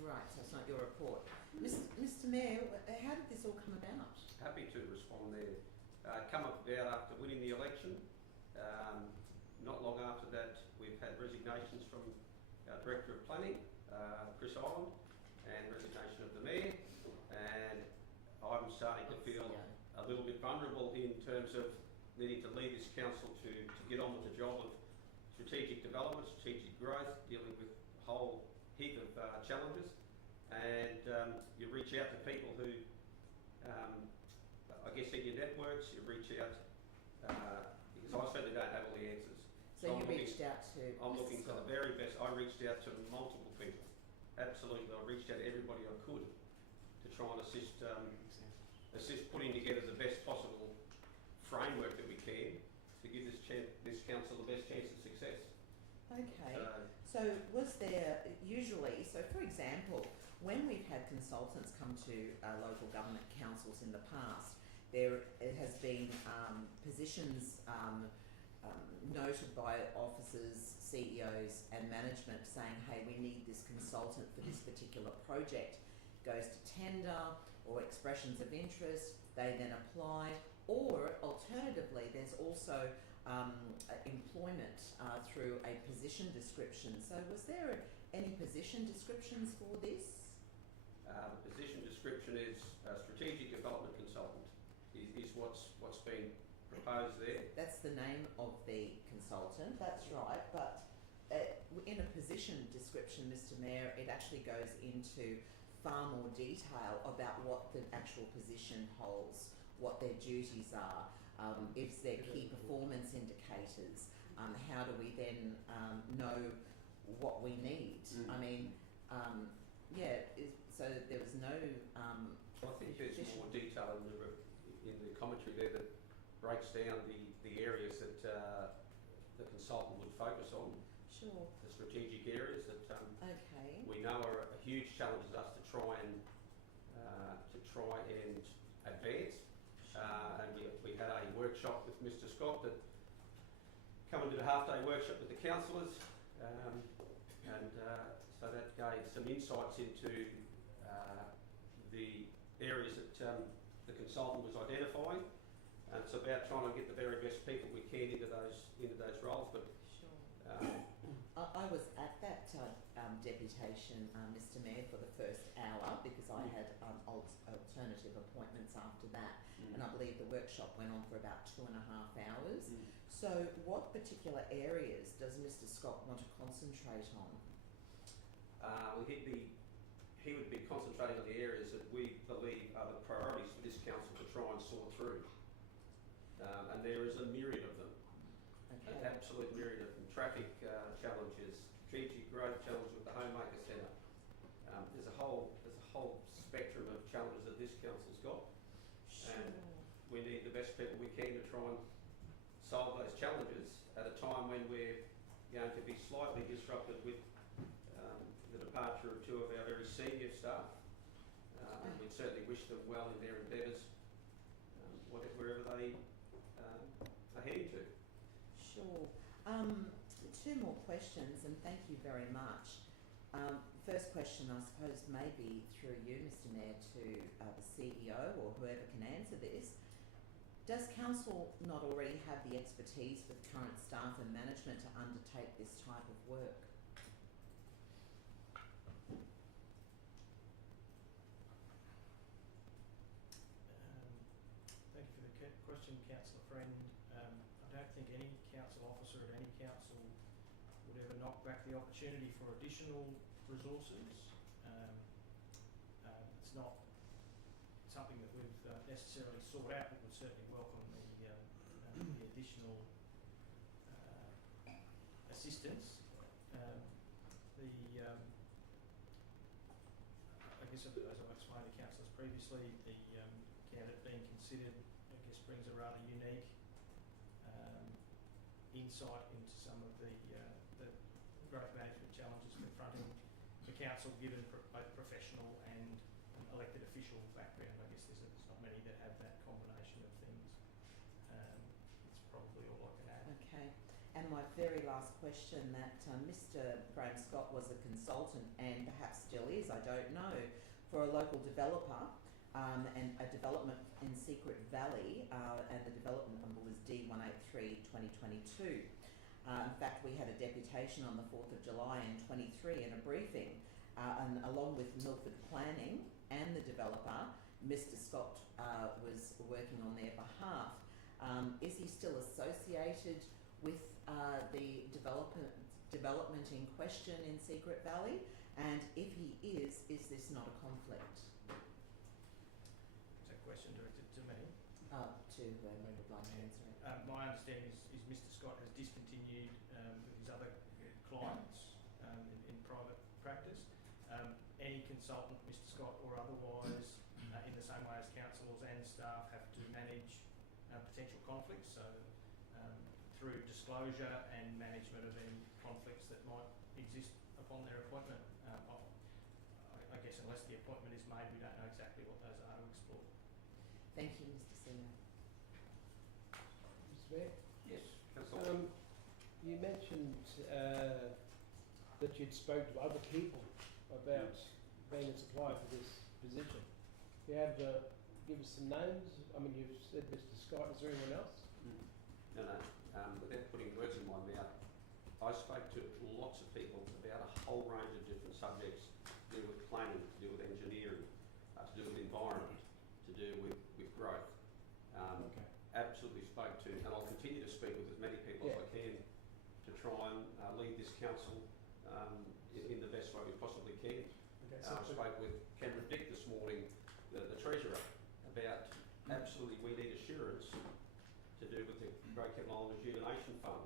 Right, so it's not your report. Mr Mayor, how did this all come about? Happy to respond there. Come about after winning the election. Not long after that, we've had resignations from our Director of Planning, Chris Island, and resignation of the Mayor, and I'm starting to feel a little bit vulnerable in terms of needing to lead this council to get on with the job of strategic development, strategic growth, dealing with a whole heap of challenges, and you reach out to people who, I guess in your networks, you reach out, because I certainly don't have all the answers. So you reached out to I'm Mr. looking for the Scott. very best. I reached out to multiple people. Absolutely, I reached out to everybody I could to try and assist putting together the best possible framework that we can to give this council the best chance of success. Okay. So was there usually, so for example, when we've had consultants come to local government councils in the past, there has been positions noted by officers, CEOs and management saying, hey, we need this consultant for this particular project. Goes to tender or expressions of interest, they then apply, or alternatively there's also employment through a position description. So was there any position descriptions for this? The position description is a strategic development consultant, is what's been proposed there. That's the name of the consultant, that's right, but in a position description, Mr Mayor, it actually goes into far more detail about what the actual position holds, what their duties are, if they're key performance indicators, how do we then know what we need? I mean, so there was no I think there's more detail in the commentary there that breaks down the areas that the consultant would focus on. Sure. The strategic areas that okay. we know are a huge challenge to us to try and advance. And we had a workshop with Mr Scott that come and did a half-day workshop with the councillors, so that gave some insights into the areas that the consultant was identifying. And it's about trying to get the very best people we can into those roles. But I was at that deputation, Mr Mayor, for the first hour because I had alternative appointments after that, and I believe the workshop went on for about 2.5 hours. So what particular areas does Mr Scott want to concentrate on? Well, he would be concentrating on the areas that we believe are the priorities for this council to try and sort through. And there is a myriad of them. Okay. An absolute myriad of them. Traffic challenges, strategic growth challenges with the Homemaker Centre. There's a whole spectrum of challenges that this council's got, and we need the best people we can to try and solve those challenges at a time when we're going to be slightly disrupted with the departure of 2 of our very senior staff. We'd certainly wish them well in their endeavours, wherever they are heading to. Sure. 2 more questions, and thank you very much. First question, I suppose, maybe through you, Mr Mayor, to the CEO or whoever can answer this. Does Council not already have the expertise with current staff and management to undertake this type of work? Thank you for the question, Councillor Friend. I don't think any council officer at any council would ever knock back the opportunity for additional resources. It's not something that we've necessarily sought out, but would certainly welcome the additional assistance. I guess as I've explained to councillors previously, the candidate being considered, I guess, brings a rather unique insight into some of the growth management challenges confronting the council, given both professional and an elected official background. I guess there's not many that have that combination of things. It's probably all I can add. Okay. And my very last question, that Mr Graham Scott was a consultant, and perhaps still is, I don't know, for a local developer, and a development in Secret Valley, and the development number was D183-2022. In fact, we had a deputation on the 4th of July in 23 and a briefing, and along with Milford Planning and the developer, Mr Scott was working on their behalf. Is he still associated with the development in question in Secret Valley? And if he is this not a conflict? Is that a question directed to me? To whoever would like to answer it. My understanding is Mr Scott has discontinued with his other clients in private practice. Any consultant, Mr Scott or otherwise, in the same way as councillors and staff, have to manage potential conflicts. So through disclosure and management of any conflicts that might exist upon their appointment. I guess unless the appointment is made, we don't know exactly what those are. We'll explore. Thank you, Mr. Senior. Mr. Mayor? Yes, Councillor. You mentioned that you'd spoke to other people about being a supplier for this position. You have give us some names. I mean, you've said Mr. Scott. Is there anyone else? No. Without putting words in my mouth, I spoke to lots of people about a whole range of different subjects to do with planning, to do with engineering, to do with environment, to do with growth. Okay. Absolutely spoke to, and I'll continue to speak with as many people as I can to try and lead this council in the best way we possibly can. Okay, I spoke with Cameron Dick this morning, the Treasurer, about absolutely we need assurance to do with the Great Kevin Island Rejuvenation Fund,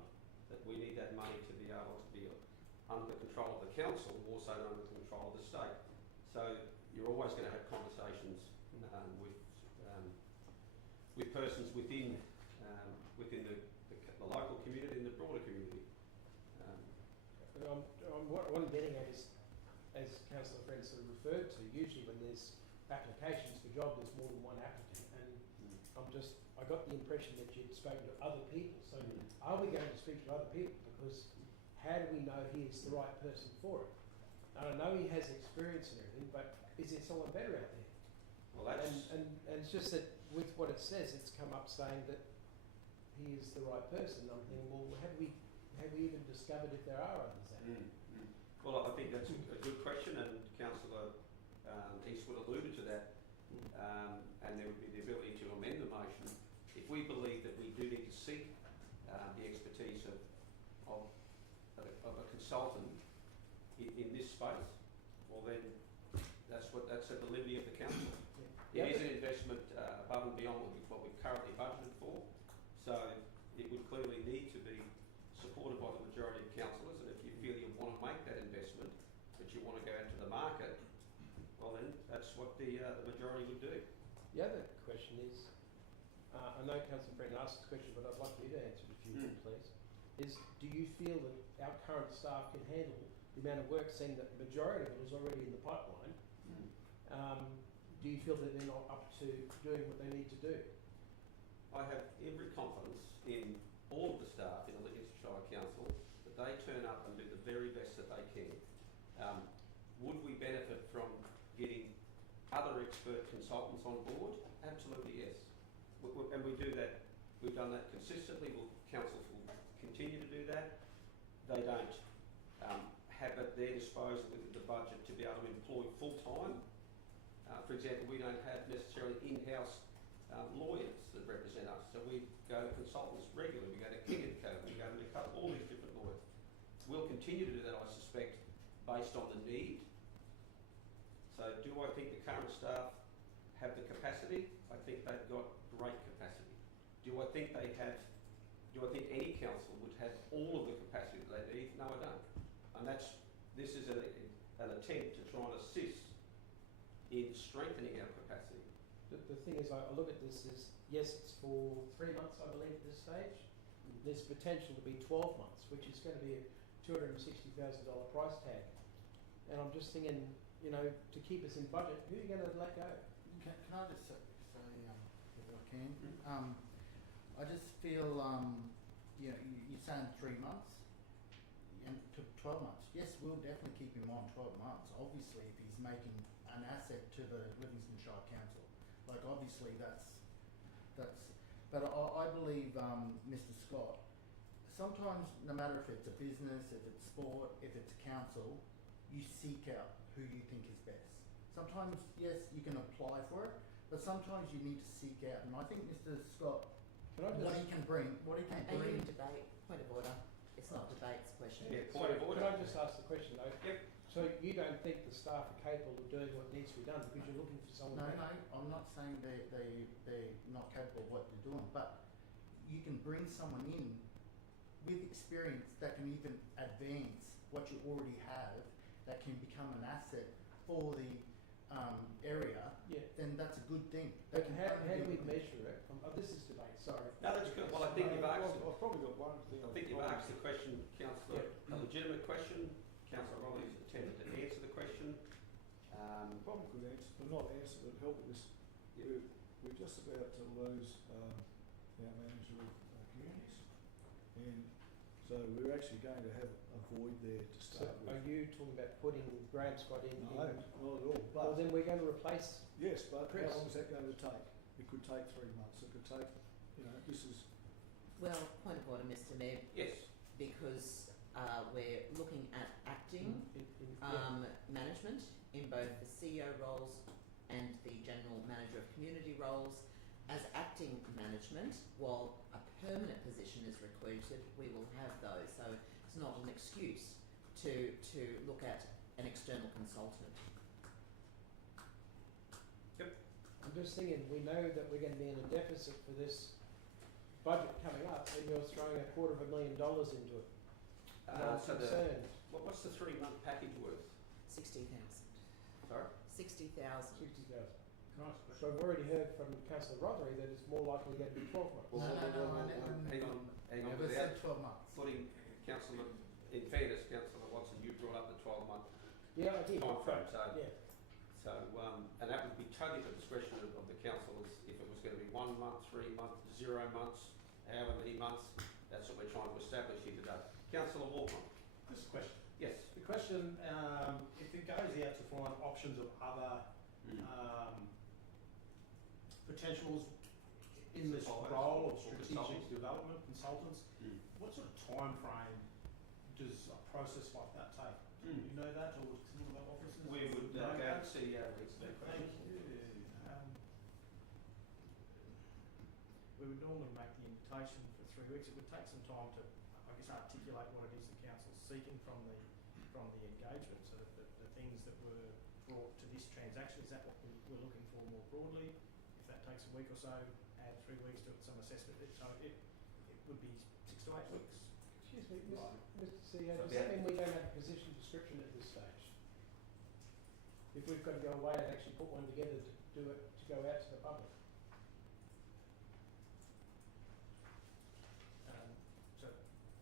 that we need that money to be able to be under the control of the council, more so than under the control of the state. So you're always going to have conversations with persons within the local community and the broader community. What I'm getting at is, as Councillor Friend sort of referred to, usually when there's applications for job, there's more than one applicant, and I got the impression that you'd spoken to other people. So are we going to speak to other people? Because how do we know he is the right person for it? And I know he has experience and everything, but is there someone better out there? Well, that's... And it's just that with what it says, it's come up saying that he is the right person. I'm thinking, well, have we even discovered if there are others out there? Well, I think that's a good question, and Councillor Eastwood alluded to that, and there would be the ability to amend the motion if we believe that we do need to seek the expertise of a consultant in this space. Well, then that's at the liberty of the council. It is an investment above and beyond what we've currently budgeted for, so it would clearly need to be supported by the majority of councillors, and if you feel you want to make that investment, but you want to go out to the market, well then that's what the majority would do. The other question is, I know Councillor Brennan asked this question, but I'd like you to answer it if you would, please, is do you feel that our current staff can handle the amount of work, seeing that the majority of it is already in the pipeline? Do you feel that they're not up to doing what they need to do? I have every confidence in all of the staff in the Livingstone Shire Council that they turn up and do the very best that they can. Would we benefit from getting other expert consultants on board? Absolutely yes. And we do that. We've done that consistently. Councils will continue to do that. They don't have at their disposal within the budget to be able to employ full-time. For example, we don't have necessarily in-house lawyers that represent us, so we go to consultants regularly. We go to King & Co, we go to McCullough, all these different lawyers. We'll continue to do that, I suspect, based on the need. So do I think the current staff have the capacity? I think they've got great capacity. Do I think any council would have all of the capacity that they need? No, I don't. And this is an attempt to try and assist in strengthening our capacity. The thing is, I look at this as, yes, it's for 3 months, I believe, at this stage. There's potential to be 12 months, which is going to be a $260,000 price tag. And I'm just thinking, you know, to keep us in budget, who are you going to let go? Can I just say if I can? I just feel, you know, you're saying 3 months and to 12 months. Yes, we'll definitely keep him on 12 months. Obviously, if he's making an asset to the Livingstone Shire Council, like obviously that's. But I believe, Mr. Scott, sometimes no matter if it's a business, if it's sport, if it's a council, you seek out who you think is best. Sometimes, yes, you can apply for it, but sometimes you need to seek out. And I think Mr. Scott, what he can bring. Are you in debate? Point of order. It's not debate, it's a question. Yeah, point of order. Can I just ask the question though? Yep. So you don't think the staff are capable of doing what needs to be done because you're looking for someone? No, I'm not saying they're not capable of what they're doing, but you can bring someone in with experience that can even advance what you already have, that can become an asset for the area, then that's a good thing. But how do we measure it? This is debate, sorry. No, that's good. Well, I think you've asked. I've probably got one thing. I think you've asked the question, Councillor, a legitimate question. Councillor Rollins attempted to answer the question. Probably could answer, but not answer, but help with this. We're just about to lose our manager of communities, and so we're actually going to have a void there to So start with. are you talking about putting Graham Scott in? No, not at all. Well, But then we're going to replace. yes, but Chris. how long is that going to take? It could take 3 months. It could take, this is. Well, point of order, Mr Mayor. Yes. Because we're looking at acting Yeah. management in both the CEO roles and the general manager of community roles. As acting management, while a permanent position is recruited, we will have those. So it's not an excuse to look at an external consultant. I'm just thinking, we know that we're going to be in a deficit for this budget coming up, and you're throwing $250,000 into it. And I'm So concerned. what's the 3-month package worth? 60,000. Sorry? 60,000. 60,000. Can I ask a question? So I've already heard from Councillor Rothery that it's more likely going to be 12 months. No, Hang on, Never without said 12 months. putting Councillor, in fairness, Councillor Watson, you brought up the 12-month Yeah, I did. time frame, so, Yeah. and that would be totally at the discretion of the councillors if it was going to be 1 month, 3 months, 0 months, however many months. That's what we're trying to establish here today. Councillor Walker. Just a question. Yes. The question, if it goes out to find options of other potentials in this role of strategic development consultants, what sort of time frame does a process like that take? Do you know that, or some of the officers? We would go and see Thank you. We would normally make the invitation for 3 weeks. It would take some time to, I guess, articulate what it is the council's seeking from the engagement. So that the things that were brought to this transaction, is that what we're looking for more broadly? If that takes a week or so, add 3 weeks to it, some assessment. So it would be 6 to 8 weeks. Excuse me, Mr. CEO, So does that mean we don't have a position description at this stage? If we've got to go away and actually put one together to do it, to go out to the public? So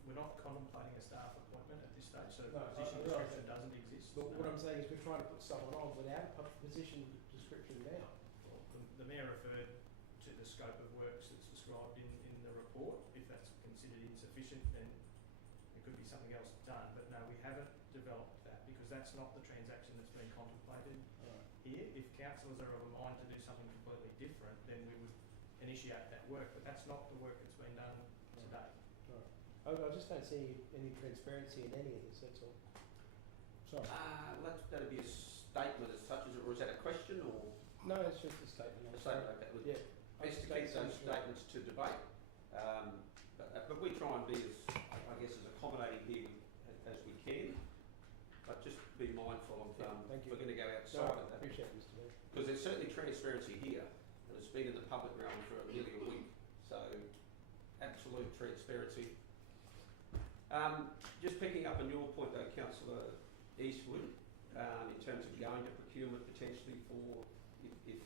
we're not contemplating a staff appointment at this stage, so No, the position I realise description that. doesn't exist. But what I'm saying is we're trying to put someone on without a position description now. Well, the Mayor referred to the scope of works that's described in the report. If that's considered insufficient, then there could be something else done. But no, we haven't developed that because that's not the transaction that's been contemplated here. If councillors are of a mind to do something completely different, then we would initiate that work. But that's not the work that's been done today. I just don't see any transparency in any of this, that's all. Sorry. That'd be a statement as such, or is that a question, or No, it's just a statement. a statement? Okay, Yeah. best to keep those statements to debate. But we try and be as accommodating here as we can. But just be mindful of thank you. we're going to go outside No, of that. appreciate it, Mr. Mayor. Because there's certainly transparency here, and it's been in the public realm for nearly a week. So absolute transparency. Just picking up on your point though, Councillor Eastwood, in terms of going to procurement potentially for if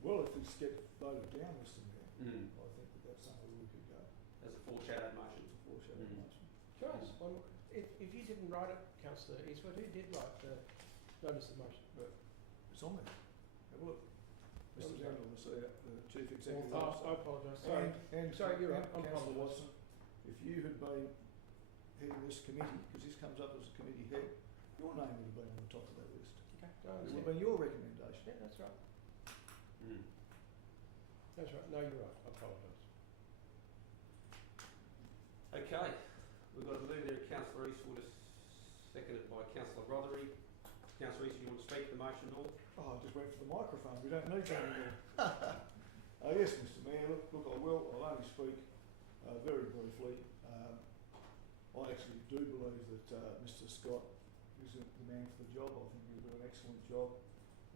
Well, if this gets voted down, Mr Mayor, Mm. I think that's something we could go. as a foreshadowed motion. Foreshadowing Mm. motion. Can I ask one more? If you didn't write it, Councillor Eastwood, who did write the notice of motion? It's on there. Have a look. What Mr was General, the Chief Executive I Officer. apologise. Sorry. And Sorry, you're right. I Councillor apologise. Watson, if you had been heading this committee, because this comes up as a committee head, your name would have been on the top of that list. Okay, It no, I would understand. have been your recommendation. Yeah, that's right. Mm. That's right. No, you're right. I apologise. Okay, we've got a move there, Councillor Eastwood, seconded by Councillor Rothery. Councillor Eastwood, you want to speak to the motion at all? Oh, I just went for the microphone. We don't need that anymore. Yes, Mr Mayor, look, I will. I'll only speak very briefly. I actually do believe that Mr Scott is the man for the job. I think he'll do an excellent job.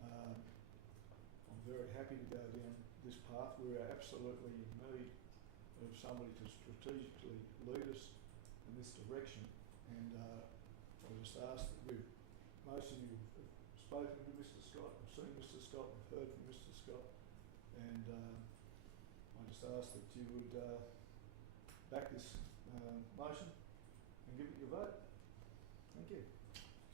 I'm very happy to go down this path. We are absolutely in need of somebody to strategically lead us in this direction. And I just ask that most of you have spoken to Mr Scott, have seen Mr Scott, have heard from Mr Scott, and I just ask that you would back this motion and give it your vote. Thank you.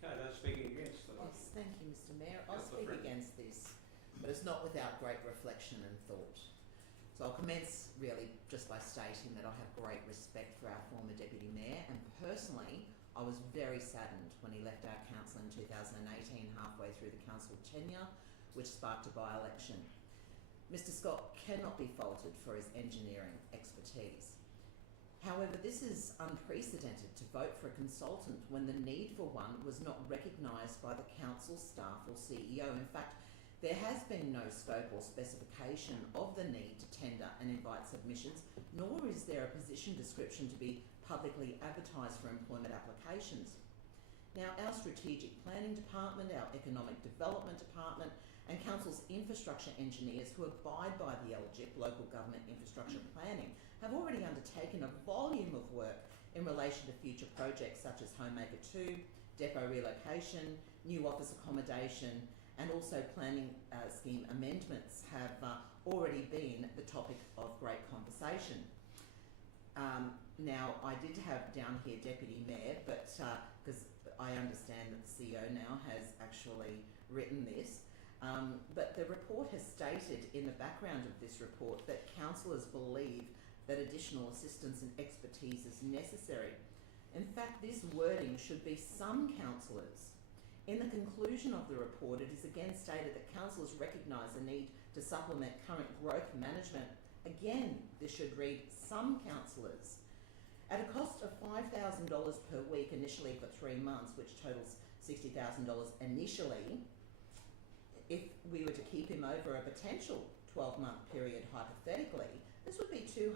Okay, those speaking against the motion. Yes. Thank you, Mr. Mayor. I'll Councillor speak Friend. against this, but it's not without great reflection and thought. So I'll commence really just by stating that I have great respect for our former Deputy Mayor, and personally I was very saddened when he left our council in 2018, halfway through the council tenure, which sparked a by-election. Mr. Scott cannot be faulted for his engineering expertise. However, this is unprecedented to vote for a consultant when the need for one was not recognised by the council staff or CEO. In fact, there has been no scope or specification of the need to tender and invite submissions, nor is there a position description to be publicly advertised for employment applications. Now, our strategic planning department, our economic development department, and council's infrastructure engineers who abide by the LGIP, local government infrastructure planning, have already undertaken a volume of work in relation to future projects such as Homemaker 2, depot relocation, new office accommodation, and also planning scheme amendments have already been the topic of great conversation. Now, I did have down here Deputy Mayor, but because I understand that the CEO now has actually written this, but the report has stated in the background of this report that councillors believe that additional assistance and expertise is necessary. In fact, this wording should be some councillors. In the conclusion of the report, it is again stated that councillors recognise the need to supplement current growth management. Again, this should read some councillors. At a cost of $5,000 per week initially for 3 months, which totals $60,000 initially, if we were to keep him over a potential 12-month period hypothetically, this would be $260,000.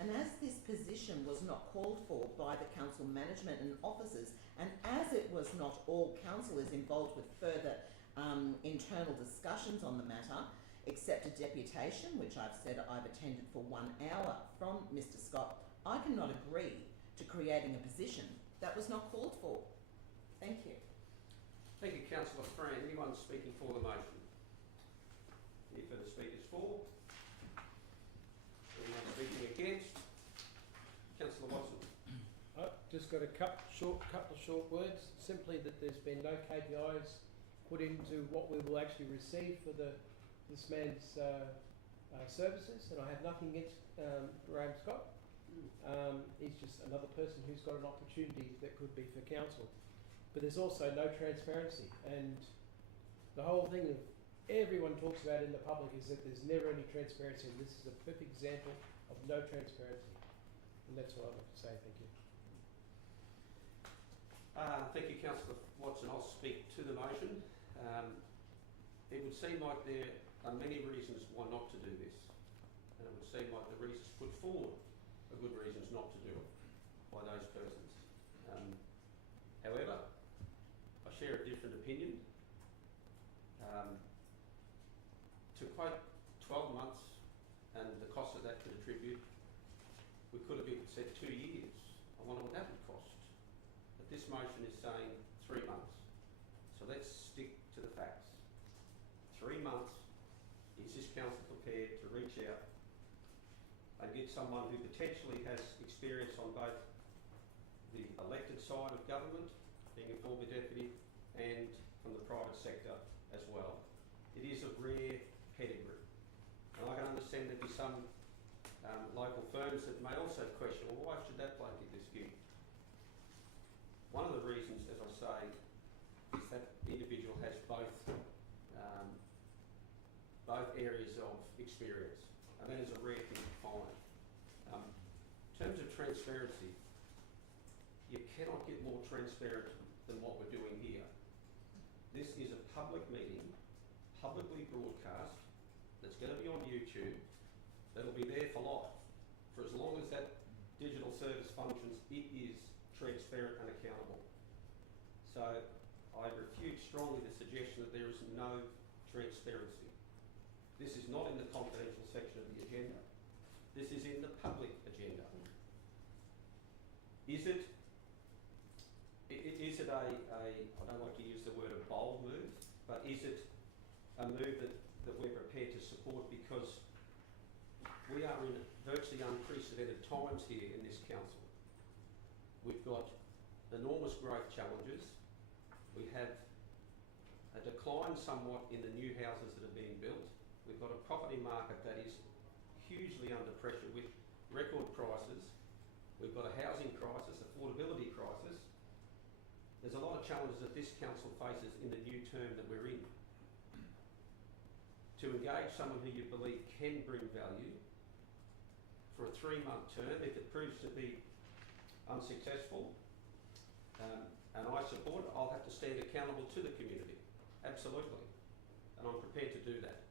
And as this position was not called for by the council management and officers, and as it was not all councillors involved with further internal discussions on the matter, except a deputation, which I've said I've attended for 1 hour from Mr. Scott, I cannot agree to creating a position that was not called for. Thank you. Thank you, Councillor Fran. Anyone speaking for the motion? Any further speakers for? Anyone speaking against? Councillor Watson. I've just got a couple of short words. Simply that there's been no KPIs put into what we will actually receive for this man's services, and I have nothing against Graham Scott. He's just another person who's got an opportunity that could be for council. But there's also no transparency, and the whole thing of everyone talks about in the public is that there's never any transparency, and this is a perfect example of no transparency. And that's what I'd like to say. Thank you. Thank you, Councillor Watson. I'll speak to the motion. It would seem like there are many reasons why not to do this, and it would seem like the reasons put forward are good reasons not to do it by those persons. However, I share a different opinion. To quote 12 months and the cost of that to attribute, we could have even said 2 years. I wonder what that would cost. But this motion is saying 3 months. So let's stick to the facts. 3 months. Is this council prepared to reach out and get someone who potentially has experience on both the elected side of government, being a former deputy, and from the private sector as well? It is a rare pedigree. And I can understand there'd be some local firms that may also question, well, why should that bloke get this gig? One of the reasons, as I say, is that the individual has both areas of experience, and that is a rare thing to find. In terms of transparency, you cannot get more transparent than what we're doing here. This is a public meeting, publicly broadcast, that's going to be on YouTube, that'll be there for life. For as long as that digital service functions, it is transparent and accountable. So I refute strongly the suggestion that there is no transparency. This is not in the confidential section of the agenda. This is in the public agenda. Is it I don't like to use the word a bold move, but is it a move that we're prepared to support because we are in virtually unprecedented times here in this council? We've got enormous growth challenges. We have a decline somewhat in the new houses that are being built. We've got a property market that is hugely under pressure with record prices. We've got a housing crisis, affordability crisis. There's a lot of challenges that this council faces in the new term that we're in. To engage someone who you believe can bring value for a 3-month term, if it proves to be unsuccessful, and I support it, I'll have to stand accountable to the community, absolutely, and I'm prepared to do that.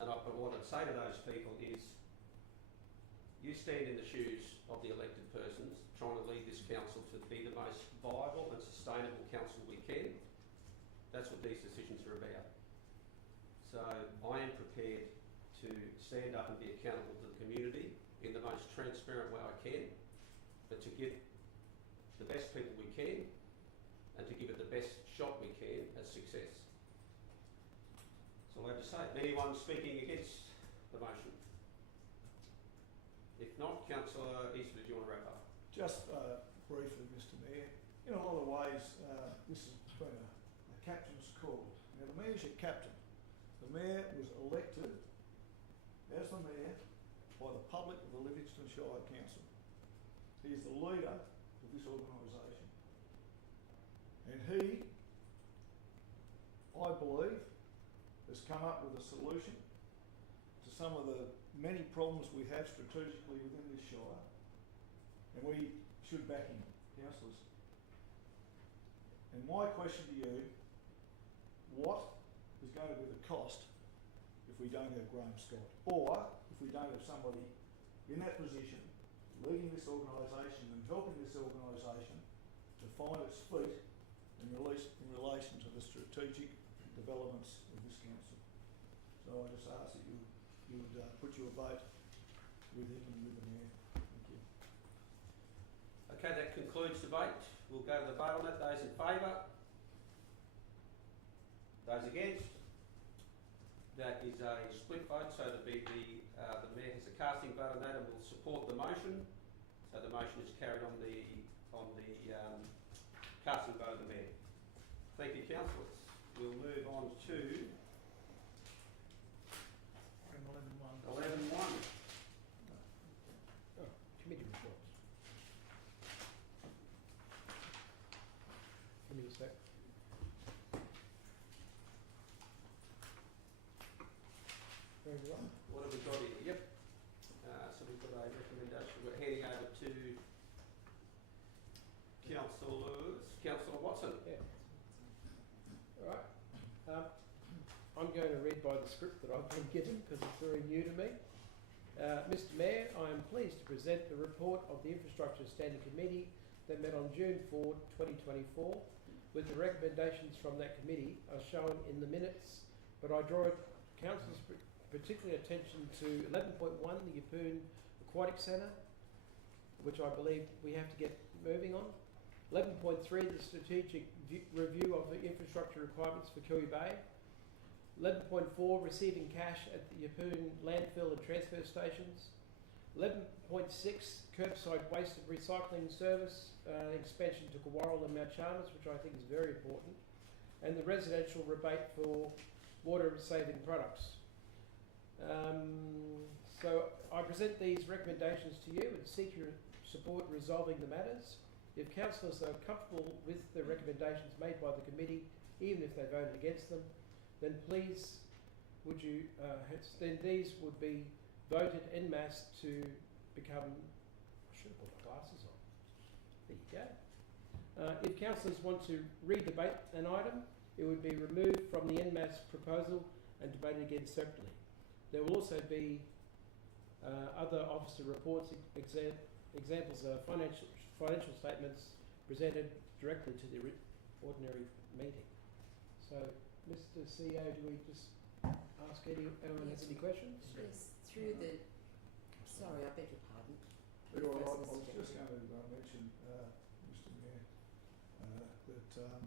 And what I'd say to those people is, you stand in the shoes of the elected persons trying to lead this council to be the most viable and sustainable council we can. That's what these decisions are about. So I am prepared to stand up and be accountable to the community in the most transparent way I can, but to give the best people we can and to give it the best shot we can at success. So I have to say, anyone speaking against the motion? If not, Councillor Eastwood, do you want to wrap up? Just briefly, Mr Mayor, in a lot of ways this has been a captain's call. Now the Mayor's your captain. The Mayor was elected as the Mayor by the public of the Livingstone Shire Council. He is the leader of this organisation. And he, I believe, has come up with a solution to some of the many problems we have strategically within this Shire. And we should back him, councillors. And my question to you, what is going to be the cost if we don't have Graham Scott? Or if we don't have somebody in that position leading this organisation and helping this organisation to find its feet in relation to the strategic developments of this council. So I just ask that you would put your vote with him and with the Mayor. Thank you. Okay, that concludes debate. We'll go to the vote on it. Those in favour? Those against? That is a split vote, so the Mayor has a casting vote on that and will support the motion. So the motion is carried on the casting vote of the Mayor. Thank you, councillors. We'll move on to 11.1. Oh, committee reports. Give me a sec. Very well. What have we got here? Yep. So we've got a recommendation. We're handing over to Councillor Watson. Yeah. All right. I'm going to read by the script that I've been given because it's very new to me. Mr Mayor, I am pleased to present the report of the Infrastructure Standing Committee that met on June 4, 2024, with the recommendations from that committee are shown in the minutes, but I draw Council's particular attention to 11.1, the Yeppoon Aquatic Centre, which I believe we have to get moving on. 11.3, the strategic review of the infrastructure requirements for Kilby Bay. 11.4, receiving cash at the Yeppoon landfill and transfer stations. 11.6, curbside waste and recycling service, expansion to Kawarrell and Mount Chalmers, which I think is very important. And the residential rebate for water saving products. So I present these recommendations to you and seek your support in resolving the matters. If councillors are comfortable with the recommendations made by the committee, even if they voted against them, then please would you, then these would be voted en masse to become, I should have put my glasses on. There you go. If councillors want to re-debate an item, it would be removed from the en masse proposal and debated again separately. There will also be other officer reports, examples of financial statements presented directly to the ordinary meeting. So, Mr CEO, do we just ask anyone has any questions? Yes, through the... Sorry, I beg your pardon. I was just going to mention, Mr Mayor, that I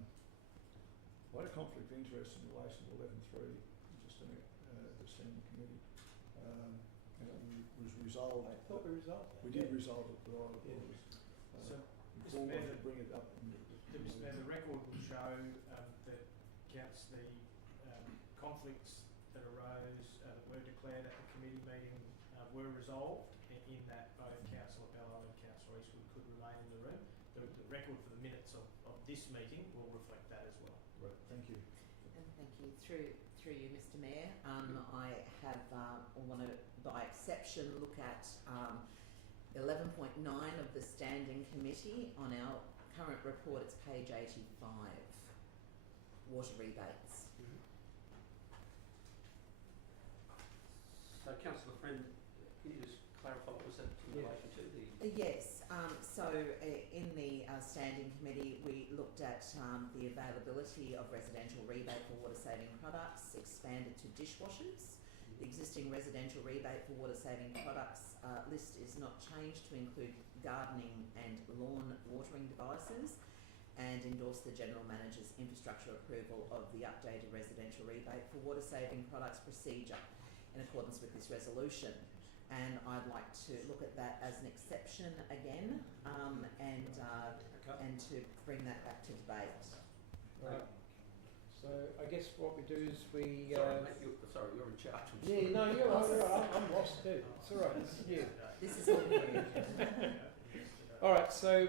had a conflict of interest in relation to 11.3, just in the standing committee, and it was resolved. I thought we resolved that. We did resolve it, but I was So, informed to bring it up. Mr. Mayor, the record will show that counts the conflicts that arose that were declared at the committee meeting were resolved in that both Councillor Bello and Councillor Eastwood could remain in the room. The record for the minutes of this meeting will reflect that as well. Right, thank you. And thank you. Through you, Mr. Mayor, I have want to, by exception, look at 11.9 of the Standing Committee on our current report. It's page 85, water rebates. So, Councillor Friend, can you just clarify what was that in relation to the? Yes. So in the Standing Committee, we looked at the availability of residential rebate for water saving products expanded to dishwashers. The existing residential rebate for water saving products list is not changed to include gardening and lawn watering devices, and endorse the General Manager's infrastructure approval of the updated residential rebate for water saving products procedure in accordance with this resolution. And I'd like to look at that as an exception again, and to bring that back to debate. Right. So I guess what we do is we. Sorry, mate, you're in charge. Yeah, no, you're right. I'm lost too. It's all right. This is new. This is all new. All right. So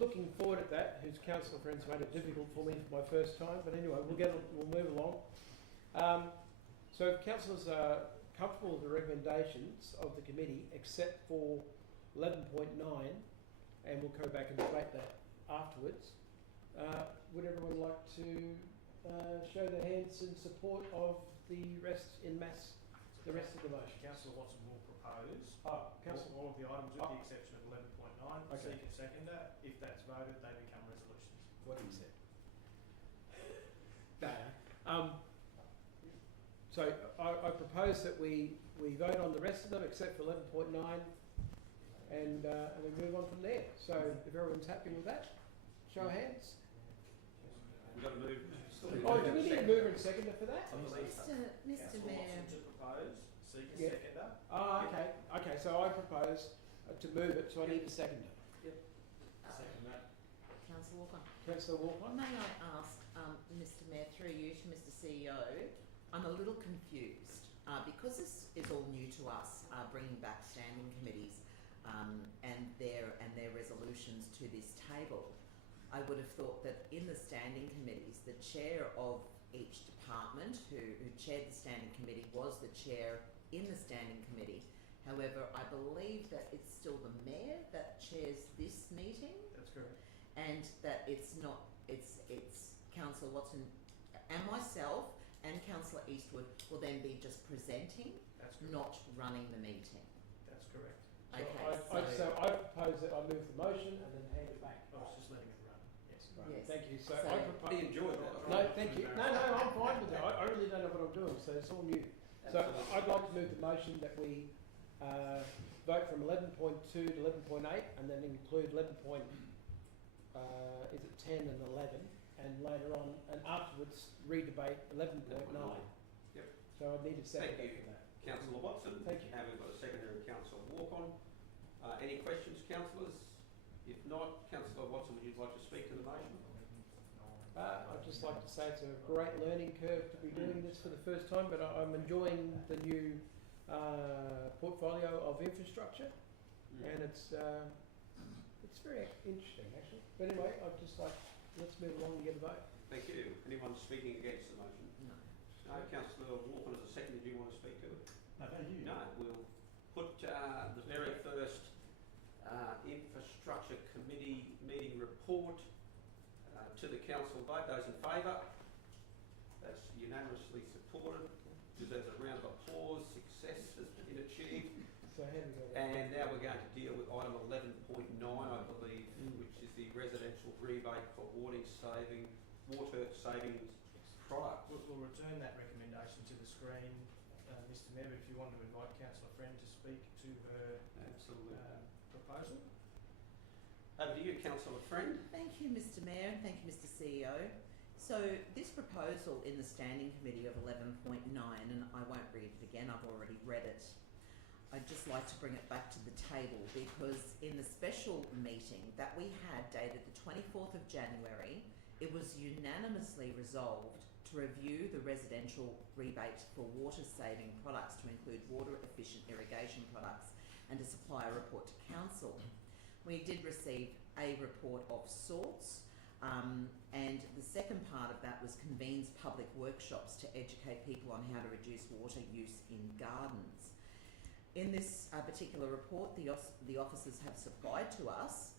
looking forward at that, whose councillor friends made it difficult for me for my first time. But anyway, we'll move along. So if councillors are comfortable with the recommendations of the committee, except for 11.9, and we'll go back and debate that afterwards, would everyone like to show their hands in support of the rest in mass, the rest of the motion? Councillor Watson will propose Councillor, all of the items with the exception of 11.9. Okay. Seek a seconder. If that's voted, they become resolutions. what do you say? No. So I propose that we vote on the rest of them except for 11.9, and we move on from there. So if everyone's happy with that, show of hands. We've got to move. Oh, do we need a mover and seconder for that? Mr. Councillor Mayor. Watson to propose. Seek a Yeah. seconder. Oh, okay. Okay, so I propose to move it, so I need a seconder. Second that. Councillor Walker. Councillor Walker? May I ask, Mr. Mayor, through you to Mr. CEO, I'm a little confused because this is all new to us, bringing back standing committees and their resolutions to this table. I would have thought that in the standing committees, the chair of each department who chaired the standing committee was the chair in the standing committee. However, I believe that it's still the mayor that chairs this meeting. That's correct. And that it's Councillor Watson and myself and Councillor Eastwood will then be just presenting, That's correct. not running the meeting. That's correct. Okay, So I propose that I move the motion and then hand it back. I was just letting it run. Yes. Right, Yes. thank you. So So- I propose. He enjoyed that. No, thank you. No, I'm fine with that. I really don't know what I'm doing, so it's all new. So I'd like to move the motion that we vote from 11.2 to 11.8 and then include 10 and 11, and later on, and afterwards redebate 11.9. Yep. So I need a second Thank you. for that. Councillor Watson. Thank you. And we've got a seconder, Councillor Walk-on. Any questions, councillors? If not, Councillor Watson, would you like to speak to the motion? I'd just like to say it's a great learning curve to be doing this for the first time, but I'm enjoying the new portfolio of infrastructure, and it's very interesting actually. But anyway, I'd just like, let's move along and get a vote. Thank you. Anyone speaking against the motion? No. No. Councillor Walker as a seconder, do you want to speak to it? No, thank you. No. We'll put the very first Infrastructure Committee meeting report to the council vote. Those in favour? That's unanimously supported. Deserves a round of applause. Success has been achieved. So here we go. And now we're going to deal with item 11.9, I believe, which is the residential rebate for water saving products. We'll return that recommendation to the screen, Mr. Mayor, if you want to invite Councillor Friend to speak to her Absolutely. proposal. Over to you, Councillor Friend. Thank you, Mr. Mayor, and thank you, Mr. CEO. So this proposal in the Standing Committee of 11.9, and I won't read it again, I've already read it, I'd just like to bring it back to the table because in the special meeting that we had dated the 24th of January, it was unanimously resolved to review the residential rebate for water saving products to include water efficient irrigation products and to supply a report to council. We did receive a report of sorts, and the second part of that was convenes public workshops to educate people on how to reduce water use in gardens. In this particular report, the officers have supplied to us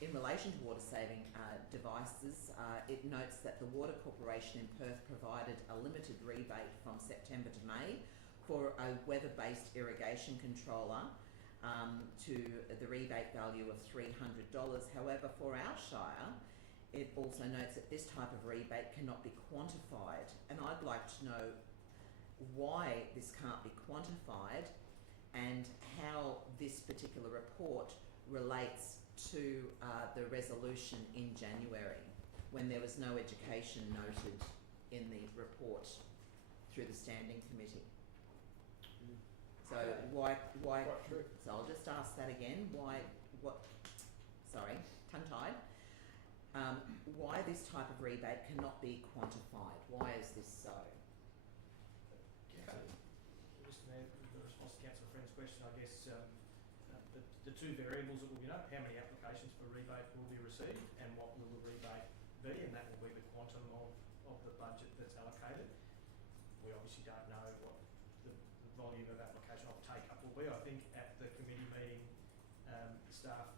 in relation to water saving devices. It notes that the Water Corporation in Perth provided a limited rebate from September to May for a weather-based irrigation controller to the rebate value of $300. However, for our shire, it also notes that this type of rebate cannot be quantified, and I'd like to know why this can't be quantified and how this particular report relates to the resolution in January when there was no education noted in the report through the standing committee. So why, so I'll just ask that again, tongue-tied. Why this type of rebate cannot be quantified? Why is this so? Mr Mayor, the response to Councillor Friend's question, I guess the two variables that will be known, how many applications for rebate will be received and what will the rebate be, and that will be the quantum of the budget that's allocated. We obviously don't know what the volume of application of take-up will be. I think at the committee meeting, the staff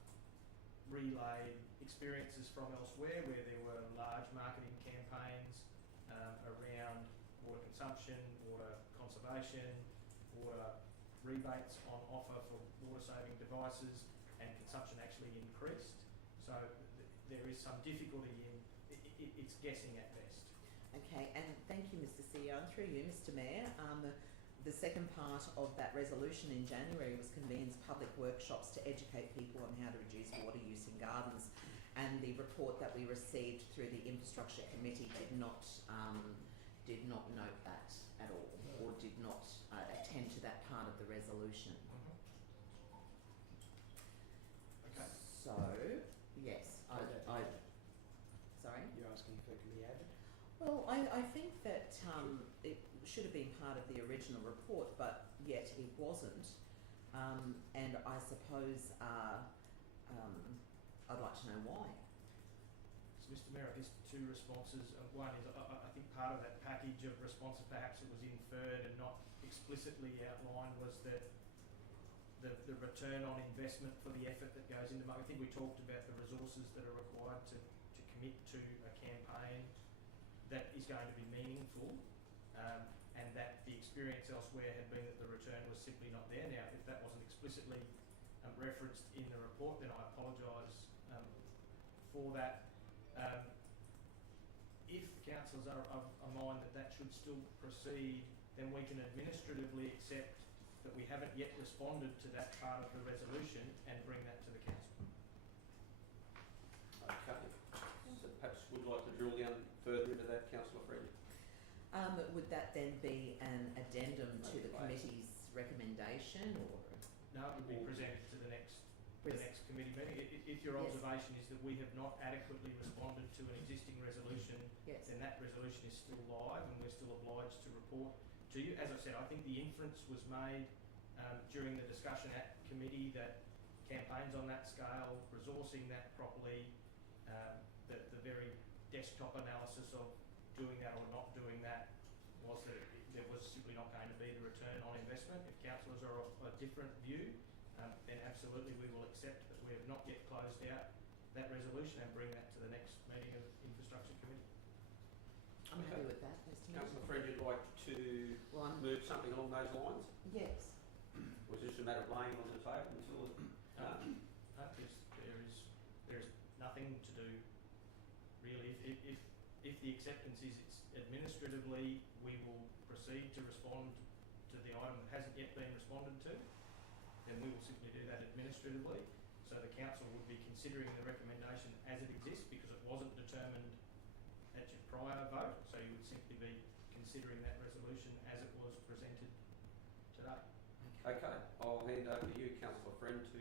relayed experiences from elsewhere where there were large marketing campaigns around water consumption, water conservation, water rebates on offer for water saving devices, and consumption actually increased. So there is some difficulty in it's guessing at best. Okay, and thank you, Mr CEO. And through you, Mr Mayor, the second part of that resolution in January was convenes public workshops to educate people on how to reduce water use in gardens, and the report that we received through the infrastructure committee did not note that at all, or did not attend to that part of the resolution. Okay. So, yes, sorry? You're asking if it can be added? Well, I think that it should have been part of the original report, but yet it wasn't. And I suppose I'd like to know why. So, Mr Mayor, I guess two responses. One is I think part of that package of responses, perhaps it was inferred and not explicitly outlined, was that the return on investment for the effort that goes into marketing. I think we talked about the resources that are required to commit to a campaign that is going to be meaningful, and that the experience elsewhere had been that the return was simply not there. Now, if that wasn't explicitly referenced in the report, then I apologise for that. If councillors are of a mind that that should still proceed, then we can administratively accept that we haven't yet responded to that part of the resolution and bring that to the council. Okay. So perhaps would like to drill down further into that, Councillor Freddie. Would that then be an addendum to the committee's recommendation, or? No, it would be presented to the next committee meeting. If your observation is that we have not adequately responded to an existing resolution, then that resolution is still live and we're still obliged to report to you. As I said, I think the inference was made during the discussion at committee that campaigns on that scale, resourcing that properly, the very desktop analysis of doing that or not doing that, was that there was simply not going to be the return on investment. If councillors are of a different view, then absolutely we will accept that we have not yet closed out that resolution and bring that to the next meeting of Infrastructure Committee. I'm happy with that, Mr Mayor. Councillor Fred, you'd like to move something along those lines? Yes. Or is this a matter of laying on the table until there is nothing to do really. If the acceptance is administratively, we will proceed to respond to the item that hasn't yet been responded to, then we will simply do that administratively. So the council would be considering the recommendation as it exists because it wasn't determined at your prior vote. So you would simply be considering that resolution as it was presented today. Okay, I'll hand over to you, Councillor Friend, to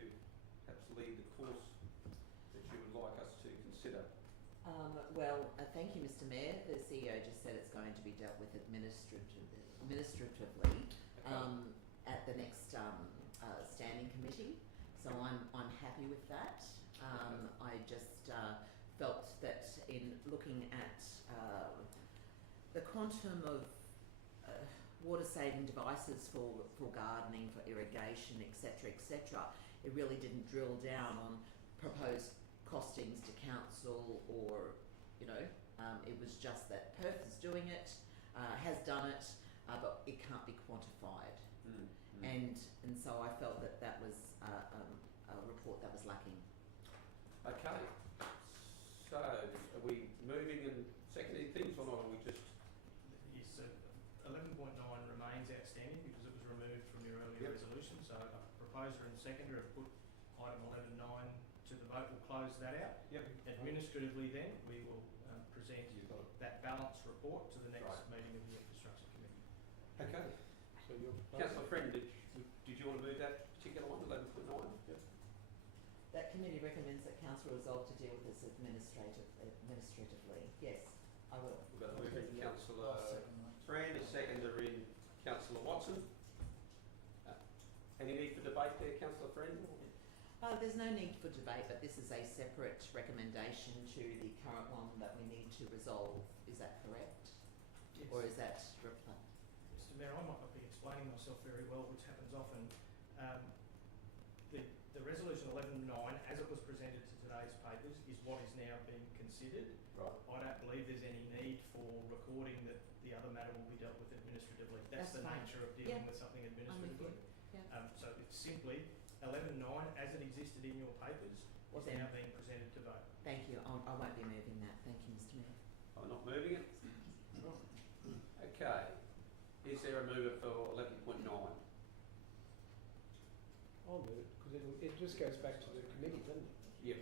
perhaps lead the course that you would like us to consider. Thank you, Mr. Mayor. The CEO just said it's going to be dealt with administratively at the next standing committee. So I'm happy with that. I just felt that in looking at the quantum of water saving devices for gardening, for irrigation, etc., it really didn't drill down on proposed costings to council, or it was just that Perth is doing it, has done it, but it can't be quantified. And so I felt that was a report that was lacking. Okay, so are we moving and seconding things, or not? Are we just... Yes, so 11.9 remains outstanding because it was removed from your earlier resolution. So a proposer and seconder have put item 11.9 to the vote. We'll close that out. Administratively then, we will present that balanced report to the next meeting of the Infrastructure Committee. Okay. So you're Councillor Friend, did you want to move that particular one, 11.9? That committee recommends that council resolve to deal with this administratively. Yes, I will. We've got a move in Councillor Friend, a seconder in Councillor Watson. Any need for debate there, Councillor Friend? There's no need for debate, but this is a separate recommendation to the current one that we need to resolve. Is that correct? Yes. Or is that reply? Mr. Mayor, I might not be explaining myself very well, which happens often. The resolution 11.9, as it was presented to today's papers, is what is now being considered. Right. I don't believe there's any need for recording that the other matter will be dealt with administratively. That's the fine. nature of dealing with something administratively. So it's simply 11.9, as it existed in your papers, was now being presented to vote. Thank you. I won't be moving that. Thank you, Mr. Mayor. I'm not moving it. Okay. Is there a mover for 11.9? I'll move it because it just goes back to the committee, doesn't it? Yep.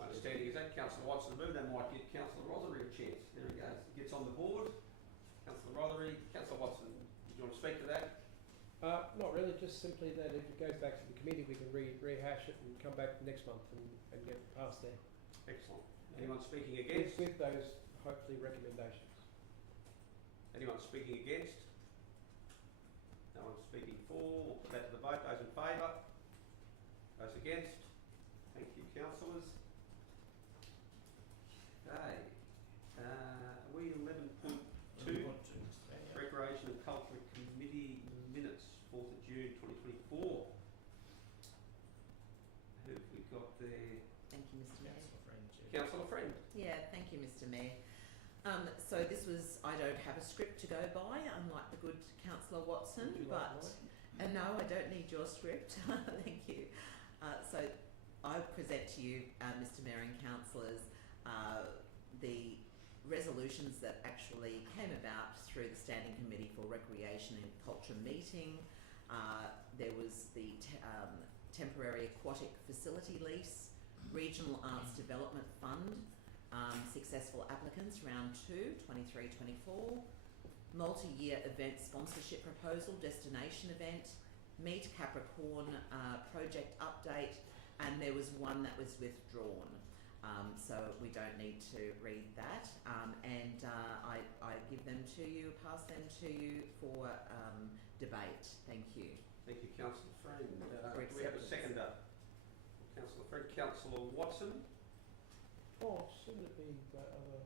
My understanding is that Councillor Watson moved. That might give Councillor Rothery a chance. There he goes. He gets on the board. Councillor Rothery. Councillor Watson, did you want to speak to that? Not really, just simply that if it goes back to the committee, we can rehash it and come back next month and get it passed there. Excellent. Anyone speaking against? With those, hopefully, recommendations. Anyone speaking against? No one speaking for. We'll put that to the vote. Those in favour? Those against? Thank you, councillors. Okay. We 11.2. Recreation and Culture Committee minutes, 4th of June 2024. Who have we got there? Thank you, Mr. Mayor. Councillor Friend. Yeah, thank you, Mr. Mayor. So this was, I don't have a script to go by, unlike the good Councillor Watson, but no, I don't need your script. Thank you. So I present to you, Mr. Mayor and councillors, the resolutions that actually came about through the Standing Committee for Recreation and Culture meeting. There was the temporary aquatic facility lease, Regional Arts Development Fund, successful applicants, round 2, 23-24, multi-year event sponsorship proposal, destination event, Meet Capricorn project update, and there was one that was withdrawn. So we don't need to read that, and I give them to you, pass them to you for debate. Thank you. Thank you, Councillor Friend. Do we have a seconder? Councillor Friend. Councillor Watson. Oh, shouldn't it be the other?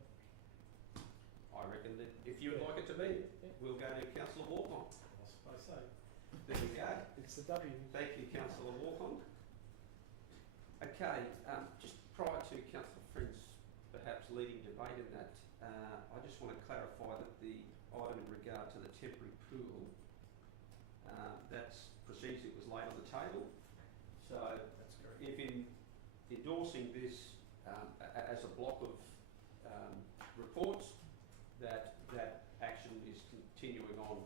I reckon that if you would like it to be, we'll go to Councillor Walcon. I suppose so. There we go. It's the W. Thank you, Councillor Walcon. Okay, just prior to Councillor Friend's perhaps leading debate in that, I just want to clarify that the item in regard to the temporary pool, that's procedure that was laid on the table. So That's correct. if in endorsing this as a block of reports, that action is continuing on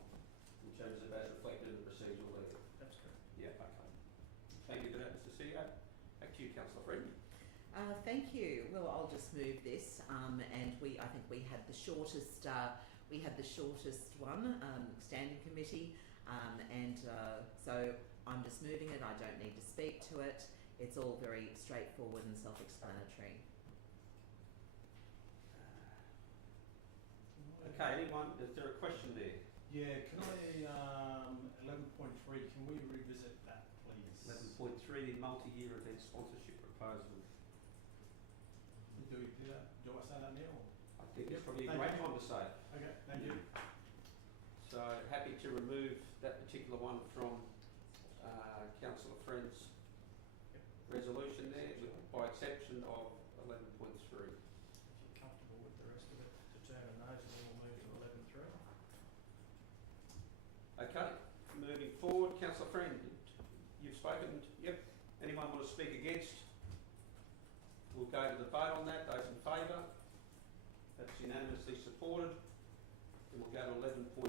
in terms of as reflected in the procedural legal. That's correct. Yeah, okay. Thank you for that, Mr. CEO. Back to you, Councillor Friend. Thank you. Well, I'll just move this, and I think we had the shortest one, standing committee. So I'm just moving it. I don't need to speak to it. It's all very straightforward and self-explanatory. Okay, anyone, is there a question there? Yeah, can I, 11.3, can we revisit that, please? 11.3, the multi-year event sponsorship proposal. Do we do that? Do I say that now? I think it's probably a Thank great you. time to say it. Okay, thank you. So happy to remove that particular one from Councillor Friend's resolution there, by exception of 11.3. If you're comfortable with the rest of it, determine those and then we'll move to 11.3. Okay, moving forward, Councillor Friend, you've spoken. Yep. Anyone want to speak against? We'll go to the vote on that. Those in favour? That's unanimously supported. Then we'll go to 11.3,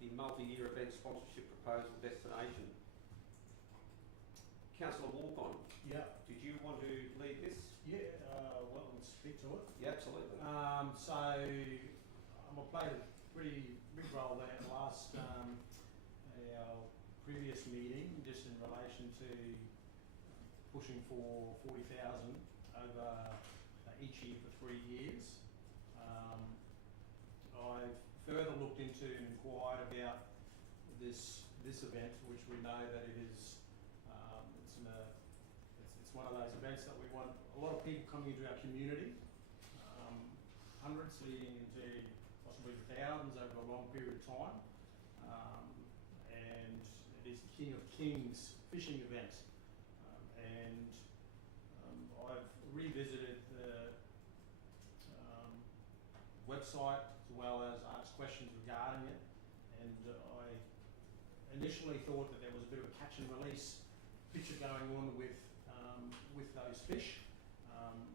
the multi-year event sponsorship proposal destination. Councillor Walpon, Yeah. did you want to lead this? Yeah, well, we'll speak to it. Yeah, absolutely. So I played a pretty big role there in the last our previous meeting, just in relation to pushing for 40,000 over each year for 3 years. I've further looked into and inquired about this event, which we know that it is. It's one of those events that we want a lot of people coming into our community, hundreds leading into possibly thousands over a long period of time, and it is the King of Kings fishing event. I've revisited the website as well as asked questions regarding it, and I initially thought that there was a bit of a catch and release picture going on with those fish,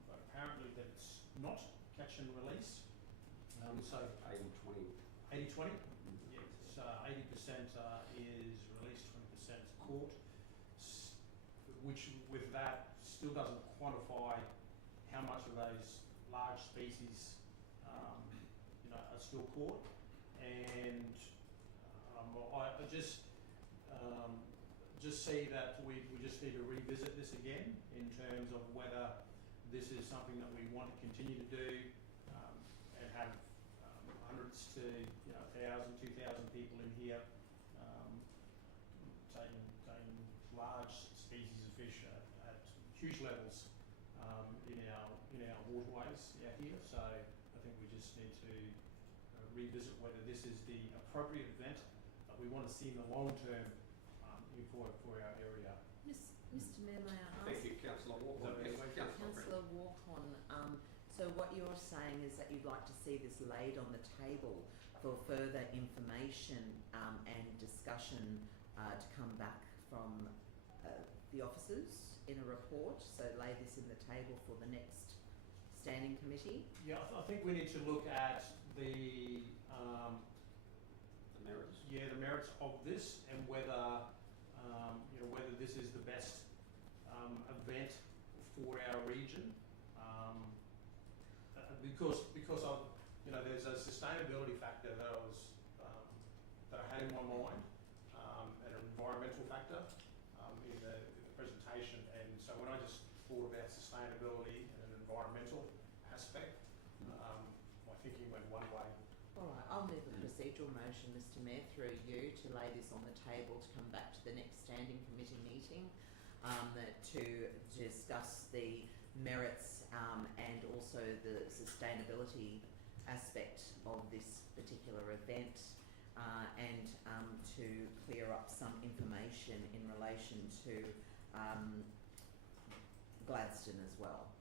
but apparently that's not catch and release. So 80-20. 80-20? Yes, 80% is released, 20% caught, which with that still doesn't quantify how much of those large species are still caught. And I just see that we just need to revisit this again in terms of whether this is something that we want to continue to do and have hundreds to 1,000, 2,000 people in here taking large species of fish at huge levels in our waterways out here. So I think we just need to revisit whether this is the appropriate event that we want to see in the long term for our area. Mr Mayor, may I ask? Thank you, Councillor Walpon. Yes, Councillor Walpon, so what you're saying is that you'd like to see this laid on the table for further information and discussion to come back from the officers in a report, so lay this in the table for the next standing committee? Yeah, I think we need to look at the merits. Yeah, the merits of this and whether whether this is the best event for our region, because of there's a sustainability factor that I had in my mind, and an environmental factor in the presentation. And so when I just thought about sustainability and an environmental aspect, my thinking went one way. All right, I'll move a procedural motion, Mr Mayor, through you to lay this on the table to come back to the next standing committee meeting to discuss the merits and also the sustainability aspect of this particular event and to clear up some information in relation to Gladstone as well.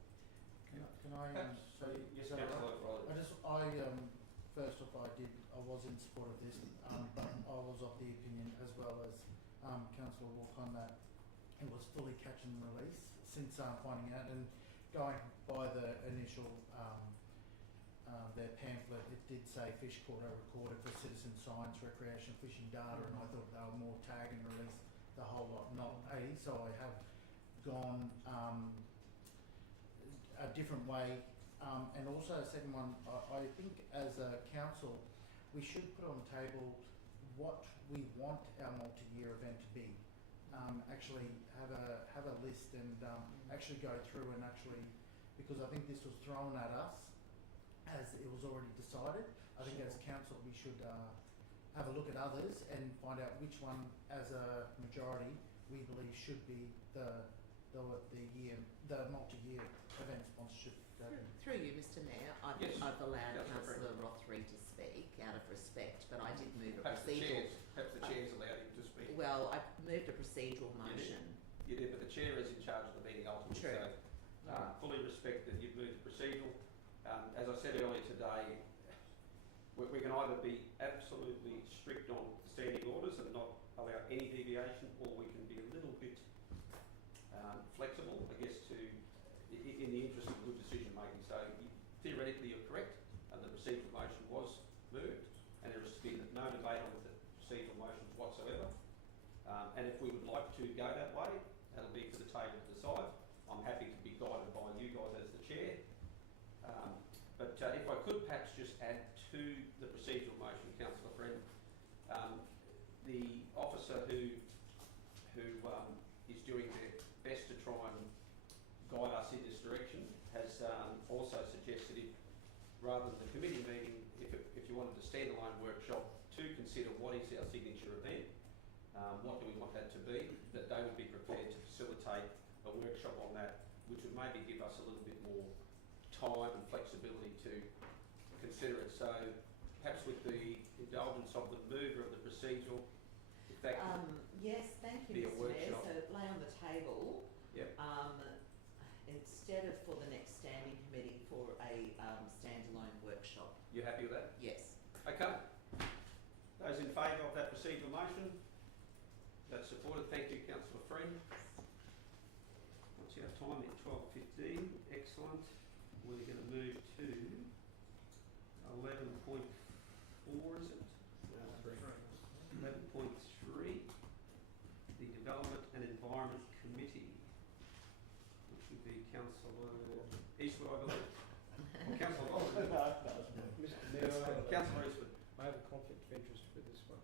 Can I say yes, Councillor? First off, I was in support of this, but I was of the opinion, as well as Councillor Walcon, that it was fully catch and release since finding out and going by the initial their pamphlet. It did say fish caught are recorded for citizen science, recreational fishing data, and I thought they were more tag and release the whole lot, not 80. So I have gone a different way. And also, a second one, I think as a council, we should put on the table what we want our multi-year event to be. Actually have a list and actually go through and actually, because I think this was thrown at us as it was already decided. I think as council we should have a look at others and find out which one, as a majority, we believe should be the multi-year event sponsorship. Through you, Mr Mayor, I've allowed Councillor Rothery to speak out of respect, but I did move a procedural. Perhaps the chair's allowed him to speak. Well, I moved a procedural motion. You did, but the chair is in charge of the meeting ultimately. True. So, fully respect that you've moved the procedural. As I said earlier today, we can either be absolutely strict on standing orders and not allow any deviation, or we can be a little bit flexible, I guess, in the interest of good decision making. So theoretically you're correct, and the procedural motion was moved, and there has been no debate on the procedural motions whatsoever. And if we would like to go that way, that'll be for the table to decide. I'm happy to be guided by you guys as the chair. But if I could perhaps just add to the procedural motion, Councillor Friend, the officer who is doing their best to try and guide us in this direction has also suggested, if, rather than the committee meeting, if you wanted a standalone workshop to consider what is our signature event, what do we want that to be, that they would be prepared to facilitate a workshop on that, which would maybe give us a little bit more time and flexibility to consider it. So perhaps with the indulgence of the mover of the procedural, if that could yes, thank you, be a Mr Mayor. workshop. So lay on the table, Yep. instead of for the next standing committee, for a standalone workshop. You happy with that? Yes. Okay. Those in favour of that procedural motion? That's supported. Thank you, Councillor Friend. What's our time at 12:15? Excellent. We're going to move to 11.4, is it? 11.3, the Development and Environment Committee, which would be Councillor Eastwood, I believe. Or Councillor Watson. Mr Mayor, Councillor Eastwood. I have a conflict of interest with this one.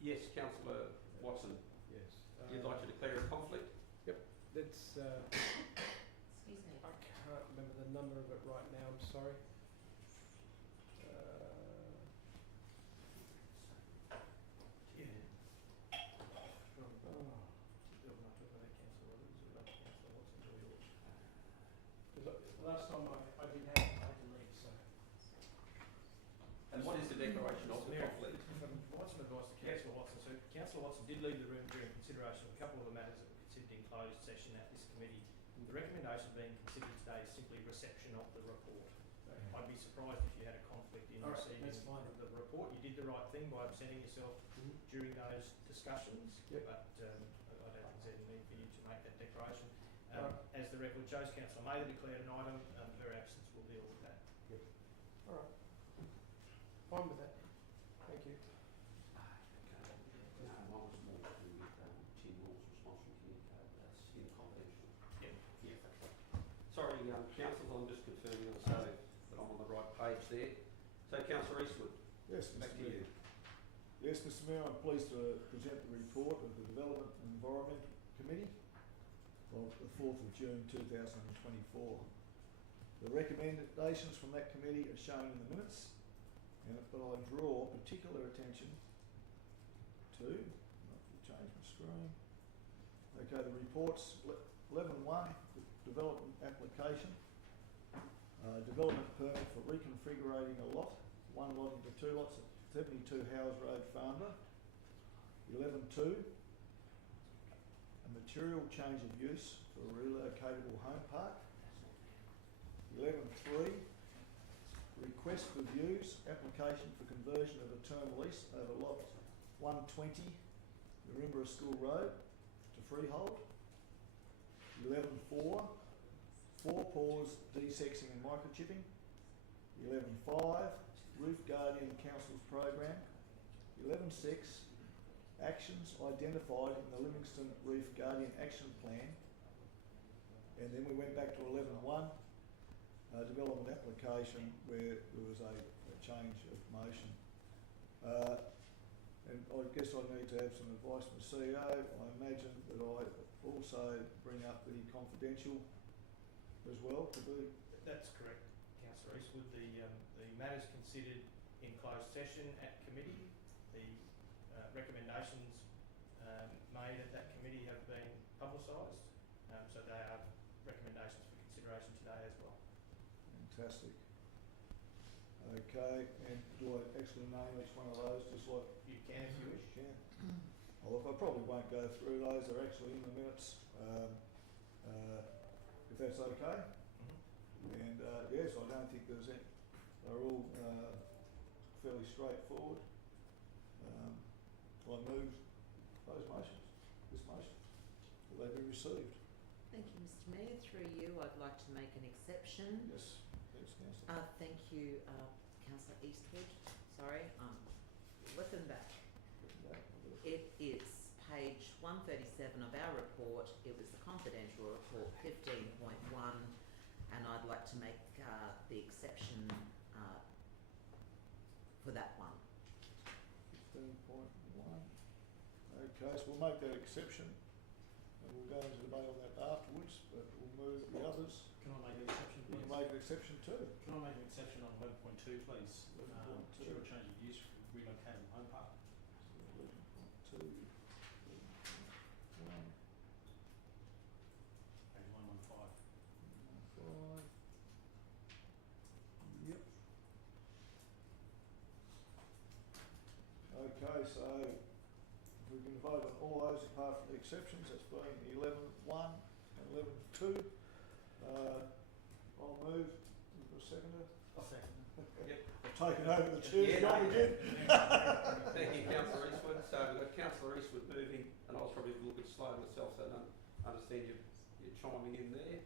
Yes, Councillor Watson. Yes. You'd like to declare a conflict? That's, Excuse me. I can't remember the number of it right now, I'm sorry. Last time I did have it, I can read, so. And what is the declaration of the conflict? Provide some advice to Councillor Watson. So Councillor Watson did leave the room during consideration of a couple of the matters that were considered in closed session at this committee. The recommendation being considered today is simply reception of the report. I'd be surprised if you had a conflict in receiving the report. You did the right thing by absenting yourself during those discussions, but I don't think there's any need for you to make that declaration. As the record shows, Councillor Mather declared an item, her absence will deal with that. All right. Fine with that. Thank you. No, I was more to do with Tim Hall's response from Communicator. That's in confidential. Yeah. Sorry, councillors, I'm just confirming also that I'm on the right page there. So, Councillor Eastwood. Yes, Back Mr to Mayor. you. Yes, Mr Mayor, I'm pleased to present the report of the Development and Environment Committee of the 4th of June 2024. The recommendations from that committee are shown in the minutes, but I draw particular attention to, I'll change my screen. Okay, the reports, 11.1, the development application, development permit for reconfiguring a lot, one lot into two lots at 72 Howes Road, Farnborough. 11.2, a material change of use for a relocatable home park. 11.3, request for views, application for conversion of a term lease over lot 120, Marimbra School Road, to freehold. 11.4, 4 pause desexing and microchipping. 11.5, Roof Guardian Council's program. 11.6, actions identified in the Livingstone Reef Guardian Action Plan. And then we went back to 11.1, development application, where there was a change of motion. and I guess I need to have some advice from the CEO. I imagine that I also bring up the confidential as well, to be. That's correct, Councillor Eastwood. The matters considered in closed session at committee, the recommendations made at that committee have been publicised, so they are recommendations for consideration today as well. Fantastic. Okay, and do I actually name each one of those, just like You can if you wish. you can? Oh, look, I probably won't go through those, they're actually in the minutes, if that's okay. And yes, I don't think there's any, they're all fairly straightforward. I move those motions, this motion, will they be received? Thank you, Mr Mayor. Through you, I'd like to make an exception. Yes, thanks, Councillor. Thank you, Councillor Eastwood. Sorry, looking back. It is page 137 of our report. It was the confidential report 15.1, and I'd like to make the exception for that one. 15.1. Okay, so we'll make that exception, and we'll go into debate on that afterwards, but we'll move the others. Can I make an exception, We please? can make an exception too. Can I make an exception on 11.2, please? 11.2. Material change of use for relocating home park. 11.2. 1. Page 115. 5. Yep. Okay, so we can vote on all those apart from the exceptions, that's being 11.1 and 11.2. I'll move. You've got a seconder? I'll second. Yep. I've taken over the chair. Yeah, John no. again. Thank you, Councillor Eastwood. So we've got Councillor Eastwood moving, and I was probably a little bit slow myself, so I don't understand you chiming in there.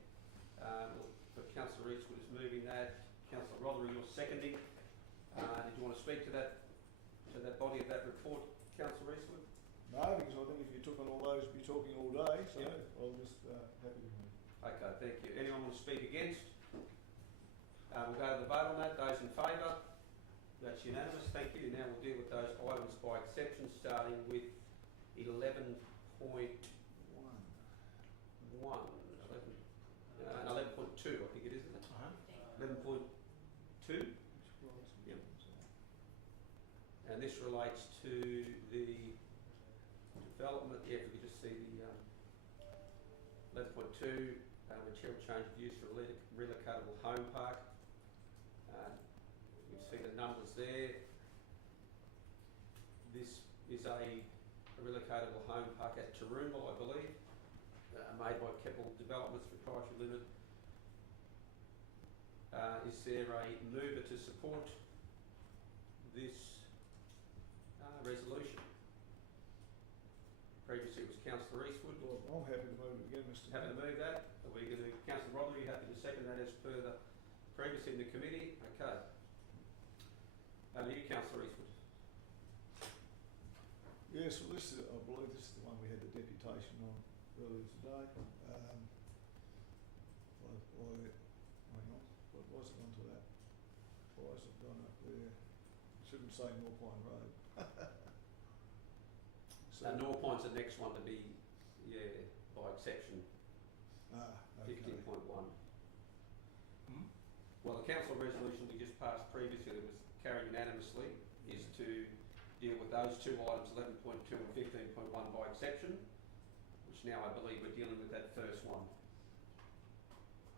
But Councillor Eastwood is moving that. Councillor Rothery, you're seconding. Did you want to speak to that body of that report, Councillor Eastwood? No, because I think if you took on all those, you'd be talking all day, so Yep. I'll just happy to move. Okay, thank you. Anyone want to speak against? We'll go to the vote on that. Those in favour? That's unanimous. Thank you. Now we'll deal with those items by exception, starting with 11.1. 11.2, I think it is, isn't it? 11.2. Yep. And this relates to the development. Yeah, if we could just see the 11.2 material change of use for a relocatable home park. You can see the numbers there. This is a relocatable home park at Taroomba, I believe, made by Keppel Developments Proprietary Limited. Is there a mover to support this resolution? Previously it was Councillor Eastwood. Well, I'm happy to move it again, Mr. Happy to move that? Are we going to, Councillor Rodley, happy to second that as per the previously in the committee? Okay. You, Councillor Eastwood. Yes, well, this is, I believe this is the one we had the deputation on earlier today. Hang on, what was it onto that? Why has it gone up there? It shouldn't say Norpine Road. So Norpine's the next one to be, by exception, okay. 15.1. Well, the council resolution we just passed previously that was carried unanimously is to deal with those two items, 11.2 and 15.1 by exception, which now I believe we're dealing with that first one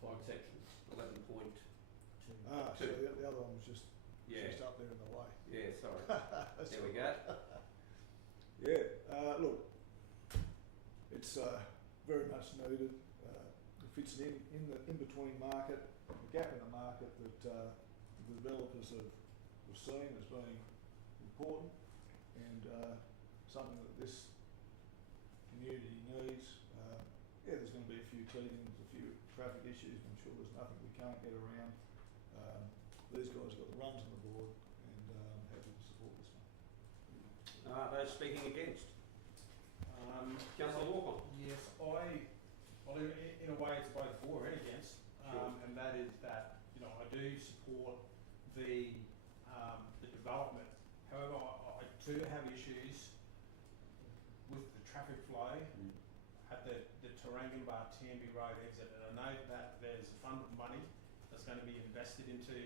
by exception, 11.2. So the other one was just up there in the way. Yeah, sorry. There we go. Yeah, look, it's very much needed. It fits in between market, the gap in the market that the developers have seen as being important, and something that this community needs. There's going to be a few teethings, a few traffic issues. I'm sure there's nothing we can't get around. These guys have got the runs on the board, and I'm happy to support this one. Those speaking against? Councillor Walker. Yes, well, in a way, it's both for and against, and that is that I do support the development. However, I do have issues with the traffic flow at the Tarangambar Tamby Road exit, and I know that there's a fund of money that's going to be invested into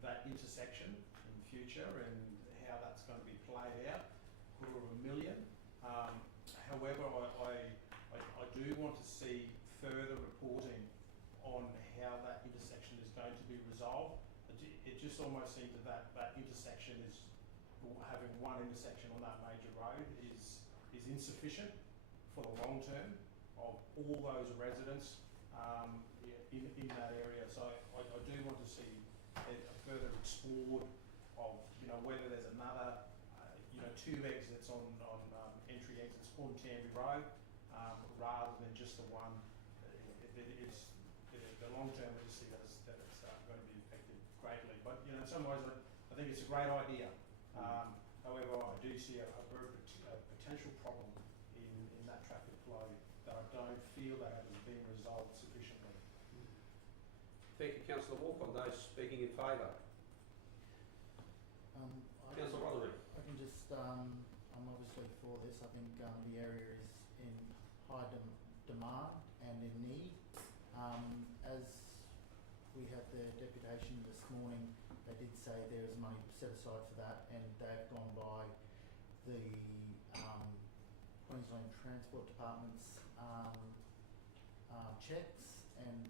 that intersection in the future and how that's going to be played out, $250,000. However, I do want to see further reporting on how that intersection is going to be resolved. It just almost seems that intersection is, having one intersection on that major road is insufficient for the long term of all those residents in that area. So I do want to see a further explored of, you know, whether there's another, you know, two exits on entry exits on Tamby Road, rather than just the one. It's the long term we just see that it's going to be affected greatly. But, you know, in some ways I think it's a great idea. However, I do see a potential problem in that traffic flow that I don't feel that has been resolved sufficiently. Thank you, Councillor Walker. On those speaking in favour? Councillor Rotherham. I can just, I'm obviously for this. I think the area is in high demand and in need. As we had the deputation this morning, they did say there is money set aside for that, and they've gone by the Queensland Transport Department's checks, and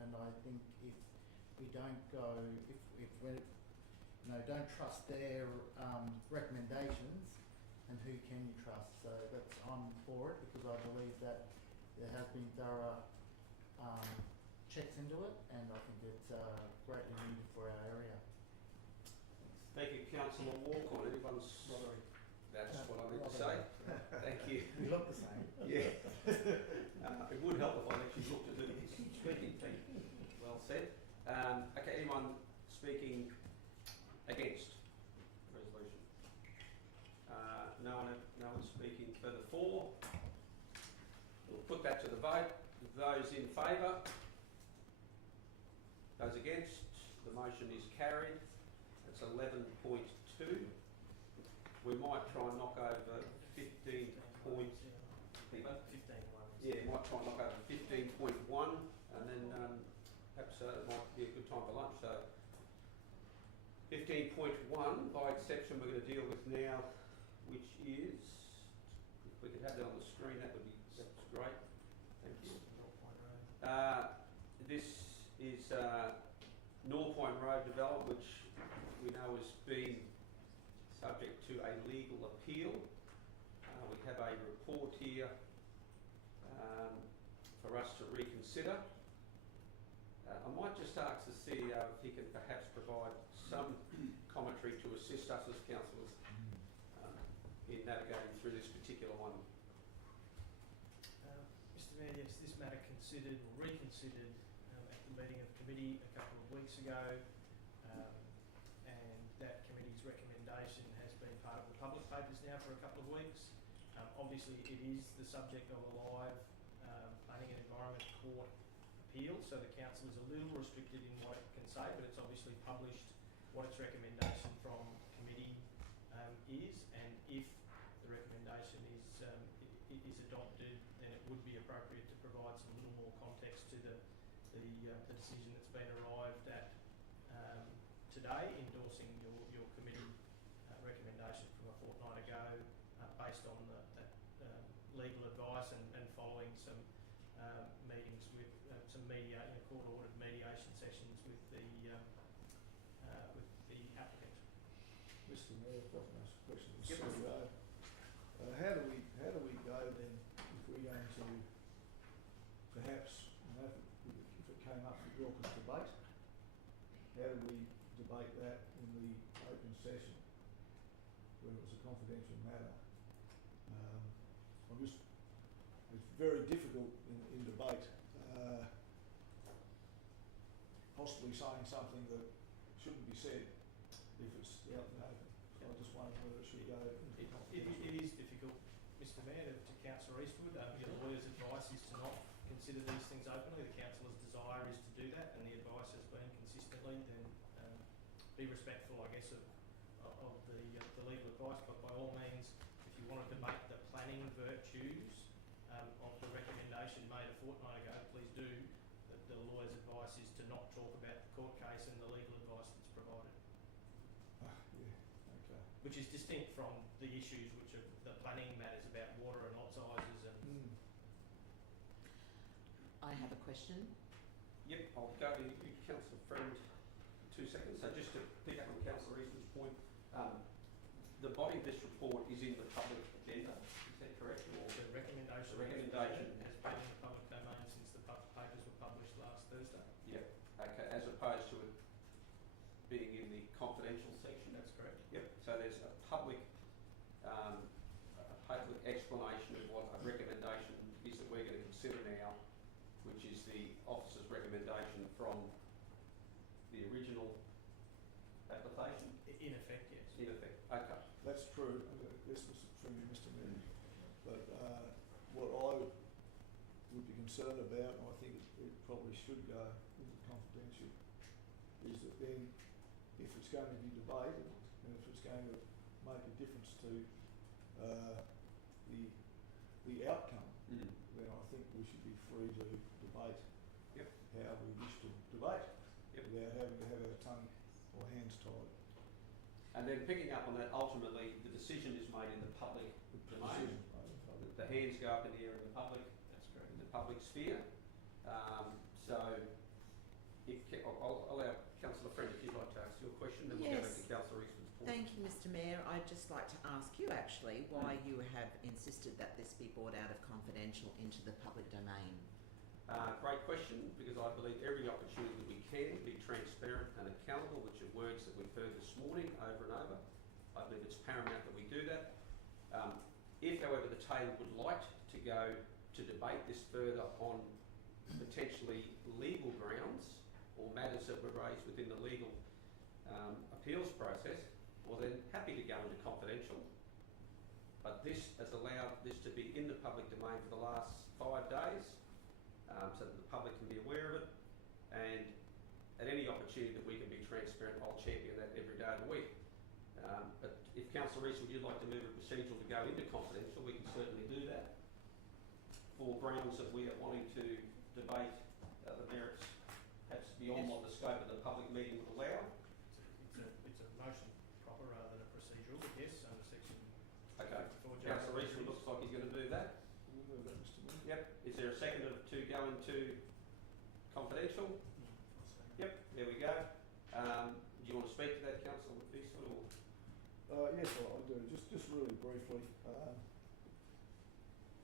and I think if we don't go, if we don't trust their recommendations, and who can you trust? So I'm for it, because I believe that there has been thorough checks into it, and I think it's greatly needed for our area. Thank you, Councillor Walker. Anyone's Rotary. That's what I meant to say. Thank you. We look the same. Yeah. It would help if I actually looked at who was speaking. Well said. Okay, anyone speaking against the resolution? No one speaking further for. We'll put that to the vote. Those in favour? Those against? The motion is carried. That's 11.2. We might try and knock over 15 point. 15.1. Yeah, might try and knock over 15.1, and then perhaps it might be a good time for lunch. So 15.1, by exception, we're going to deal with now, which is, if we could have that on the screen, that's great. Thank you. This is North Point Road development, which we know has been subject to a legal appeal. We have a report here for us to reconsider. I might just ask the CEO if he can perhaps provide some commentary to assist us as councillors in navigating through this particular one. Mr Mayor, yes, this matter considered or reconsidered at the meeting of committee a couple of weeks ago, and that committee's recommendation has been part of the public papers now for a couple of weeks. Obviously, it is the subject of a live Planning and Environment Court appeal, so the council is a little restricted in what it can say, but it's obviously published what its recommendation from committee is, and if the recommendation is adopted, then it would be appropriate to provide some little more context to the decision that's been arrived at today, endorsing your committee recommendation from a fortnight ago, based on that legal advice and following some meetings with some court-ordered mediation sessions with the applicant. Mr Mayor, if I can ask a question to the CEO. How do we go then if we're going to perhaps, you know, if it came up for raucous debate, how do we debate that in the open session where it was a confidential matter? It's very difficult in debate, possibly saying something that shouldn't be said if it's out in the open. So I just wondered whether it should go. It is difficult, Mr Mayor, to Councillor Eastwood. Your lawyer's advice is to not consider these things openly. The councillor's desire is to do that, and the advice has been consistently then be respectful, I guess, of of the legal advice, but by all means, if you wanted to make the planning virtues of the recommendation made a fortnight ago, please do. The lawyer's advice is to not talk about the court case and the legal advice that's provided, Okay. which is distinct from the issues which are the planning matters about water and lot sizes and. I have a question. Yep, I'll go to you, Councillor Friend, in 2 seconds. So just to pick up on Councillor Easton's point, the body of this report is in the public agenda. Is that correct? Or The recommendation, The recommendation. has been in the public domain since the papers were published last Thursday. Yep. Okay. As opposed to it being in the confidential section. That's correct. Yep. So there's a public explanation of what a recommendation is that we're going to consider now, which is the officer's recommendation from the original application. In effect, yes. In effect. Okay. That's true. This was from you, Mr. Mayor. But what I would be concerned about, and I think it probably should go into confidential, is that then if it's going to be debated and if it's going to make a difference to the outcome, then I think we should be free to debate how we wish to debate without having to have our tongue or hands tied. And then picking up on that, ultimately the decision is made in the public domain. The hands go up in the air in the public. That's correct. In the public sphere. So I'll allow Councillor Friend, if you'd like to ask your question, then we'll go back to Councillor Eastman's point. Thank you, Mr. Mayor. I'd just like to ask you actually why you have insisted that this be brought out of confidential into the public domain. Great question, because I believe every opportunity that we can be transparent and accountable, which are words that we've heard this morning over and over, I believe it's paramount that we do that. If, however, the Taylor would like to go to debate this further on potentially legal grounds or matters that were raised within the legal appeals process, well then happy to go into confidential. But this has allowed this to be in the public domain for the last 5 days, so that the public can be aware of it, and at any opportunity that we can be transparent, I'll champion that every day of the week. But if Councillor Rees, would you like to move a procedural to go into confidential, we can certainly do that for grounds that we are wanting to debate the merits, perhaps beyond what the scope of the public meeting would allow. It's a motion proper rather than a procedural, but yes, under section. Okay. Councillor Rees looks like he's going to do that. We'll move that, Mr. Mayor. Yep. Is there a second to go into confidential? Yep. There we go. Do you want to speak to that, Councillor Eastwood, or? Yes, I do. Just really briefly.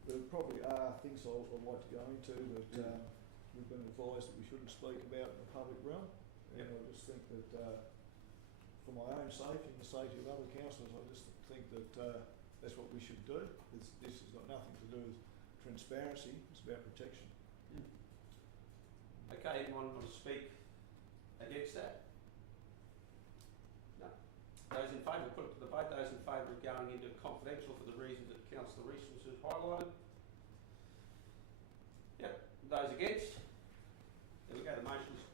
There probably are things I'd like to go into that we've been advised that we shouldn't speak about in the public realm. And I just think that for my own safety and the safety of other councillors, I just think that that's what we should do. This has got nothing to do with transparency, it's about protection. Okay, anyone want to speak against that? No. Those in favour, put it to the vote. Those in favour of going into confidential for the reasons that Councillor Rees has highlighted? Yep. Those against? There we go, the motion's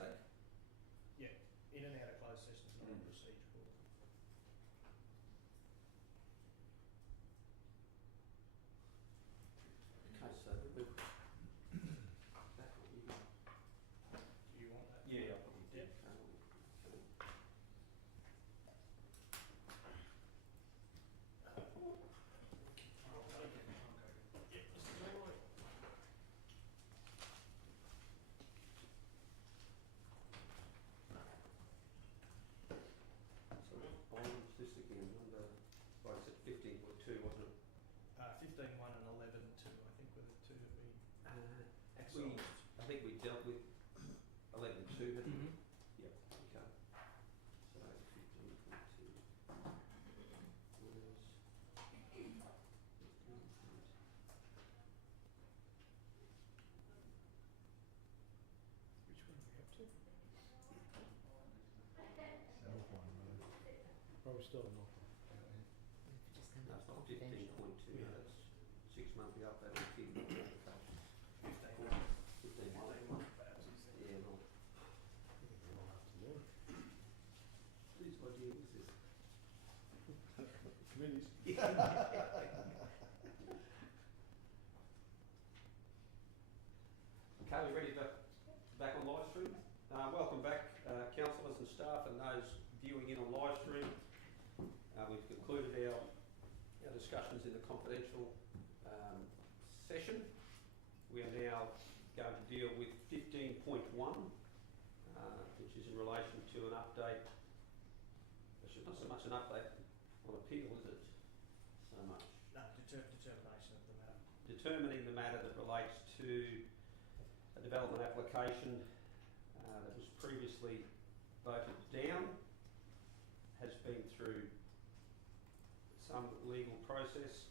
sake. Yeah, in and out of closed session is not a procedure. Okay, so we'll back on you. Do you want that? Yeah, I'll probably do. Yeah. So what on this again, under, right, it's at 15.2, wasn't it? 15.1 and 11.2, I think were the two that we Actually, I think we dealt with 11.2, didn't we? Yep, okay. So 15.2. Which one are we up to? Probably still not. No, it's not 15.2, Yeah. that's 6 months up, that would be 15. 15.1. 15.1. Perhaps is the- Yeah, no. Whose idea was this? Committees. Okay, we ready to back on live stream? Welcome back, councillors and staff and those viewing in on live stream. We've concluded our discussions in the confidential session. We are now going to deal with 15.1, which is in relation to an update. Actually, not so much an update on appeal, is it? So much. No, determination of the matter. Determining the matter that relates to a development application that was previously voted down, has been through some legal process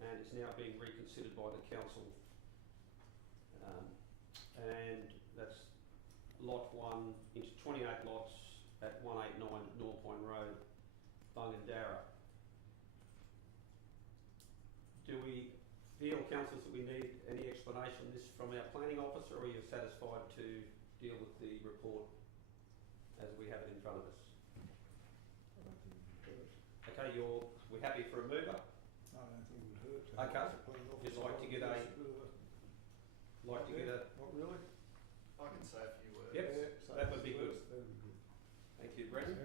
and is now being reconsidered by the council. And that's lot 1 into 28 lots at 189 North Point Road, Bungendara. Do we feel, councillors, that we need any explanation of this from our planning officer, or are you satisfied to deal with the report as we have it in front of us? Okay, we're happy for a mover? I don't think it would hurt. Okay. Just like to get a- Like to get a... Not really? I can say a few words. Yep, So that would be good. That would be good. Thank you, Brendan.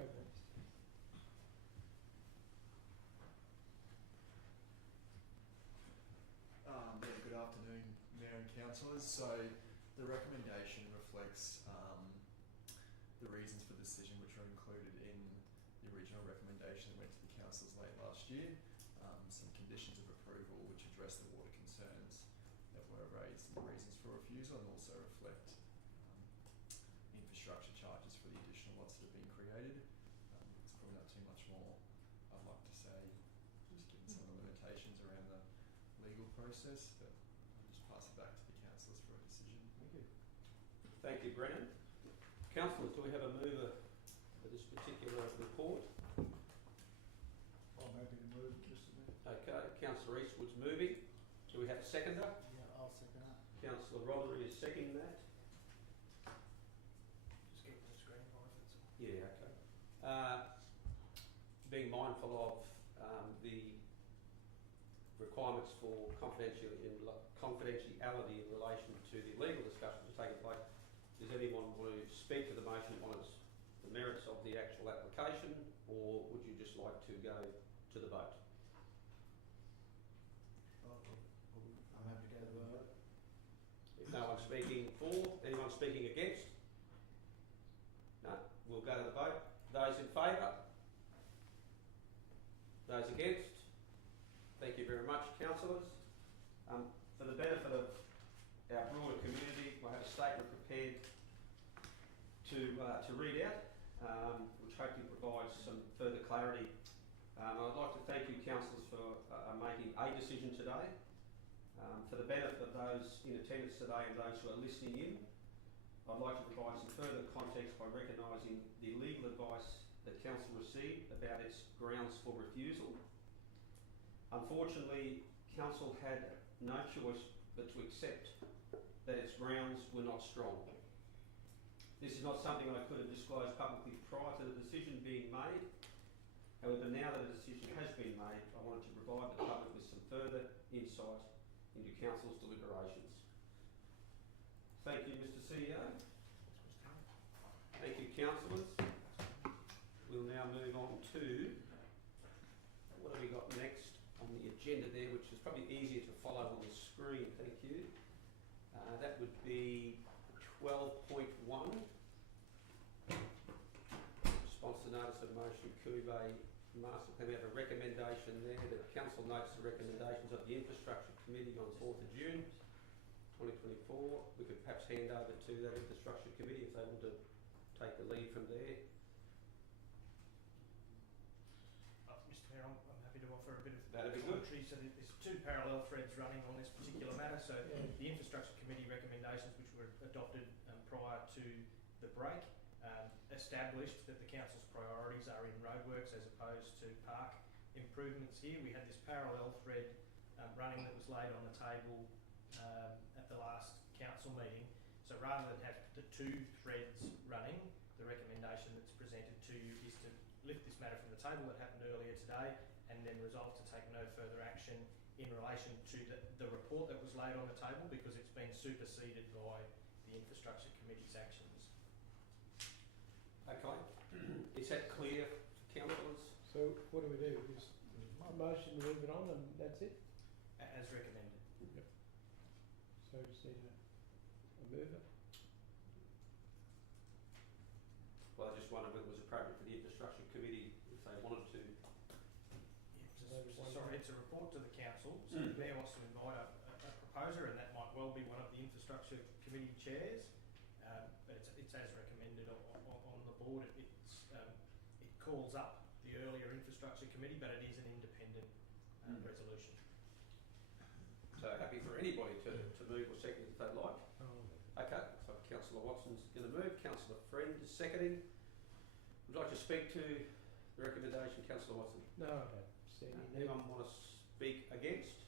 Good afternoon, Mayor and Councillors. So the recommendation reflects the reasons for the decision which are included in the original recommendation that went to the councillors late last year. Some conditions of approval which address the water concerns that were raised and the reasons for refusal, and also reflect infrastructure charges for the additional lots that have been created. It's probably not too much more I'd like to say, just given some of the limitations around the legal process, but I'll just pass it back to the councillors for a decision. Thank you. Thank you, Brennan. Councillors, do we have a mover for this particular report? I'm happy to move it, Mr Mayor. Okay, Councillor Eastwood's moving. Do we have a seconder? Yeah, I'll second that. Councillor Roderick is seconding that. Just keep the screen on if it's... Yeah, okay. Being mindful of the requirements for confidentiality in relation to the legal discussions taking place, does anyone want to speak to the motion on its, the merits of the actual application, or would you just like to go to the vote? I'm happy to go to the vote. If no one's speaking for, anyone speaking against? No, we'll go to the vote. Those in favour? Those against? Thank you very much, councillors. For the benefit of our broader community, I have a statement prepared to read out, which hopefully provides some further clarity. I'd like to thank you, councillors, for making a decision today. For the benefit of those in attendance today and those who are listening in, I'd like to provide some further context by recognising the legal advice that council received about its grounds for refusal. Unfortunately, council had no choice but to accept that its grounds were not strong. This is not something I could have disclosed publicly prior to the decision being made. However, now that a decision has been made, I wanted to provide the public with some further insight into Council's deliberations. Thank you, Mr. CEO. Thank you, councillors. We'll now move on to what have we got next on the agenda there, which is probably easier to follow on the screen. Thank you. That would be 12.1. Response to notice of motion Cuvée Master Plan. We have a recommendation there that council notes the recommendations of the Infrastructure Committee on 4th of June 2024. We could perhaps hand over to that Infrastructure Committee if they want to take the lead from there. Mr Mayor, I'm happy to offer a bit of That'd be commentary. So there's two parallel threads running on this particular matter. So the Infrastructure Committee recommendations, which were adopted prior to the break, established that the council's priorities are in roadworks as opposed to park improvements here. We had this parallel thread running that was laid on the table at the last council meeting. So rather than have the two threads running, the recommendation that's presented to you is to lift this matter from the table that happened earlier today and then resolve to take no further action in relation to the report that was laid on the table because it's been superseded by the Infrastructure Committee's actions. Okay. Is that clear for councillors? So what do we do? Just a motion to move it on and that's it? As recommended. Yep. So we just need a mover. Well, I just wondered whether it was appropriate for the Infrastructure Committee if they wanted to. Sorry, it's a report to the council. So the Mayor wants to invite a proposer, and that might well be one of the Infrastructure Committee chairs. But it's as recommended on the board. It calls up the earlier Infrastructure Committee, but it is an independent resolution. So happy for anybody to move or second if they'd like. Okay, so Councillor Watson's going to move. Councillor Friend is seconding. Would you like to speak to the recommendation, Councillor Watson? No, I don't see any. Anyone want to speak against?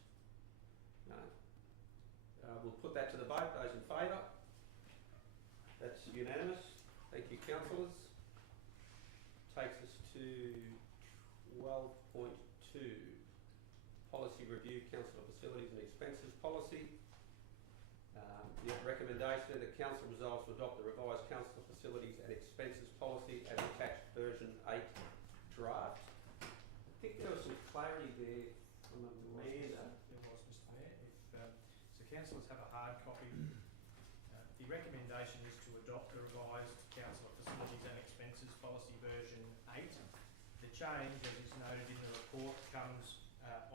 No. We'll put that to the vote. Those in favour? That's unanimous. Thank you, councillors. Takes us to 12.2. Policy review, council facilities and expenses policy. The recommendation that council resolves to adopt the revised council facilities and expenses policy as attached version 8 draft. I think there was some clarity there from Amanda. There was, Mr Mayor. So councillors have a hard copy. The recommendation is to adopt the revised council facilities and expenses policy version 8. The change, as is noted in the report, comes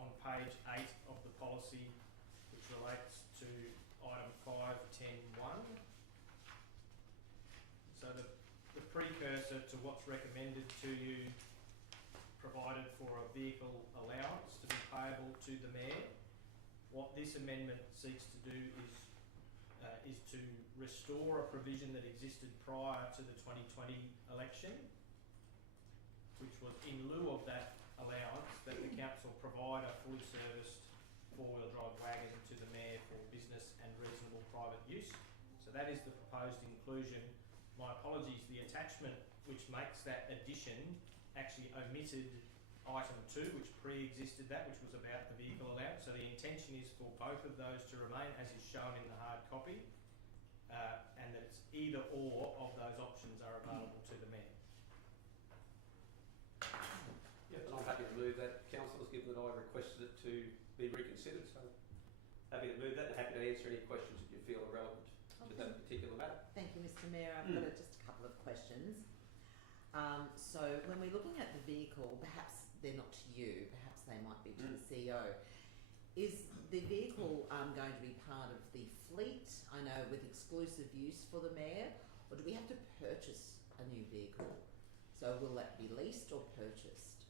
on page 8 of the policy, which relates to item 5.10.1. So the precursor to what's recommended to you provided for a vehicle allowance to be payable to the Mayor. What this amendment seeks to do is to restore a provision that existed prior to the 2020 election, which was in lieu of that allowance that the council provide a fully serviced four-wheel drive wagon to the Mayor for business and reasonable private use. So that is the proposed inclusion. My apologies, the attachment which makes that addition actually omitted item 2, which pre-existed that, which was about the vehicle allowance. So the intention is for both of those to remain as is shown in the hard copy, and that it's either or of those options are available to the Mayor. Yep, and I'm happy to move that, councillors, given that I requested it to be reconsidered. So happy to move that and happy to answer any questions that you feel are relevant to that particular matter. Thank you, Mr Mayor. I've got just a couple of questions. So when we're looking at the vehicle, perhaps they're not to you, perhaps they might be to the CEO. Is the vehicle going to be part of the fleet, I know, with exclusive use for the Mayor, or do we have to purchase a new vehicle? So will that be leased or purchased?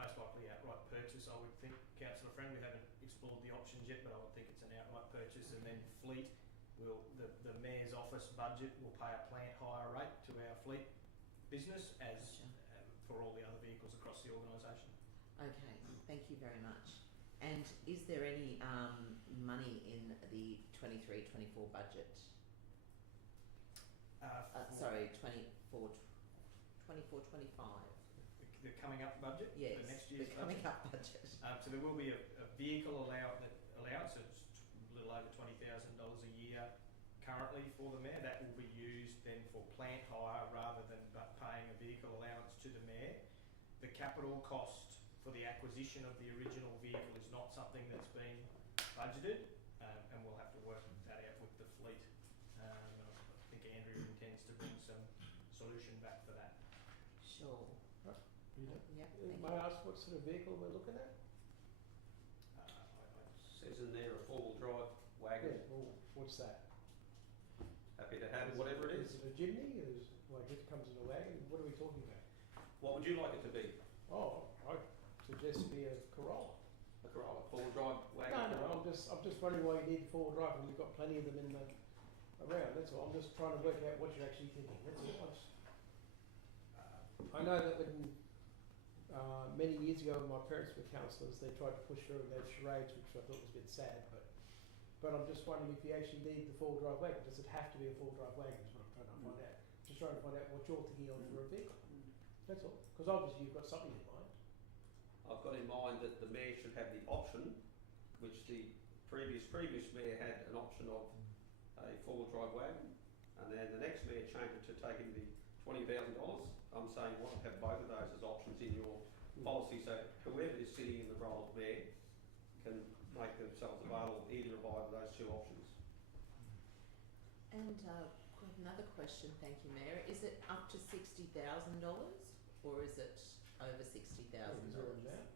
Most likely outright purchase, I would think. Councillor Friend, we haven't explored the options yet, but I would think it's an outright purchase, and then fleet will the Mayor's office budget will pay a plant hire rate to our fleet business as for all the other vehicles across the organisation. Okay, thank you very much. And is there any money in the 23-24 budget? Sorry, 24, 25. The coming up budget? Yes, The next year's the coming budget? up budget. So there will be a vehicle allowance, it's a little over $20,000 a year currently for the mayor. That will be used then for plant hire rather than paying a vehicle allowance to the mayor. The capital cost for the acquisition of the original vehicle is not something that's been budgeted, and we'll have to work that out with the fleet. And I think Andrew intends to bring some solution back for that. Sure. Yeah, May I ask what sort of vehicle we're looking at? Says in there a four-wheel drive wagon. Yeah, well, what's that? Happy to have whatever it is. Is it a Jimny? Is like it comes in a wagon? What are we talking about? What would you like it to be? Oh, I suggest it be a Corolla. A Corolla, four-wheel drive wagon? No, I'm just wondering why you need four-wheel drive when we've got plenty of them in the around. That's all. I'm just trying to work out what you're actually thinking. That's all. I know that when many years ago when my parents were councillors, they tried to push through those charades, which I thought was a bit sad, but I'm just wondering if you actually need the four-wheel drive wagon. Does it have to be a four-wheel drive wagon is what I'm trying to find out. Just trying to find out what you're thinking of for a vehicle. That's all. Because obviously you've got something in mind. I've got in mind that the mayor should have the option, which the previous mayor had an option of a four-wheel drive wagon, and then the next mayor changed it to taking the $20,000. I'm saying why not have both of those as options in your policy, so whoever is sitting in the role of mayor can make themselves available either of either of those two options. And another question, thank you, Mayor. Is it up to $60,000 or is it over $60,000? Is there an amount?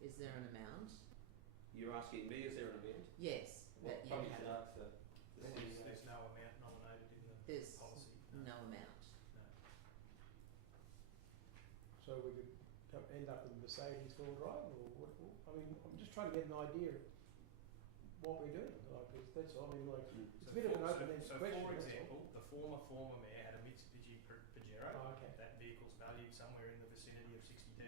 Is there an amount? You're asking me, is there an amount? Yes, Well, that you probably have. should ask the There's no amount nominated in the There's policy. no amount. So we could end up with Mercedes four-wheel drive, or what? I mean, I'm just trying to get an idea of what we're doing. Like, that's all. I mean, like, it's a bit of an open-ended So question. for that's all. example, the former mayor had a Mitsubishi Pajero. Oh, okay. That vehicle's valued somewhere in the vicinity of $60,000,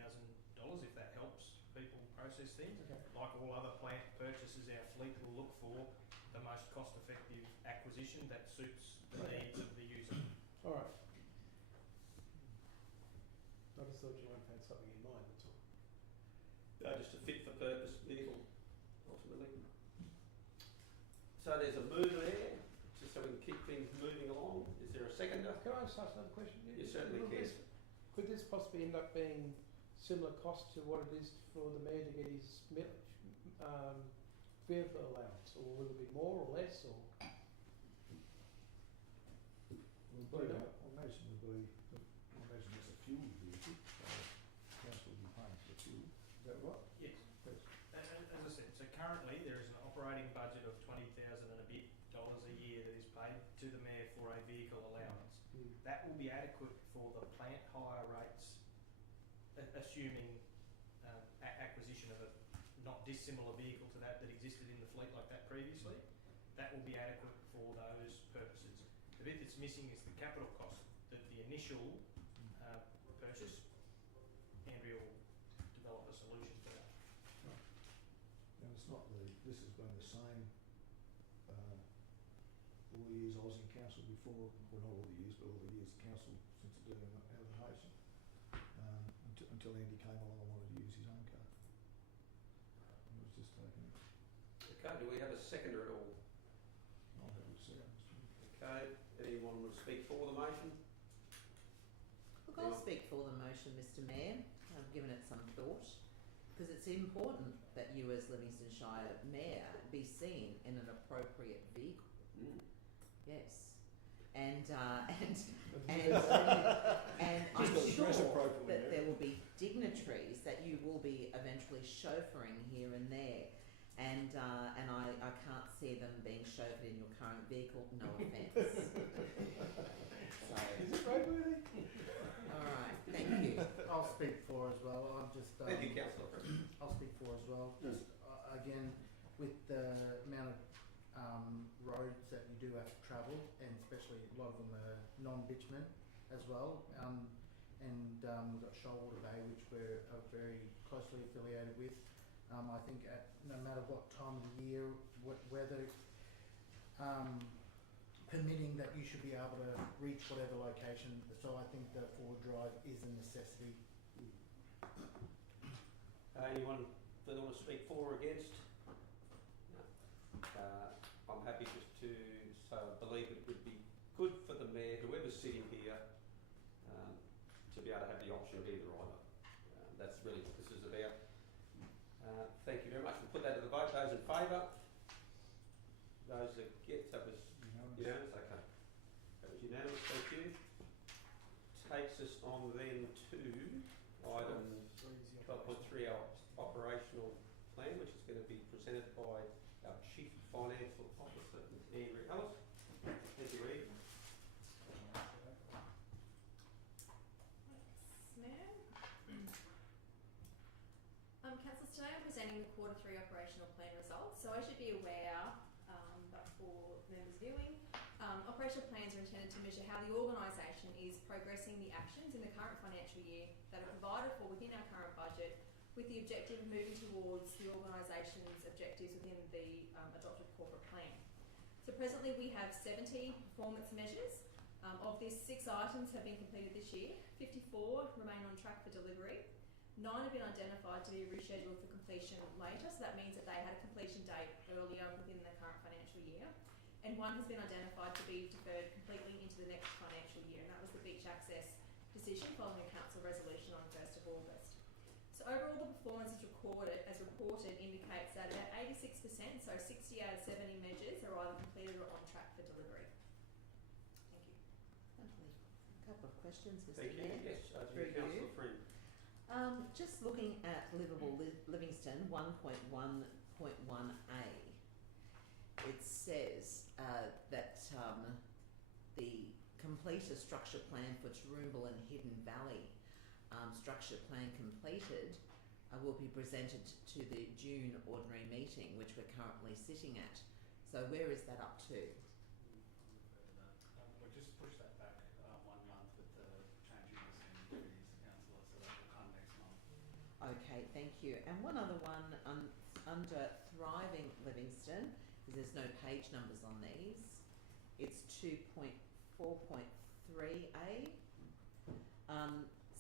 if that helps people process things. Okay. Like all other plant purchases, our fleet will look for the most cost-effective acquisition that suits the needs of the user. All right. I just thought you might have had something in mind. That's all. Just a fit-for-purpose vehicle, ultimately. So there's a mover there, just so we can keep things moving along. Is there a seconder? Can I just ask another question? You certainly can. Could this possibly end up being similar cost to what it is for the mayor to get his vehicle allowance, or will it be more or less? Or Well, I imagine it's a fuel vehicle, so council will be paying for the fuel. Is that right? Yes. Yes. As I said, so currently there is an operating budget of $20,000 and a bit a year that is paid to the mayor for a vehicle allowance. That will be adequate for the plant hire rates, assuming acquisition of a not dissimilar vehicle to that existed in the fleet like that previously. That will be adequate for those purposes. The bit that's missing is the capital cost, that the initial purchase. Andrea will develop a solution for that. And it's not this has been the same all the years I was in council before, well not all the years, but all the years council since the allocation, until Andy came along and wanted to use his own car. It was just taken. Okay, do we have a seconder at all? I'll have a second. Okay, anyone will speak for the motion? Look, I'll speak for the motion, Mr. Mayor. I've given it some thought because it's important that you, as Livingstone Shire Mayor, be seen in an appropriate vehicle. Yes, and I'm sure that there will be dignitaries that you will be eventually chauffeuring here and there, and I can't see them being chauffeured in your current vehicle. No offence. So, is it roadworthy? all right, thank you. I'll speak for as well. I'm just. Thank you, Councillor. I'll speak for as well. Just again, with the amount of roads that you do have to travel, and especially a lot of them are non-bitumen as well. We've got Shoalwater Bay, which we're very closely affiliated with. I think no matter what time of the year, what weather permitting that you should be able to reach whatever location. So I think the forward drive is a necessity. Anyone further want to speak for or against? No. I'm happy just to believe it would be good for the mayor, whoever's sitting here, to be able to have the option of either either. That's really what this is about. Thank you very much. We'll put that to the vote. Those in favour? Those against? That was unanimous? Okay. That was unanimous. Thank you. Takes us on then to item 12.3, our operational plan, which is going to be presented by our Chief Financial Officer, Andrew Ellis. Thank you, Reid. Thanks, Mayor. Councillors, today I'm presenting the Q3 operational plan results. So as you'd be aware, but for members viewing, operational plans are intended to measure how the organisation is progressing the actions in the current financial year that are provided for within our current budget, with the objective of moving towards the organisation's objectives within the adopted corporate plan. So presently we have 70 performance measures. Of this, 6 items have been completed this year, 54 remain on track for delivery, 9 have been identified to be rescheduled for completion later, so that means that they had a completion date earlier within the current financial year, and 1 has been identified to be deferred completely into the next financial year, and that was the beach access decision following a council resolution on 1st of August. So overall, the performance is recorded, as reported, indicates that about 86%, so 60 out of 70 measures are either completed or on track for delivery. Thank you. Lovely. A couple of questions, Mr. Thank you. Mayor. Yes, Councillor Friend. Just looking at Livingstone 1.1.1a, it says that the complete a structure plan for Toowoomba and Hidden Valley structure plan completed will be presented to the June ordinary meeting, which we're currently sitting at. So where is that up to? We'll just push that back 1 month with the changing of the duties, councillor, so that will come next month. Okay, thank you. And one other one under Thriving Livingstone, because there's no page numbers on these. It's 2.4.3a.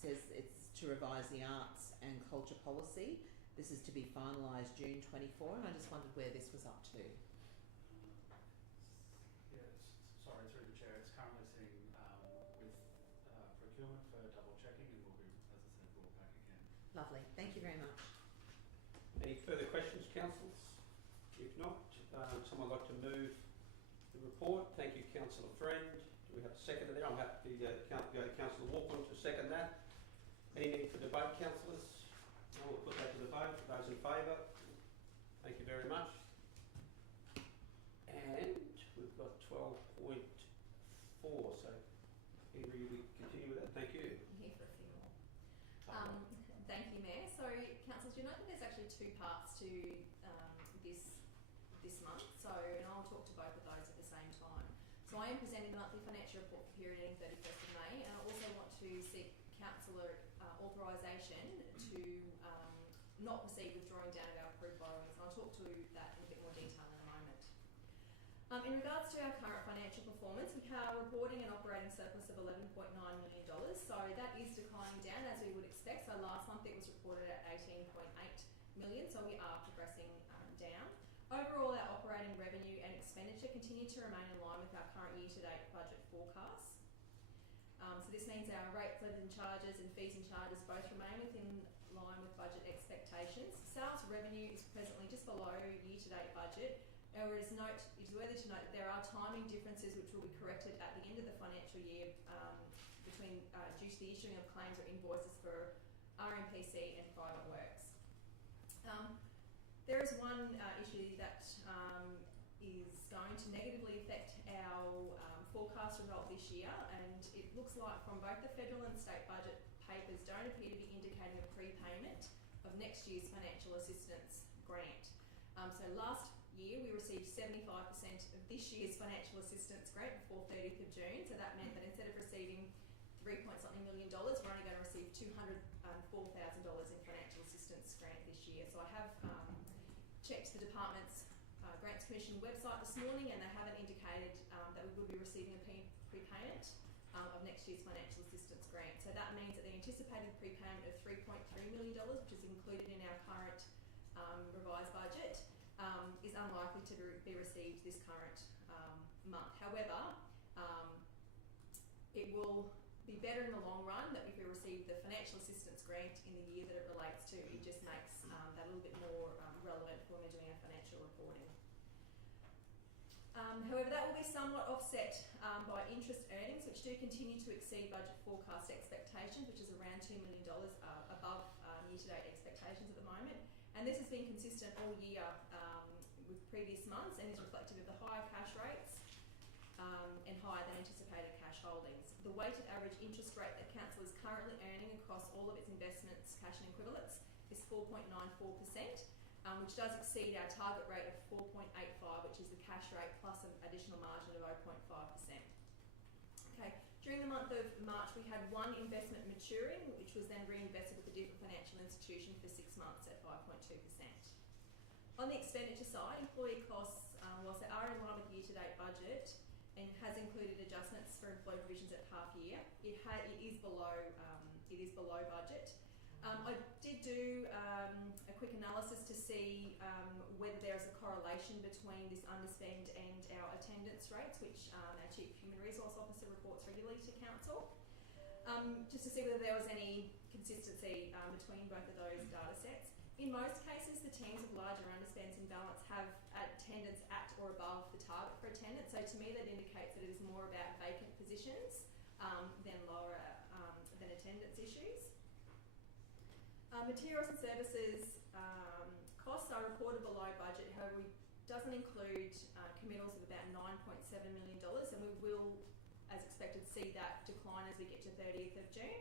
Says it's to revise the arts and culture policy. This is to be finalised June 24, and I just wondered where this was up to. Sorry, through the chair, it's currently sitting with procurement for double checking, and will be, as I said, brought back again. Lovely, thank you very much. Any further questions, councillors? If not, someone like to move the report. Thank you, Councillor Friend. Do we have a seconder there? I'm happy to go to Councillor Walkland to second that. Any need for debate, councillors? No, we'll put that to the vote. Those in favour? Thank you very much. And we've got 12.4, so Andrew, we continue with that. Thank you. I'm here for a few more. Thank you, Mayor. So, councillors, you know that there's actually 2 parts to this month. So, and I'll talk to both of those at the same time. So I am presenting the monthly financial report for period ending 31st of May, and I also want to seek councillor authorisation to not proceed with drawing down of our approved borrowings. And I'll talk to that in a bit more detail in a moment. In regards to our current financial performance, we are reporting an operating surplus of $11.9 million. So that is declining down as we would expect. So last month it was reported at $18.8 million. So we are progressing down. Overall, our operating revenue and expenditure continue to remain in line with our current year-to-date budget forecasts. So this means our rates, levies and charges and fees and charges both remain within line with budget expectations. Sales revenue is presently just below year-to-date budget. However, it is worthy to note that there are timing differences which will be corrected at the end of the financial year between due to the issuing of claims or invoices for RMPC and private works. There is one issue that is going to negatively affect our forecast result this year, and it looks like from both the federal and state budget papers don't appear to be indicating a prepayment of next year's financial assistance grant. So last year we received 75% of this year's financial assistance grant before 30th of June, so that meant that instead of receiving $3.something million, we're only going to receive $204,000 in financial assistance grant this year. So I have checked the department's Grants Commission website this morning, and they haven't indicated that we would be be receiving a prepayment of next year's financial assistance grant. So that means that the anticipated prepayment of $3.3 million, which is included in our current revised budget, is unlikely to be received this current month. However, it will be better in the long run that if we receive the financial assistance grant in the year that it relates to. It just makes that a little bit more relevant when we're doing our financial reporting. However, that will be somewhat offset by interest earnings, which do continue to exceed budget forecast expectations, which is around $2 million above year-to-date expectations at the moment. And this has been consistent all year with previous months and is reflective of the higher cash rates and higher than anticipated cash holdings. The weighted average interest rate that Council is currently earning across all of its investments, cash and equivalents, is 4.94%. Which does exceed our target rate of 4.85, which is the cash rate plus an additional margin of 0.5%. Okay, during the month of March, we had one investment maturing, which was then reinvested with a different financial institution for 6 months at 5.2%. On the expenditure side, employee costs, whilst they are in line with year-to-date budget and has included adjustments for employee provisions at half year, it is below budget. I did do a quick analysis to see whether there is a correlation between this underspend and our attendance rates, which our Chief Human Resource Officer reports regularly to Council, just to see whether there was any consistency between both of those data sets. In most cases, the teams with larger underspends in balance have attendance at or above the target for attendance. So to me, that indicates that it is more about vacant positions than lower than attendance issues. Materials and services costs are reported below budget, however, it doesn't include committals of about $9.7 million, and we will, as expected, see that decline as we get to 30th of June.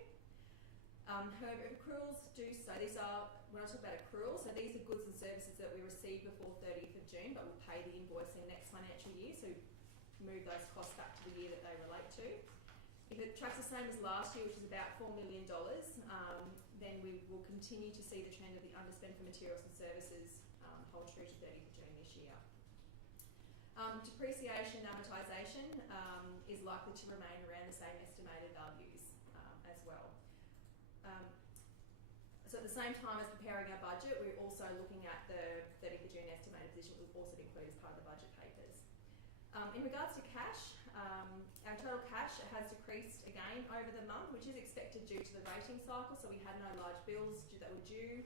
However, accruals do so. These are, when I talk about accruals, so these are goods and services that we receive before 30th of June, but we'll pay the invoice in next financial year, so move those costs back to the year that they relate to. If it tracks the same as last year, which is about $4 million, then we will continue to see the trend of the underspend for materials and services hold true to 30th of June this year. Depreciation and amortisation is likely to remain around the same estimated values as well. So at the same time as preparing our budget, we're also looking at the 30th of June estimated position, which will also be included as part of the budget papers. In regards to cash, our total cash has decreased again over the month, which is expected due to the rating cycle. So we had no large bills that were due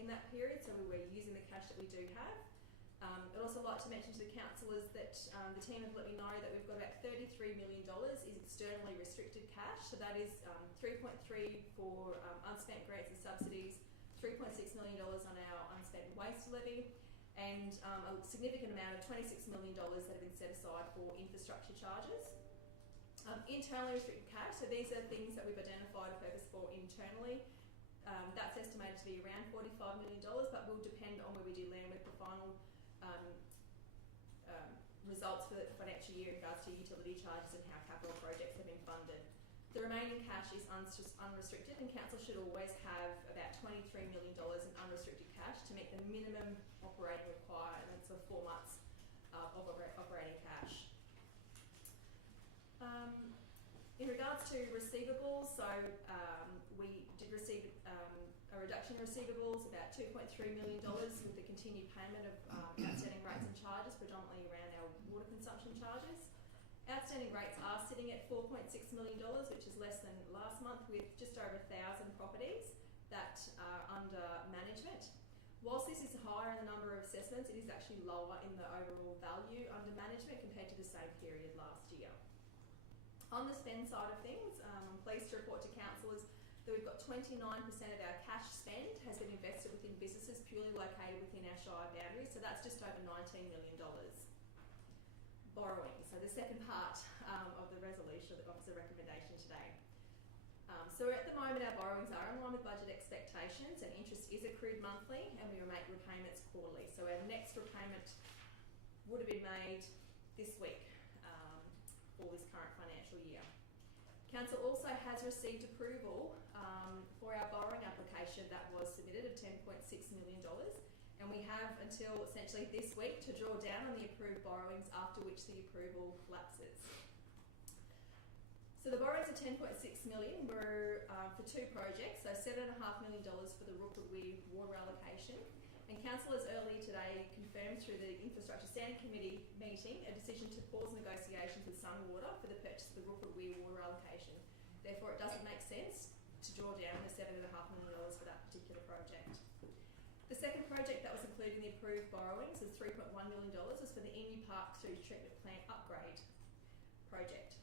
in that period, so we were using the cash that we do have. I'd also like to mention to the councillors that the team have let me know that we've got about $33 million is externally restricted cash. So that is 3.3 for unspent grants and subsidies, $3.6 million on our unspent waste levy, and a significant amount of $26 million that have been set aside for infrastructure charges. Internally restricted cash, so these are things that we've identified a purpose for internally. That's estimated to be around $45 million, but will depend on where we do land with the final results for the financial year in regards to utility charges and how capital projects have been funded. The remaining cash is unrestricted, and Council should always have about $23 million in unrestricted cash to meet the minimum operating requirements of 4 months of operating cash. In regards to receivables, so we did receive a reduction in receivables, about $2.3 million with the continued payment of outstanding rates and charges, predominantly around our water consumption charges. Outstanding rates are sitting at $4.6 million, which is less than last month, with just over 1,000 properties that are under management. Whilst this is higher in the number of assessments, it is actually lower in the overall value under management compared to the same period last year. On the spend side of things, I'm pleased to report to councillors that we've got 29% of our cash spend has been invested within businesses purely located within our Shire boundaries, so that's just over $19 million. Borrowing, so the second part of the resolution of the recommendation today. So at the moment our borrowings are in line with budget expectations, and interest is accrued monthly, and we make repayments quarterly. So our next repayment would have been made this week for this current financial year. Council also has received approval for our borrowing application that was submitted of $10.6 million, and and we have until essentially this week to draw down on the approved borrowings, after which the approval lapses. So the borrowings of $10.6 million were for two projects, so $7.5 million for the Rookwood Weir water allocation. And councillors earlier today confirmed through the Infrastructure Standing Committee meeting a decision to pause negotiations with Sunwater for the purchase of the Rookwood Weir water allocation. Therefore, it doesn't make sense to draw down the $7.5 million for that particular project. The second project that was included in the approved borrowings is $3.1 million, was for the Emu Park sewage treatment plant upgrade project.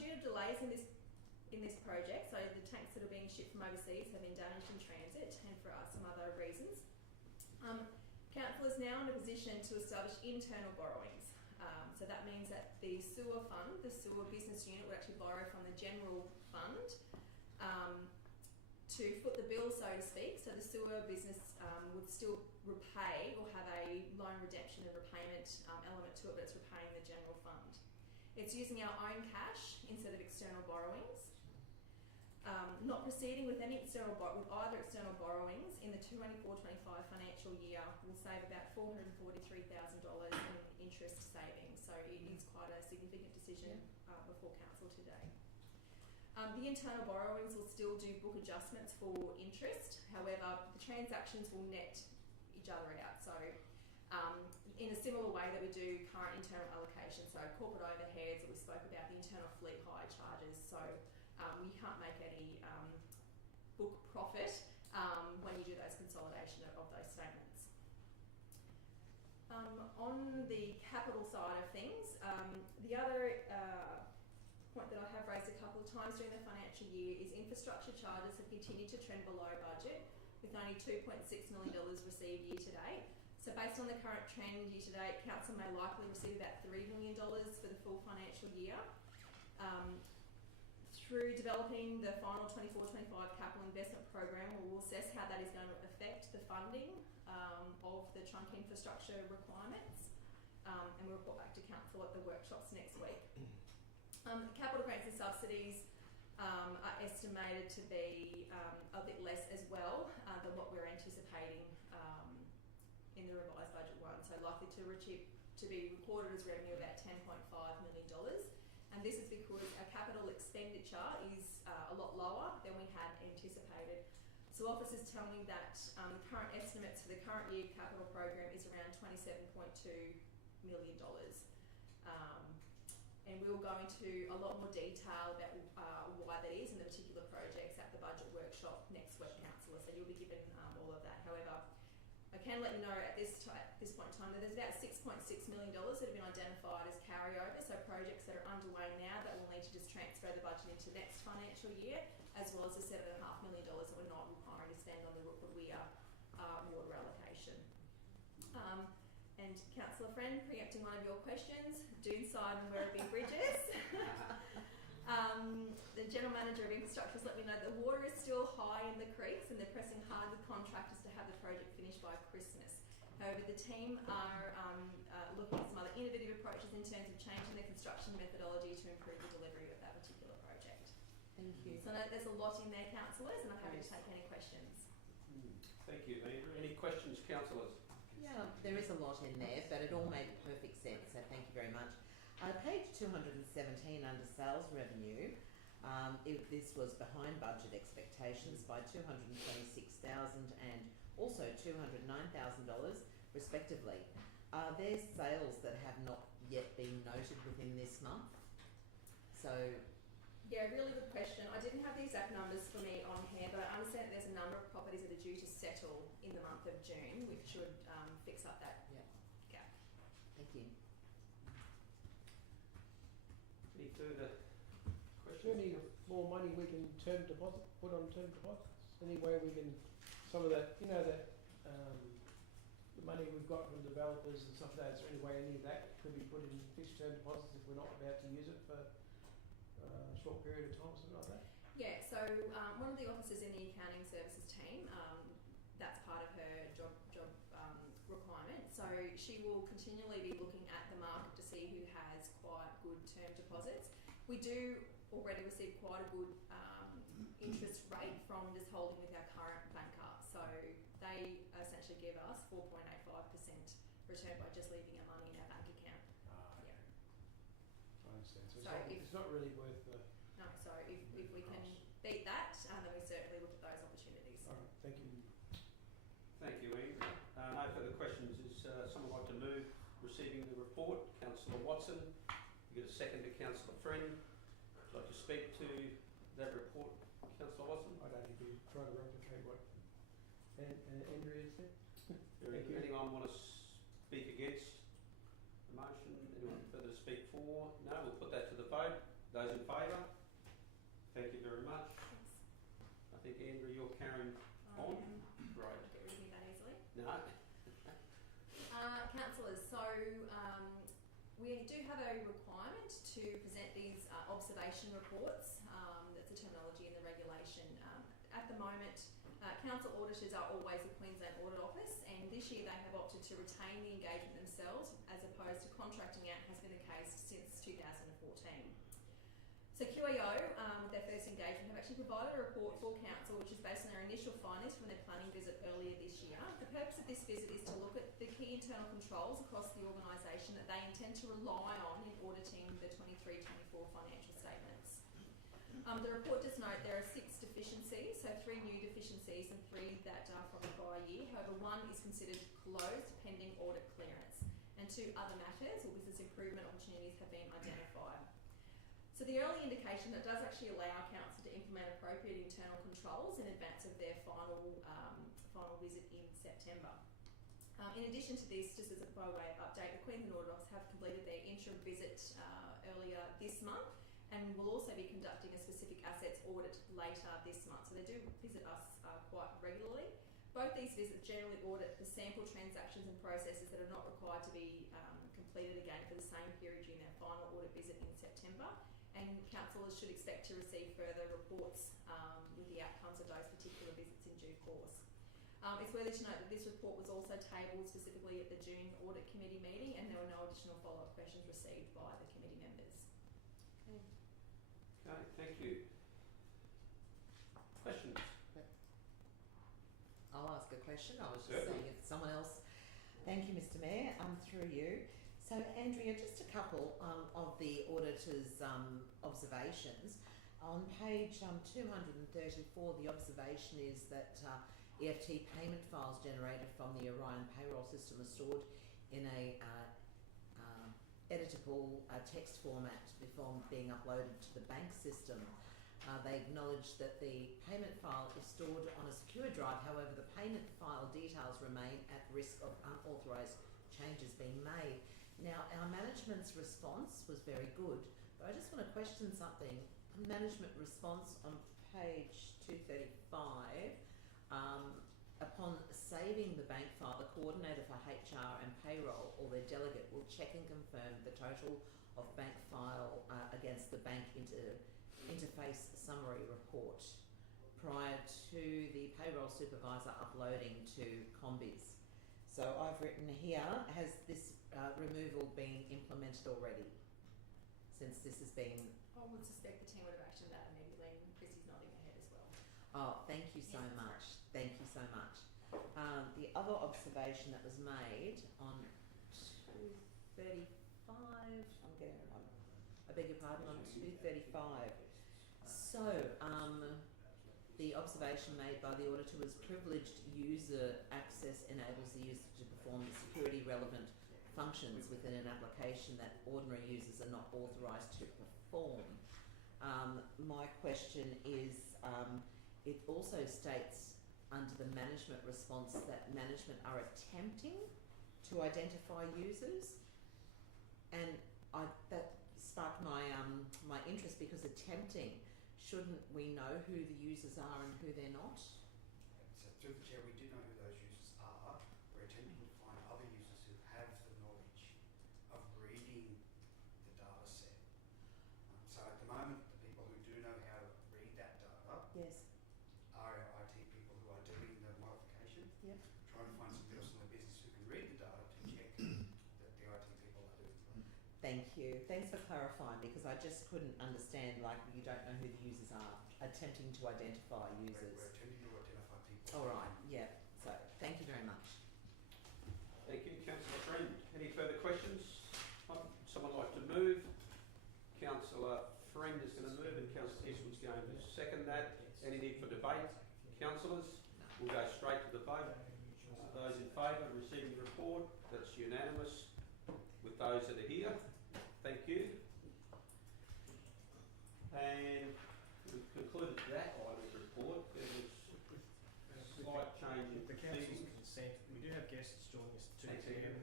Due to delays in this project, so the tanks that are being shipped from overseas have been damaged in transit, and for some other reasons, council is now in a position to establish internal borrowings. So that means that the sewer fund, the sewer business unit, would actually borrow from the general fund to foot the bill, so to speak. So the sewer business would still repay or have a loan redemption and repayment element to it, but it's repaying the general fund. It's using our own cash instead of external borrowings. Not proceeding with any with either external borrowings in the 24-25 financial year will save about $443,000 in interest savings. So it is quite a significant decision before council today. The internal borrowings will still do book adjustments for interest. However, the transactions will net each other out. So in a similar way that we do current internal allocation, so corporate overheads, that we spoke about, the internal fleet hire charges. So you can't make any book profit when you do those consolidation of those statements. On the capital side of things, the other point that I have raised a couple of times during the financial year is infrastructure charges have continued to trend below budget, with only $2.6 million received year to date. So based on the current trend year to date, council may likely receive about $3 million for the full financial year. Through developing the final 24-25 capital investment program, we'll assess how that is going to affect the funding of the trunk infrastructure requirements, and we'll report back to council at the workshops next week. Capital grants and subsidies are estimated to be a bit less as well than what we're anticipating in the revised budget one, so likely to be recorded as revenue about $10.5 million. And this is because our capital expenditure is a lot lower than we had anticipated. So officers tell me that the current estimates for the current year capital program is around $27.2 million. And we'll go into a lot more detail about why that is and the particular projects at the budget workshop next week, councillor. So you'll be given all of that. However, I can let you know at this point in time that there's about $6.6 million that have been identified as carryover, so projects that are underway now that will need to just transfer the budget into next financial year, as well as the $7.5 million that we're not requiring to spend on the Rookwood Weir water allocation. And councillor friend, preempting one of your questions, Doonside and Werribee bridges. The General Manager of Infrastructure has let me know the water is still high in the creeks and they're pressing hard with contractors to have the project finished by Christmas. However, the team are looking at some other innovative approaches in terms of changing the construction methodology to improve the delivery of that particular project. Thank you. So I know there's a lot in there, councillors, and I'm happy to take any questions. Thank you, Andrew. Any questions, councillors? Yeah, there is a lot in there, but it all made perfect sense, so thank you very much. Page 217 under sales revenue, this was behind budget expectations by $226,000 and also $209,000 respectively. Are there sales that have not yet been noted within this month? So, yeah, really good question. I didn't have the exact numbers for me on hand, but I understand that there's a number of properties that are due to settle in the month of June, which should fix up that gap. Thank you. Any further questions? Any more money we can put on term deposits? Any way we can, some of that, you know, that the money we've got from developers and stuff like that, is there any way any of that could be put in fixed term deposits if we're not about to use it for a short period of time or something like that? Yeah, so one of the officers in the accounting services team, that's part of her job requirement. So she will continually be looking at the market to see who has quite good term deposits. We do already receive quite a good interest rate from just holding with our current banker. So they essentially give us 4.85% return by just leaving our money in our bank account. Okay. I understand. So, So it's not really worth the... No, so if we can beat that, then we certainly look at those opportunities. All right, thank you. Thank you, Ian. No further questions. Is someone like to move receiving the report? Councillor Watson. You get a second to Councillor Friend. Would you like to speak to that report, Councillor Watson? I don't need to try to replicate what Andrea said. Thank you. Anyone want to speak against the motion? Anyone further to speak for? No, we'll put that to the vote. Those in favour? Thank you very much. Thanks. I think, Andrew, you're carrying on. Right. Get rid of me that easily. No. Councillors, so we do have a requirement to present these observation reports. That's the terminology in the regulation. At the moment, council auditors are always the Queensland Audit Office, and this year they have opted to retain the engagement themselves as opposed to contracting out, has been the case since 2014. So QAO, with their first engagement, have actually provided a report for Council which is based on their initial findings from their planning visit earlier this year. The purpose of this visit is to look at the key internal controls across the organisation that they intend to rely on in auditing the 23-24 financial statements. The report does note there are 6 deficiencies, so 3 new deficiencies and 3 that are from the prior year. However, 1 is considered closed pending audit clearance, and 2 other matters or business improvement opportunities have been identified. So the early indication that does actually allow council to implement appropriate internal controls in advance of their final visit in September. In addition to this, just as a by way of update, the Queensland Audit Office have completed their interim visit earlier this month, and will also be conducting a specific assets audit later this month. So they do visit us quite regularly. Both these visits generally audit the sample transactions and processes that are not required to be completed again for the same period during their final audit visit in September. And councillors should expect to receive further reports with the outcomes of those particular visits in due course. It's worthy to note that this report was also tabled specifically at the June Audit Committee meeting, and there were no additional follow-up questions received by the committee members. Okay, thank you. Questions? I'll ask a question. I was just saying if someone else... Thank you, Mr Mayor. Through you. So, Andrea, just a couple of the auditor's observations. On page 234, the observation is that EFT payment files generated from the Orion payroll system are stored in a editable text format before being uploaded to the bank system. They acknowledge that the payment file is stored on a secure drive. However, the payment file details remain at risk of unauthorised changes being made. Now, our management's response was very good, but I just want to question something. Management response on page 235, upon saving the bank file, the coordinator for HR and payroll or their delegate will check and confirm the total of bank file against the bank interface summary report prior to the payroll supervisor uploading to Combiz. So I've written here, has this removal been implemented already? Since this has been... I would suspect the team would have actioned that immediately, and Chrissy's nodding her head as well. Oh, thank you so much. Thank you so much. The other observation that was made on 235, I'm getting it wrong. I beg your pardon, on 235. So, the observation made by the auditor was privileged user access enables the user to perform the security relevant functions within an application that ordinary users are not authorised to perform. My question is, it also states under the management response that management are attempting to identify users, and that sparked my my interest, because attempting, shouldn't we know who the users are and who they're not? So through the chair, we do know who those users are. We're attempting to find other users who have the knowledge of reading the data set. So at the moment, the people who do know how to read that data Yes. are our IT people who are doing the modification. Yep. Trying to find somebody else in the business who can read the data to check that the IT people are doing it. Thank you. Thanks for clarifying, because I just couldn't understand, like, you don't know who the users are, attempting to identify users. We're attempting to identify people. All right, yeah. So, thank you very much. debate, councillors. We'll go straight to the vote. Those in favour of receiving the report, that's unanimous with those that are here. Thank you. And we've concluded that item of report. There was a slight change in With the council's proceedings. consent, we do have guests joining us at 2 Thank you. p.m.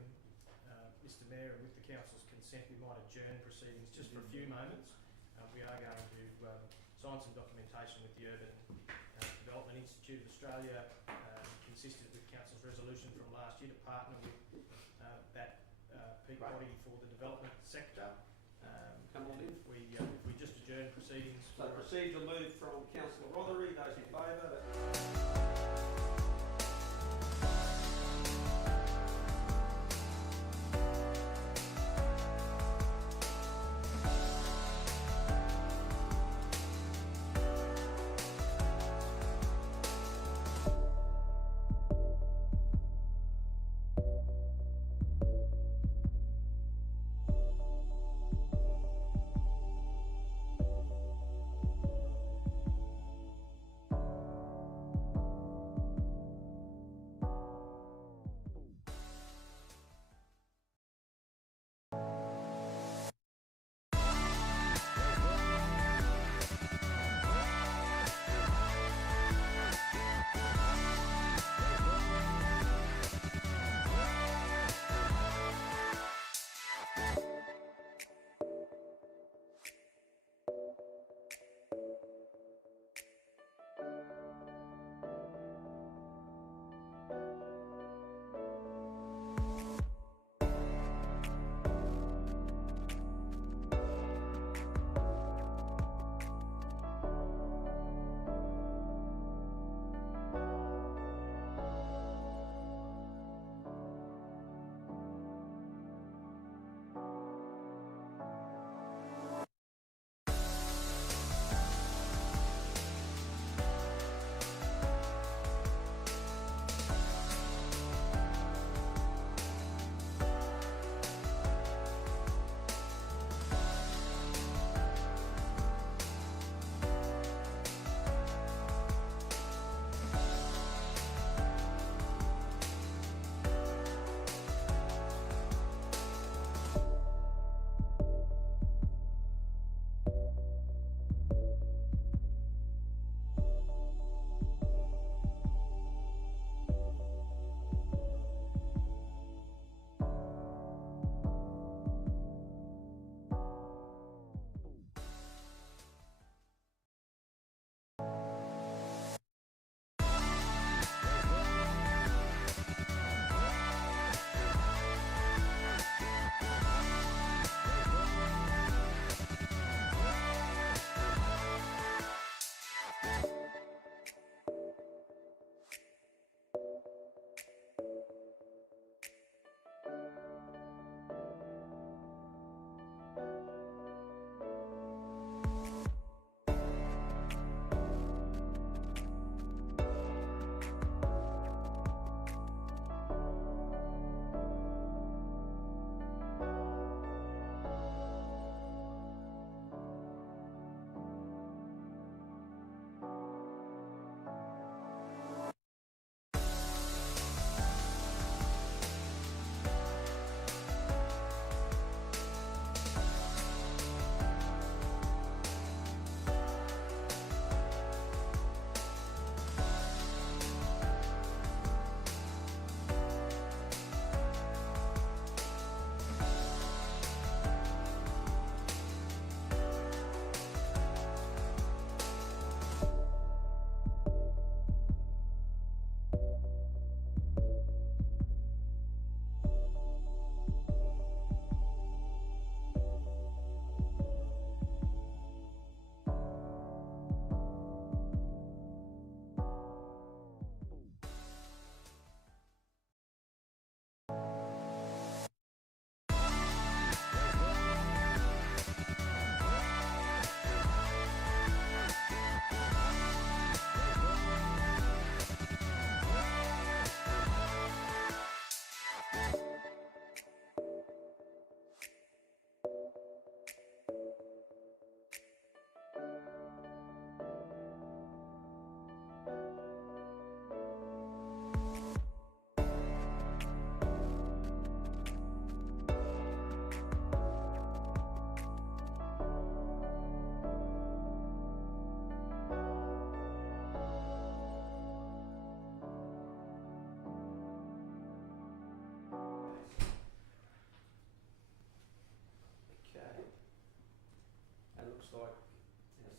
Mr Mayor, and with the council's consent, we might adjourn proceedings just for a few moments. We are going to sign some documentation with the Urban Development Institute of Australia, consistent with council's resolution from last year to partner with that peak body for the development sector. Come on in. If we just adjourn proceedings. So procedural move from Councillor Rothery. Those in favour?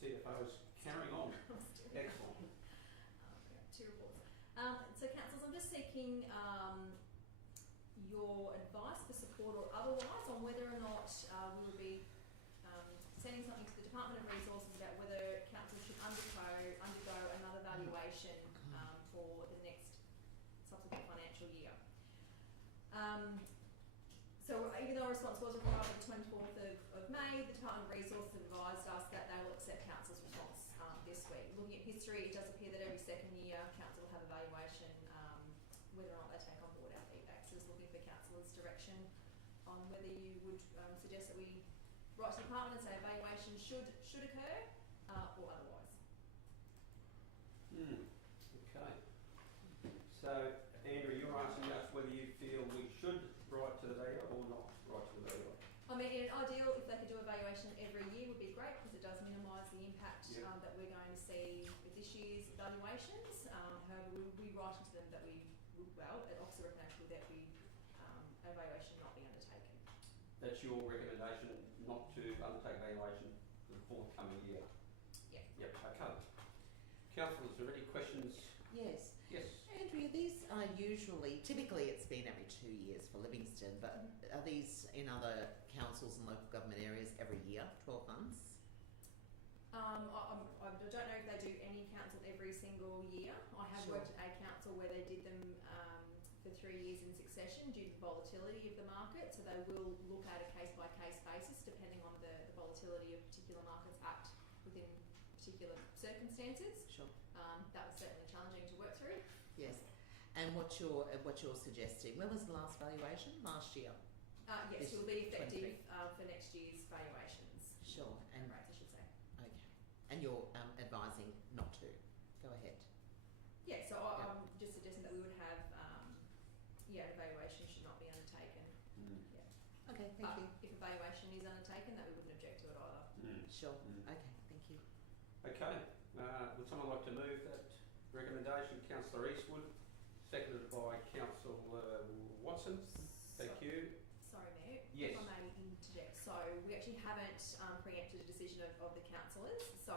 CFO's carrying on. Excellent. Two reports. So councillors, I'm just seeking your advice for support or otherwise on whether or not we will be sending something to the Department of Resources about whether council should undergo another valuation for the next subsequent financial year. So even though a response was required on the 24th of May, the Department of Resources advised us that they will accept council's response this week. Looking at history, it does appear that every second year council will have a valuation, whether or not they take on board our feedback. So just looking for councillors' direction on whether you would suggest that we write to the department and say evaluation should occur or otherwise. Okay. So Andrew, you're asking us whether you feel we should write to the valuer or not write to the valuer. I mean, in an ideal, if they could do a valuation every year would be great because it does minimise the impact that we're going to see with this year's valuations. However, we'll be writing to them that at Oxford National, that a valuation not be undertaken. That's your recommendation, not to undertake valuation for the forthcoming year? Yeah. Yep, okay. Councillors, are there any questions? Yes. Yes. Andrea, these are typically it's been every 2 years for Livingstone, but are these in other councils and local government areas every year, 12 months? I don't know if they do any council every single year. I have worked at a council where they did them for 3 years in succession due to the volatility of the market. So they will look at a case-by-case basis depending on the volatility of particular markets act within particular circumstances. Sure. That was certainly challenging to work through. Yes. And what you're suggesting? When was the last valuation? Last year. Yes, it will be effective for next year's valuations. Sure. And rates, I should say. Okay. And you're advising not to. Go ahead. Yeah. So I'm just suggesting that we would have an evaluation should not be undertaken. Yeah. Okay. Thank you. If evaluation is undertaken, that we wouldn't object to it either. Sure. Okay. Thank you. Okay. Would someone like to move that recommendation? Councillor Eastwood, seconded by Councillor Watson. Thank you. Sorry, Mayor. Yes. If I may interject. So we actually haven't preempted a decision of the councillors. So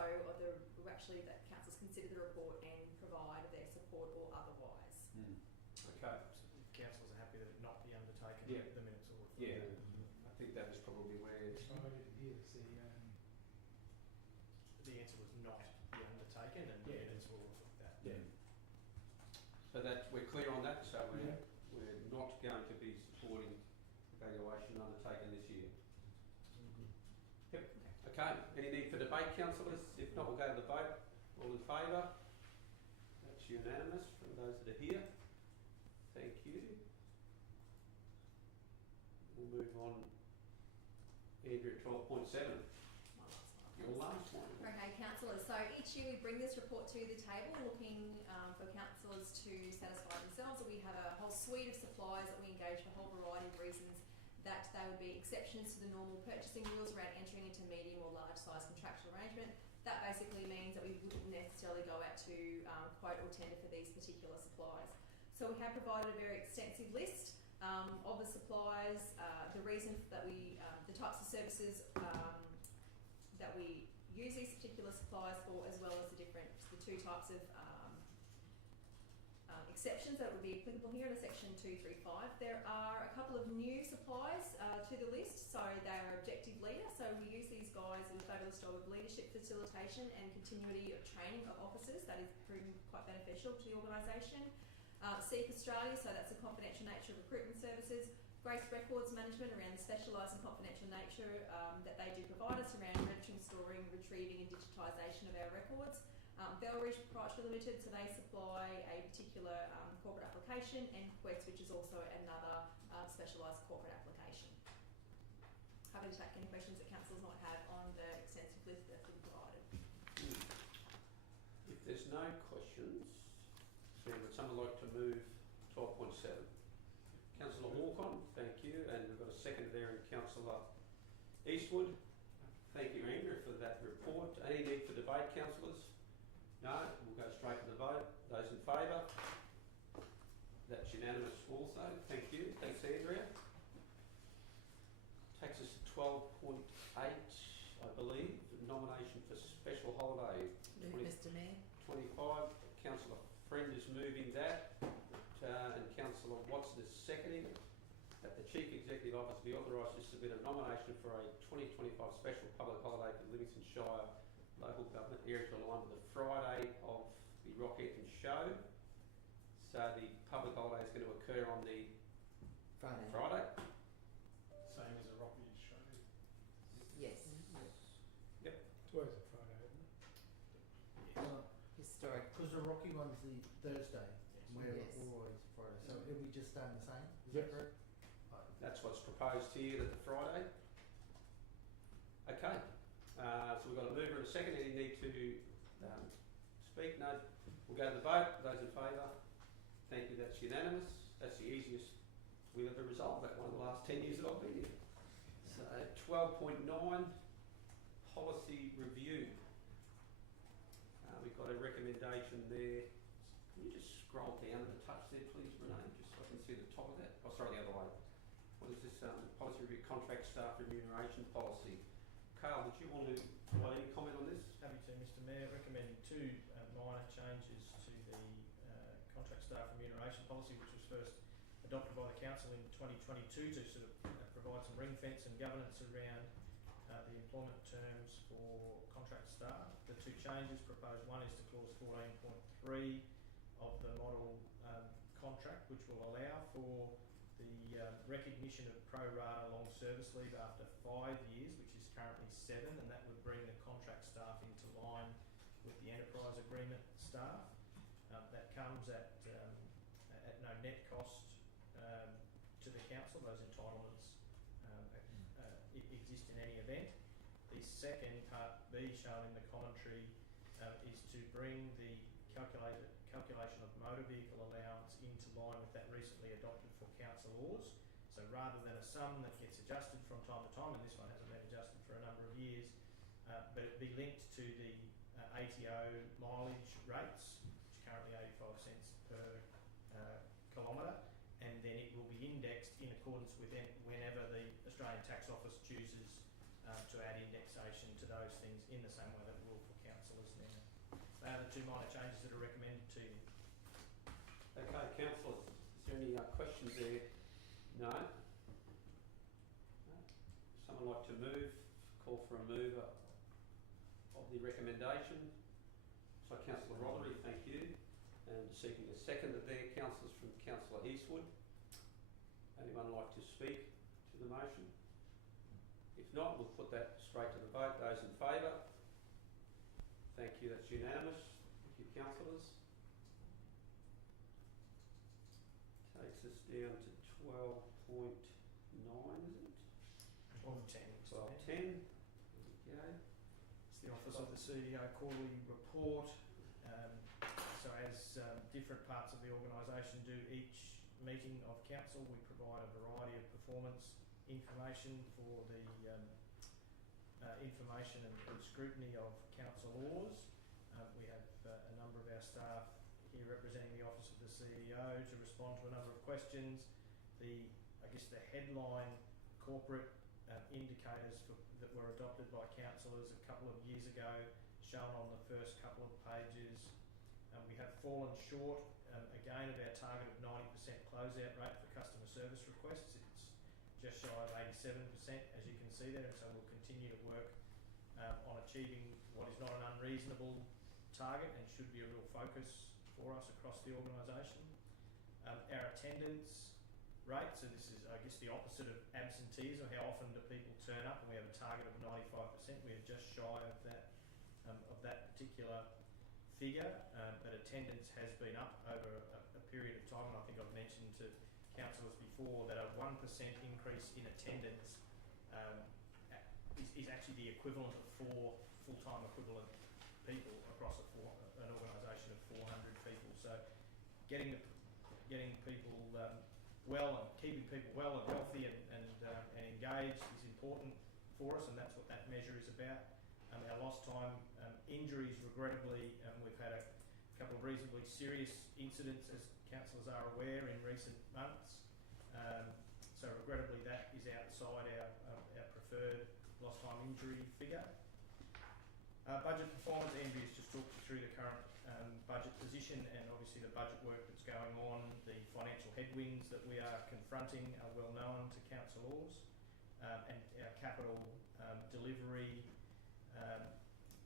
that councillors consider the report and provide their support or otherwise. Okay. So councillors are happy that it not be undertaken. Yeah. The minutes will reflect. Yeah. I think that is probably where the answer was not be undertaken, and the minutes will reflect that. Yeah. So that we're clear on that. So we're not going to be supporting evaluation undertaken this year. Yep. Okay. Any need for debate, councillors? If not, we'll go to the vote. All in favour? That's unanimous from those that are here. Thank you. We'll move on. Andrew, 12.7. Your last one. Okay, councillors. So each year we bring this report to the table looking for councillors to satisfy themselves that we have a whole suite of suppliers that we engage for a whole variety of reasons, that they would be exceptions to the normal purchasing rules around entering into medium or large size contractual arrangement. That basically means that we wouldn't necessarily go out to quote or tender for these particular suppliers. So we have provided a very extensive list of the suppliers, the reason that the types of services that we use these particular suppliers for, as well as the two types of exceptions that would be applicable here in section 235. There are a couple of new suppliers to the list, so they are objective leader. So we use these guys in a fabulous job of leadership facilitation and continuity of training of officers. That is proven quite beneficial to the organisation. Seek Australia, so that's the confidential nature of recruitment services. Grace Records Management, around the specialised and confidential nature that they do provide us around registering, storing, retrieving and digitisation of our records. Bellridge Proprietary Limited, so they supply a particular corporate application, and Quest, which is also another specialised corporate application. Happy to take any questions that councillors might have on the extensive list that's been provided. If there's no questions, then would someone like to move 12.7? Councillor Walcott, thank you, and we've got a second there in Councillor Eastwood. Thank you, Andrew, for that report. Any need for debate, councillors? No? We'll go straight to the vote. Those in favour? That's unanimous also. Thank you. Thanks, Andrea. Takes us to 12.8, I believe, nomination for special moving that, and Councillor Watson is seconding, that the Chief Executive Officer be authorised to submit a nomination for a 2025 special public holiday for Livingstone Shire local government area to align with the Friday of the Rockhampton show. So the public holiday is going to occur on the Friday. Same as a Rocky show. Yes. Yep. It's always a Friday, isn't it? Historic. Because the Rocky one's the Thursday, where Yes. always Friday. So it'll be just staying the same. Is Yes. that correct? That's what's proposed here, that the Friday. Okay, so we've got a mover and a second. Any need to speak? No. We'll go to the vote. Those in favour? Thank you, that's unanimous. That's the easiest we've ever resolved that one in the last 10 years that I've been here. So 12.9, policy review. We've got a recommendation there. Can you just scroll down a touch there, please, Renee, just so I can see the top of that? Oh, sorry, the other way. What is this? Policy review, contract staff remuneration policy. Carl, did you want to provide any comment on this? Happy to, Mr Mayor. Recommending two minor changes to the contract staff remuneration policy, which was first adopted by the Council in 2022 to sort of provide some ring fence and governance around the employment terms for contract staff. The two changes proposed, one is to clause 14.3 of the model contract, which will allow for the recognition of pro rata long service leave after 5 years, which is currently 7, and that would bring the contract staff into line with the enterprise agreement staff. That comes at no net cost to the council. Those entitlements exist in any event. The second part B shown in the commentary is to bring the calculation of motor vehicle allowance into line with that recently adopted for council laws. So rather than a sum that gets adjusted from time to time, and this one hasn't been adjusted for a number of years, but it be linked to the ATO mileage rates, which are currently 85 cents per kilometre, and then it will be indexed in accordance with whenever the Australian Tax Office chooses to add indexation to those things in the same way that we will for councillors now. They are the two minor changes that are recommended to you. Okay, councillors, is there any questions there? No? No? Someone like to move? Call for a mover of the recommendation. So Councillor Roddery, thank you. And seeking a second there, councillors from Councillor Eastwood. Anyone like to speak to the motion? If not, we'll put that straight to the vote. Those in favour? Thank you, that's unanimous. Thank you, councillors. Takes us down to 12.9, is it? 12.10. 12.10. There we go. It's the Office of the CEO quarterly report. So as different parts of the organisation do each meeting of council, we provide a variety of performance information for the information and scrutiny of council laws. We have a number of our staff here representing the Office of the CEO to respond to a number of questions. I guess the headline corporate indicators that were adopted by councillors a couple of years ago, shown on the first couple of pages. We have fallen short again of our target of 90% closeout rate for customer service requests. It's just shy of 87%, as you can see there, and so we'll continue to work on achieving what is not an unreasonable target and should be a real focus for us across the organisation. Our attendance rate, so this is, I guess, the opposite of absenteeism. How often do people turn up? And we have a target of 95%. We are just shy of that particular figure, but attendance has been up over a period of time, and I think I've mentioned to councillors before that a 1% increase in attendance is actually the equivalent of 4 full-time equivalent people across an organisation of 400 people. So getting people well and keeping people well and healthy and engaged is important for us, and that's what that measure is about. Our lost time injuries, regrettably, we've had a couple of reasonably serious incidents, as councillors are aware, in recent months. So regrettably, that is outside our preferred lost time injury figure. Budget performance, Andrew's just talked you through the current budget position, and obviously the budget work that's going on, the financial headwinds that we are confronting are well known to councillors, and our capital delivery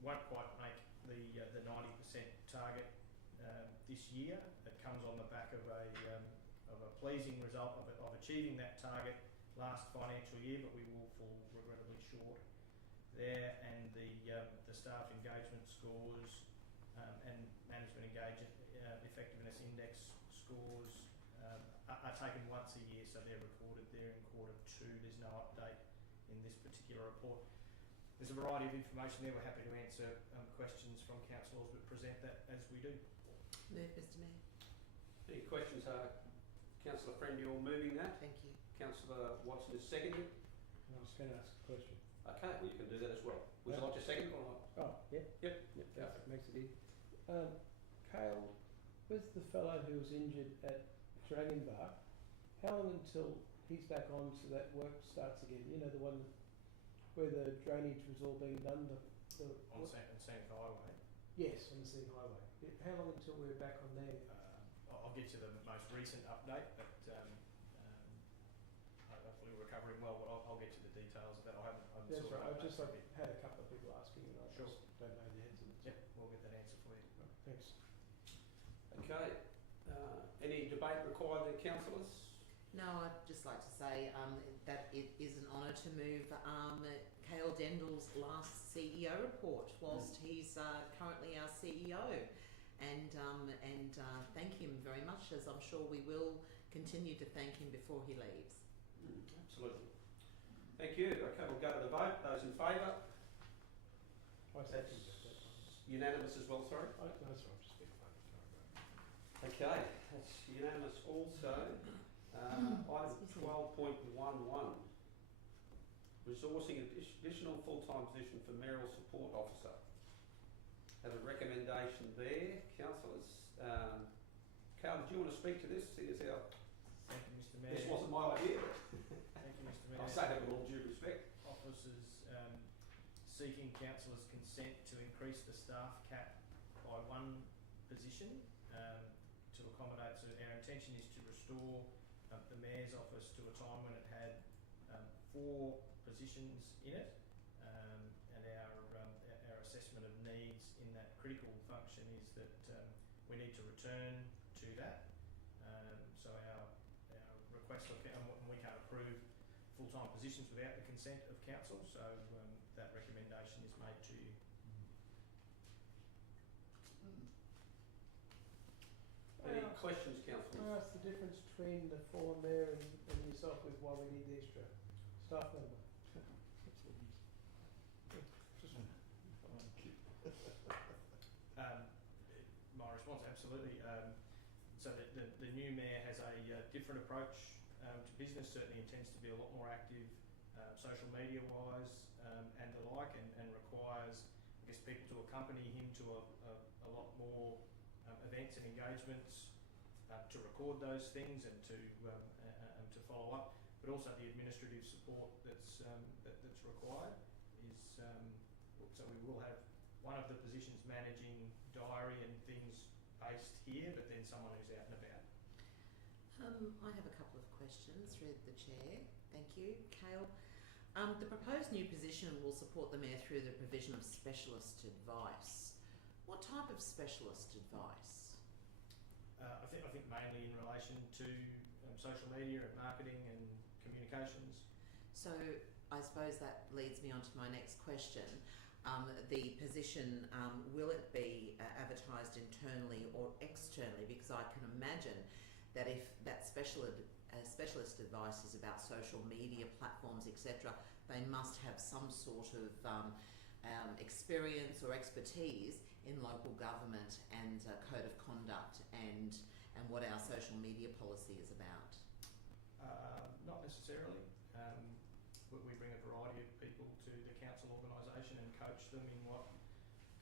won't quite make the 90% target this year. It comes on the back of a pleasing result of achieving that target last financial year, but we will fall regrettably short there. And the staff engagement scores and management engagement effectiveness index scores are taken once a year, so they're recorded there in Q2. There's no update in this particular report. There's a variety of information there. We're happy to answer questions from councillors, but present that as we do. Move, Mr Mayor. Any questions? Councillor Friend, you're moving that. Thank you. Councillor Watson is seconding. I was going to ask a question. Okay, well you can do that as well. Would you like to second or not? Oh, yeah. Yep. That makes it easy. Cale, with the fellow who was injured at Dragonbark, how long until he's back on so that work starts again? You know, the one where the drainage was all being done? On Sank Highway? Yes, on the Sea Highway. How long until we're back on there? I'll get you the most recent update, but hopefully we're recovering well, but I'll get you the details of that. I haven't That's sorted right. out I've just that bit. had a couple of people asking and I Sure. just don't know the answer. Yep, we'll get that answer for you. Thanks. Okay. Any debate required there, councillors? No, I'd just like to say that it is an honour to move Cale Dendall's last CEO report whilst he's currently our CEO, and thank him very much, as I'm sure we will continue to thank him before he leaves. Absolutely. Thank you. Okay, we'll go to the vote. Those in favour? That's unanimous as well, sorry? That's right, just being funny. Okay, that's unanimous also. Item 12.11, resourcing additional full-time position for mayoral support officer. Have a recommendation there, councillors. Carl, did you want to speak to this? See, as our Thank you, Mr Mayor. This wasn't my idea. Thank you, Mr Mayor. I say that with all due respect. Officers seeking councillors' consent to increase the staff cap by one position to accommodate. So our intention is to restore the Mayor's office to a time when it had 4 positions in it, and our assessment of needs in that critical function is that we need to return to that. So our request and we can't approve full-time positions without the consent of council, so that recommendation is made to you. Any questions, councillors? Can I ask the difference between the former mayor and yourself with why we need the extra staff member? My response, absolutely. So the new mayor has a different approach to business, certainly intends to be a lot more active social media wise and the like, and requires, I guess, people to accompany him to a lot more events and engagements to record those things and to follow up, but also the administrative support that's required is so we will have one of the positions managing diary and things based here, but then someone who's out and about. I have a couple of questions through the chair. Thank you, Cale. The proposed new position will support the mayor through the provision of specialist advice. What type of specialist advice? I think mainly in relation to social media and marketing and communications. So I suppose that leads me on to my next question. The position, will it be advertised internally or externally? Because I can imagine that if that specialist advice is about social media platforms, etc., they must have some sort of experience or expertise in local government and code of conduct and what our social media policy is about. Not necessarily. We bring a variety of people to the council organisation and coach them in what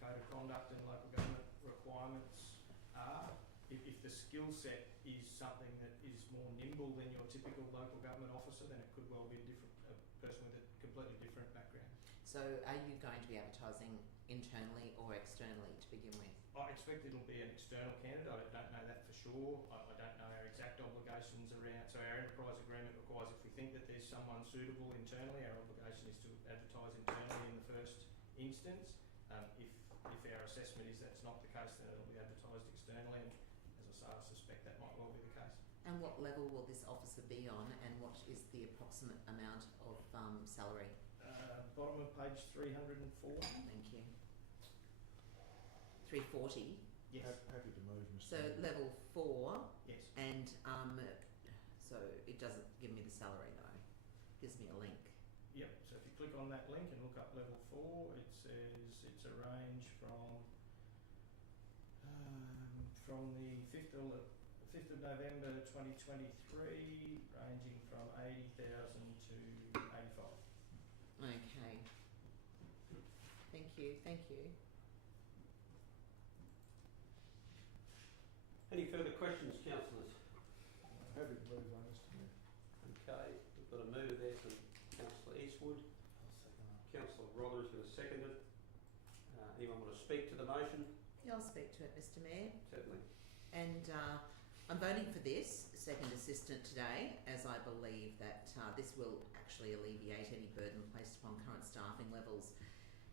code of conduct and local government requirements are. If the skill set is something that is more nimble than your typical local government officer, then it could well be a person with a completely different background. So are you going to be advertising internally or externally to begin with? I expect it'll be an external candidate. I don't know that for sure. I don't know our exact obligations around. So our enterprise agreement requires, if we think that there's someone suitable internally, our obligation is to advertise internally in the first instance. If our assessment is that's not the case, then it'll be advertised externally. And as I say, I suspect that might well be the case. And what level will this officer be on, and what is the approximate amount of salary? Bottom of page 304. Thank you. 340. Yes. Happy to move, Mr. So level 4. Yes. And so it doesn't give me the salary though. It gives me a link. Yep. So if you click on that link and look up level 4, it says it's a range from the 5th of November 2023, ranging from 80,000 to 85. Okay. Thank you. Thank you. Any further questions, councillors? Happy to move on, Mr. Mayor. Okay, we've got a mover there from Councillor Eastwood. Councillor Rother is going to second it. Anyone want to speak to the motion? Yeah, I'll speak to it, Mr. Mayor. Certainly. And I'm voting for this second assistant today, as I believe that this will actually alleviate any burden placed upon current staffing levels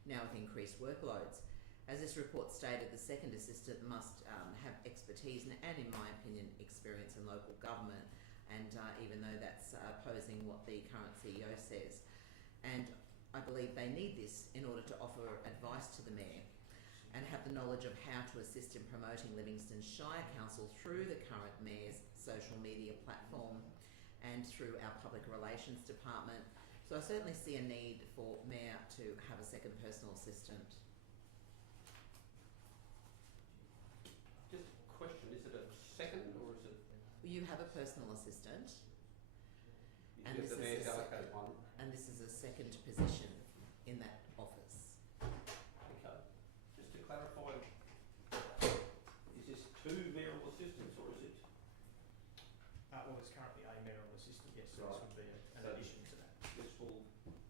now with increased workloads. As this report stated, the second assistant must have expertise and, in my opinion, experience in local government, and even though that's opposing what the current CEO says. And I believe they need this in order to offer advice to the Mayor and have the knowledge of how to assist in promoting Livingstone Shire Council through the current Mayor's social media platform and through our public relations department. So I certainly see a need for Mayor to have a second personal assistant. Just a question, is it a second or is it? You have a personal assistant, and If this the mayor's is a allocated one. and this is a second position in that office. Okay. Just to clarify, is this 2 mayoral assistants or is it? Well, there's currently a mayoral assistant, yes, so this Right. would be an So addition to that. This will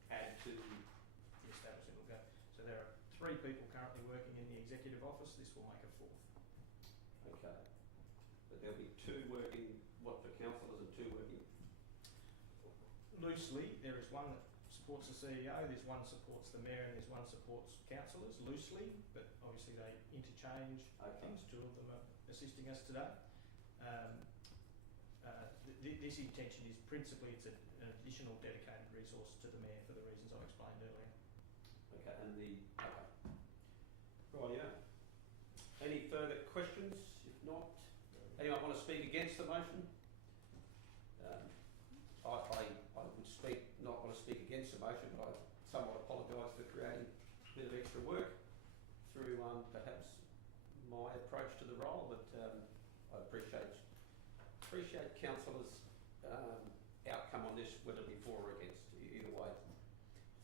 add to The establishment will go. So there are 3 people currently working in the executive office. This will make a 4th. Okay. But there'll be 2 working, what, for councillors and 2 working? Loosely, there is one that supports the CEO, there's one supports the mayor, and there's one supports councillors, loosely, but obviously they interchange things. 2 of them are assisting us today. This intention is principally it's an additional dedicated resource to the mayor for the reasons I explained earlier. Okay, and right, yeah. Any further questions? If not, anyone want to speak against the motion? I would not want to speak against the motion, but I somewhat apologise for creating a bit of extra work through perhaps my approach to the role, but I appreciate councillors' outcome on this, whether it be for or against, either way.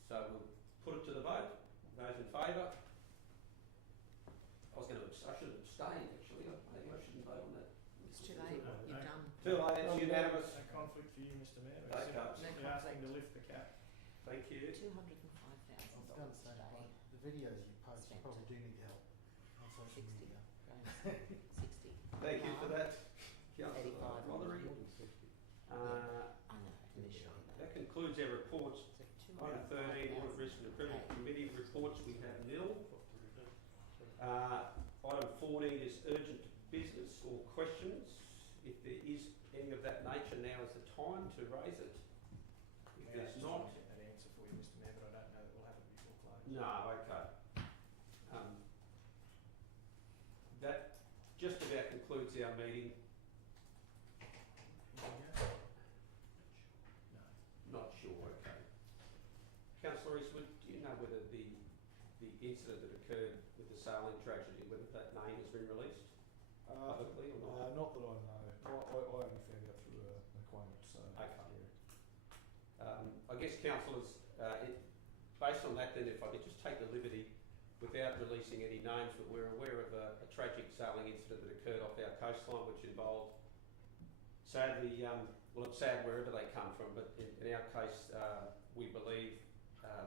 So we'll put it to the vote. Those in favour? I should have abstained actually. Maybe I shouldn't vote on that. It's too late. You've done. Too late. It's unanimous. No conflict for you, Mr. Mayor. Okay. Simply asking to lift the cap. Thank you. $205,000 say, the videos you post Spent. probably do need help on social 60. media. 60. Thank you for that, 85. Councillor Rothery. I know, initially. That concludes our reports. So Item 13, Audit Risk and Improvement Committee reports, we have nil. Item 14 is urgent business or questions. If there is any of that nature, now is the time to raise it. If there's not, an answer for you, Mr. Mayor, but I don't know that we'll have it before close. no, okay. That just about concludes our meeting. Not sure, okay. Councillor Eastwood, do you know whether the incident that occurred with the sailing tragedy, whether that name has been released publicly or not? Not that I know. I only found out through an acquaintance. So Okay. I guess councillors, based on that then, if I could just take the liberty, without releasing any names, but we're aware of a tragic sailing incident that occurred off our coastline, which involved, sadly, well, it's sad wherever they come from, but in our case, we believe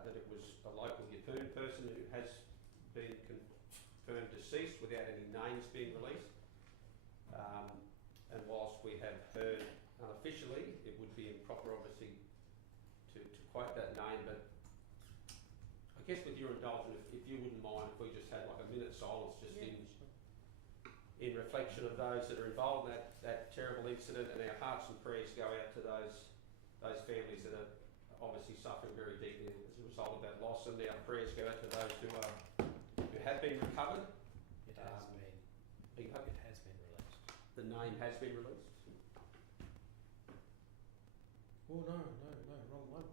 that it was a local Yeppoon person who has been confirmed deceased without any names being released. And whilst we have heard unofficially, it would be improper obviously to quote that name, but I guess with your indulgence, if you wouldn't mind if we just had like a minute's silence just in reflection of those that are involved in that terrible incident, and our hearts and prayers go out to those families that are obviously suffering very deeply as a result of that loss, and our prayers go out to those who have been recovered. It has been. It has been released. The name has been released. Oh no, wrong one.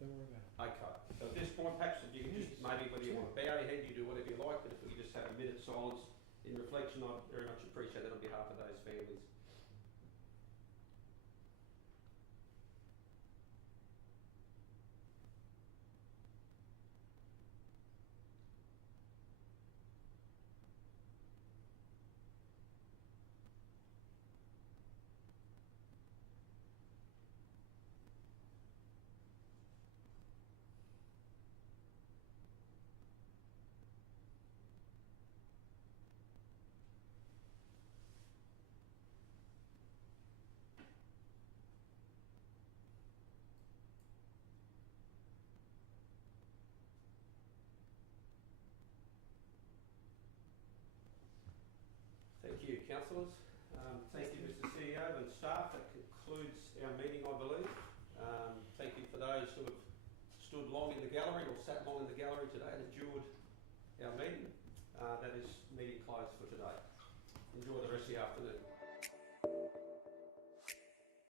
Don't worry about it. Okay. So at this point, perhaps if you could just maybe whether you want to bow your head, you do whatever you like, but if we could just have a minute's silence in reflection, I'd very much appreciate that on behalf of those families. Thank you, councillors. Thank you, Mr CEO and staff. That concludes our meeting, I believe. Thank you for those who have stood long in the gallery or sat long in the gallery today and endured our meeting. That is meeting closed for today. Enjoy the rest of the afternoon.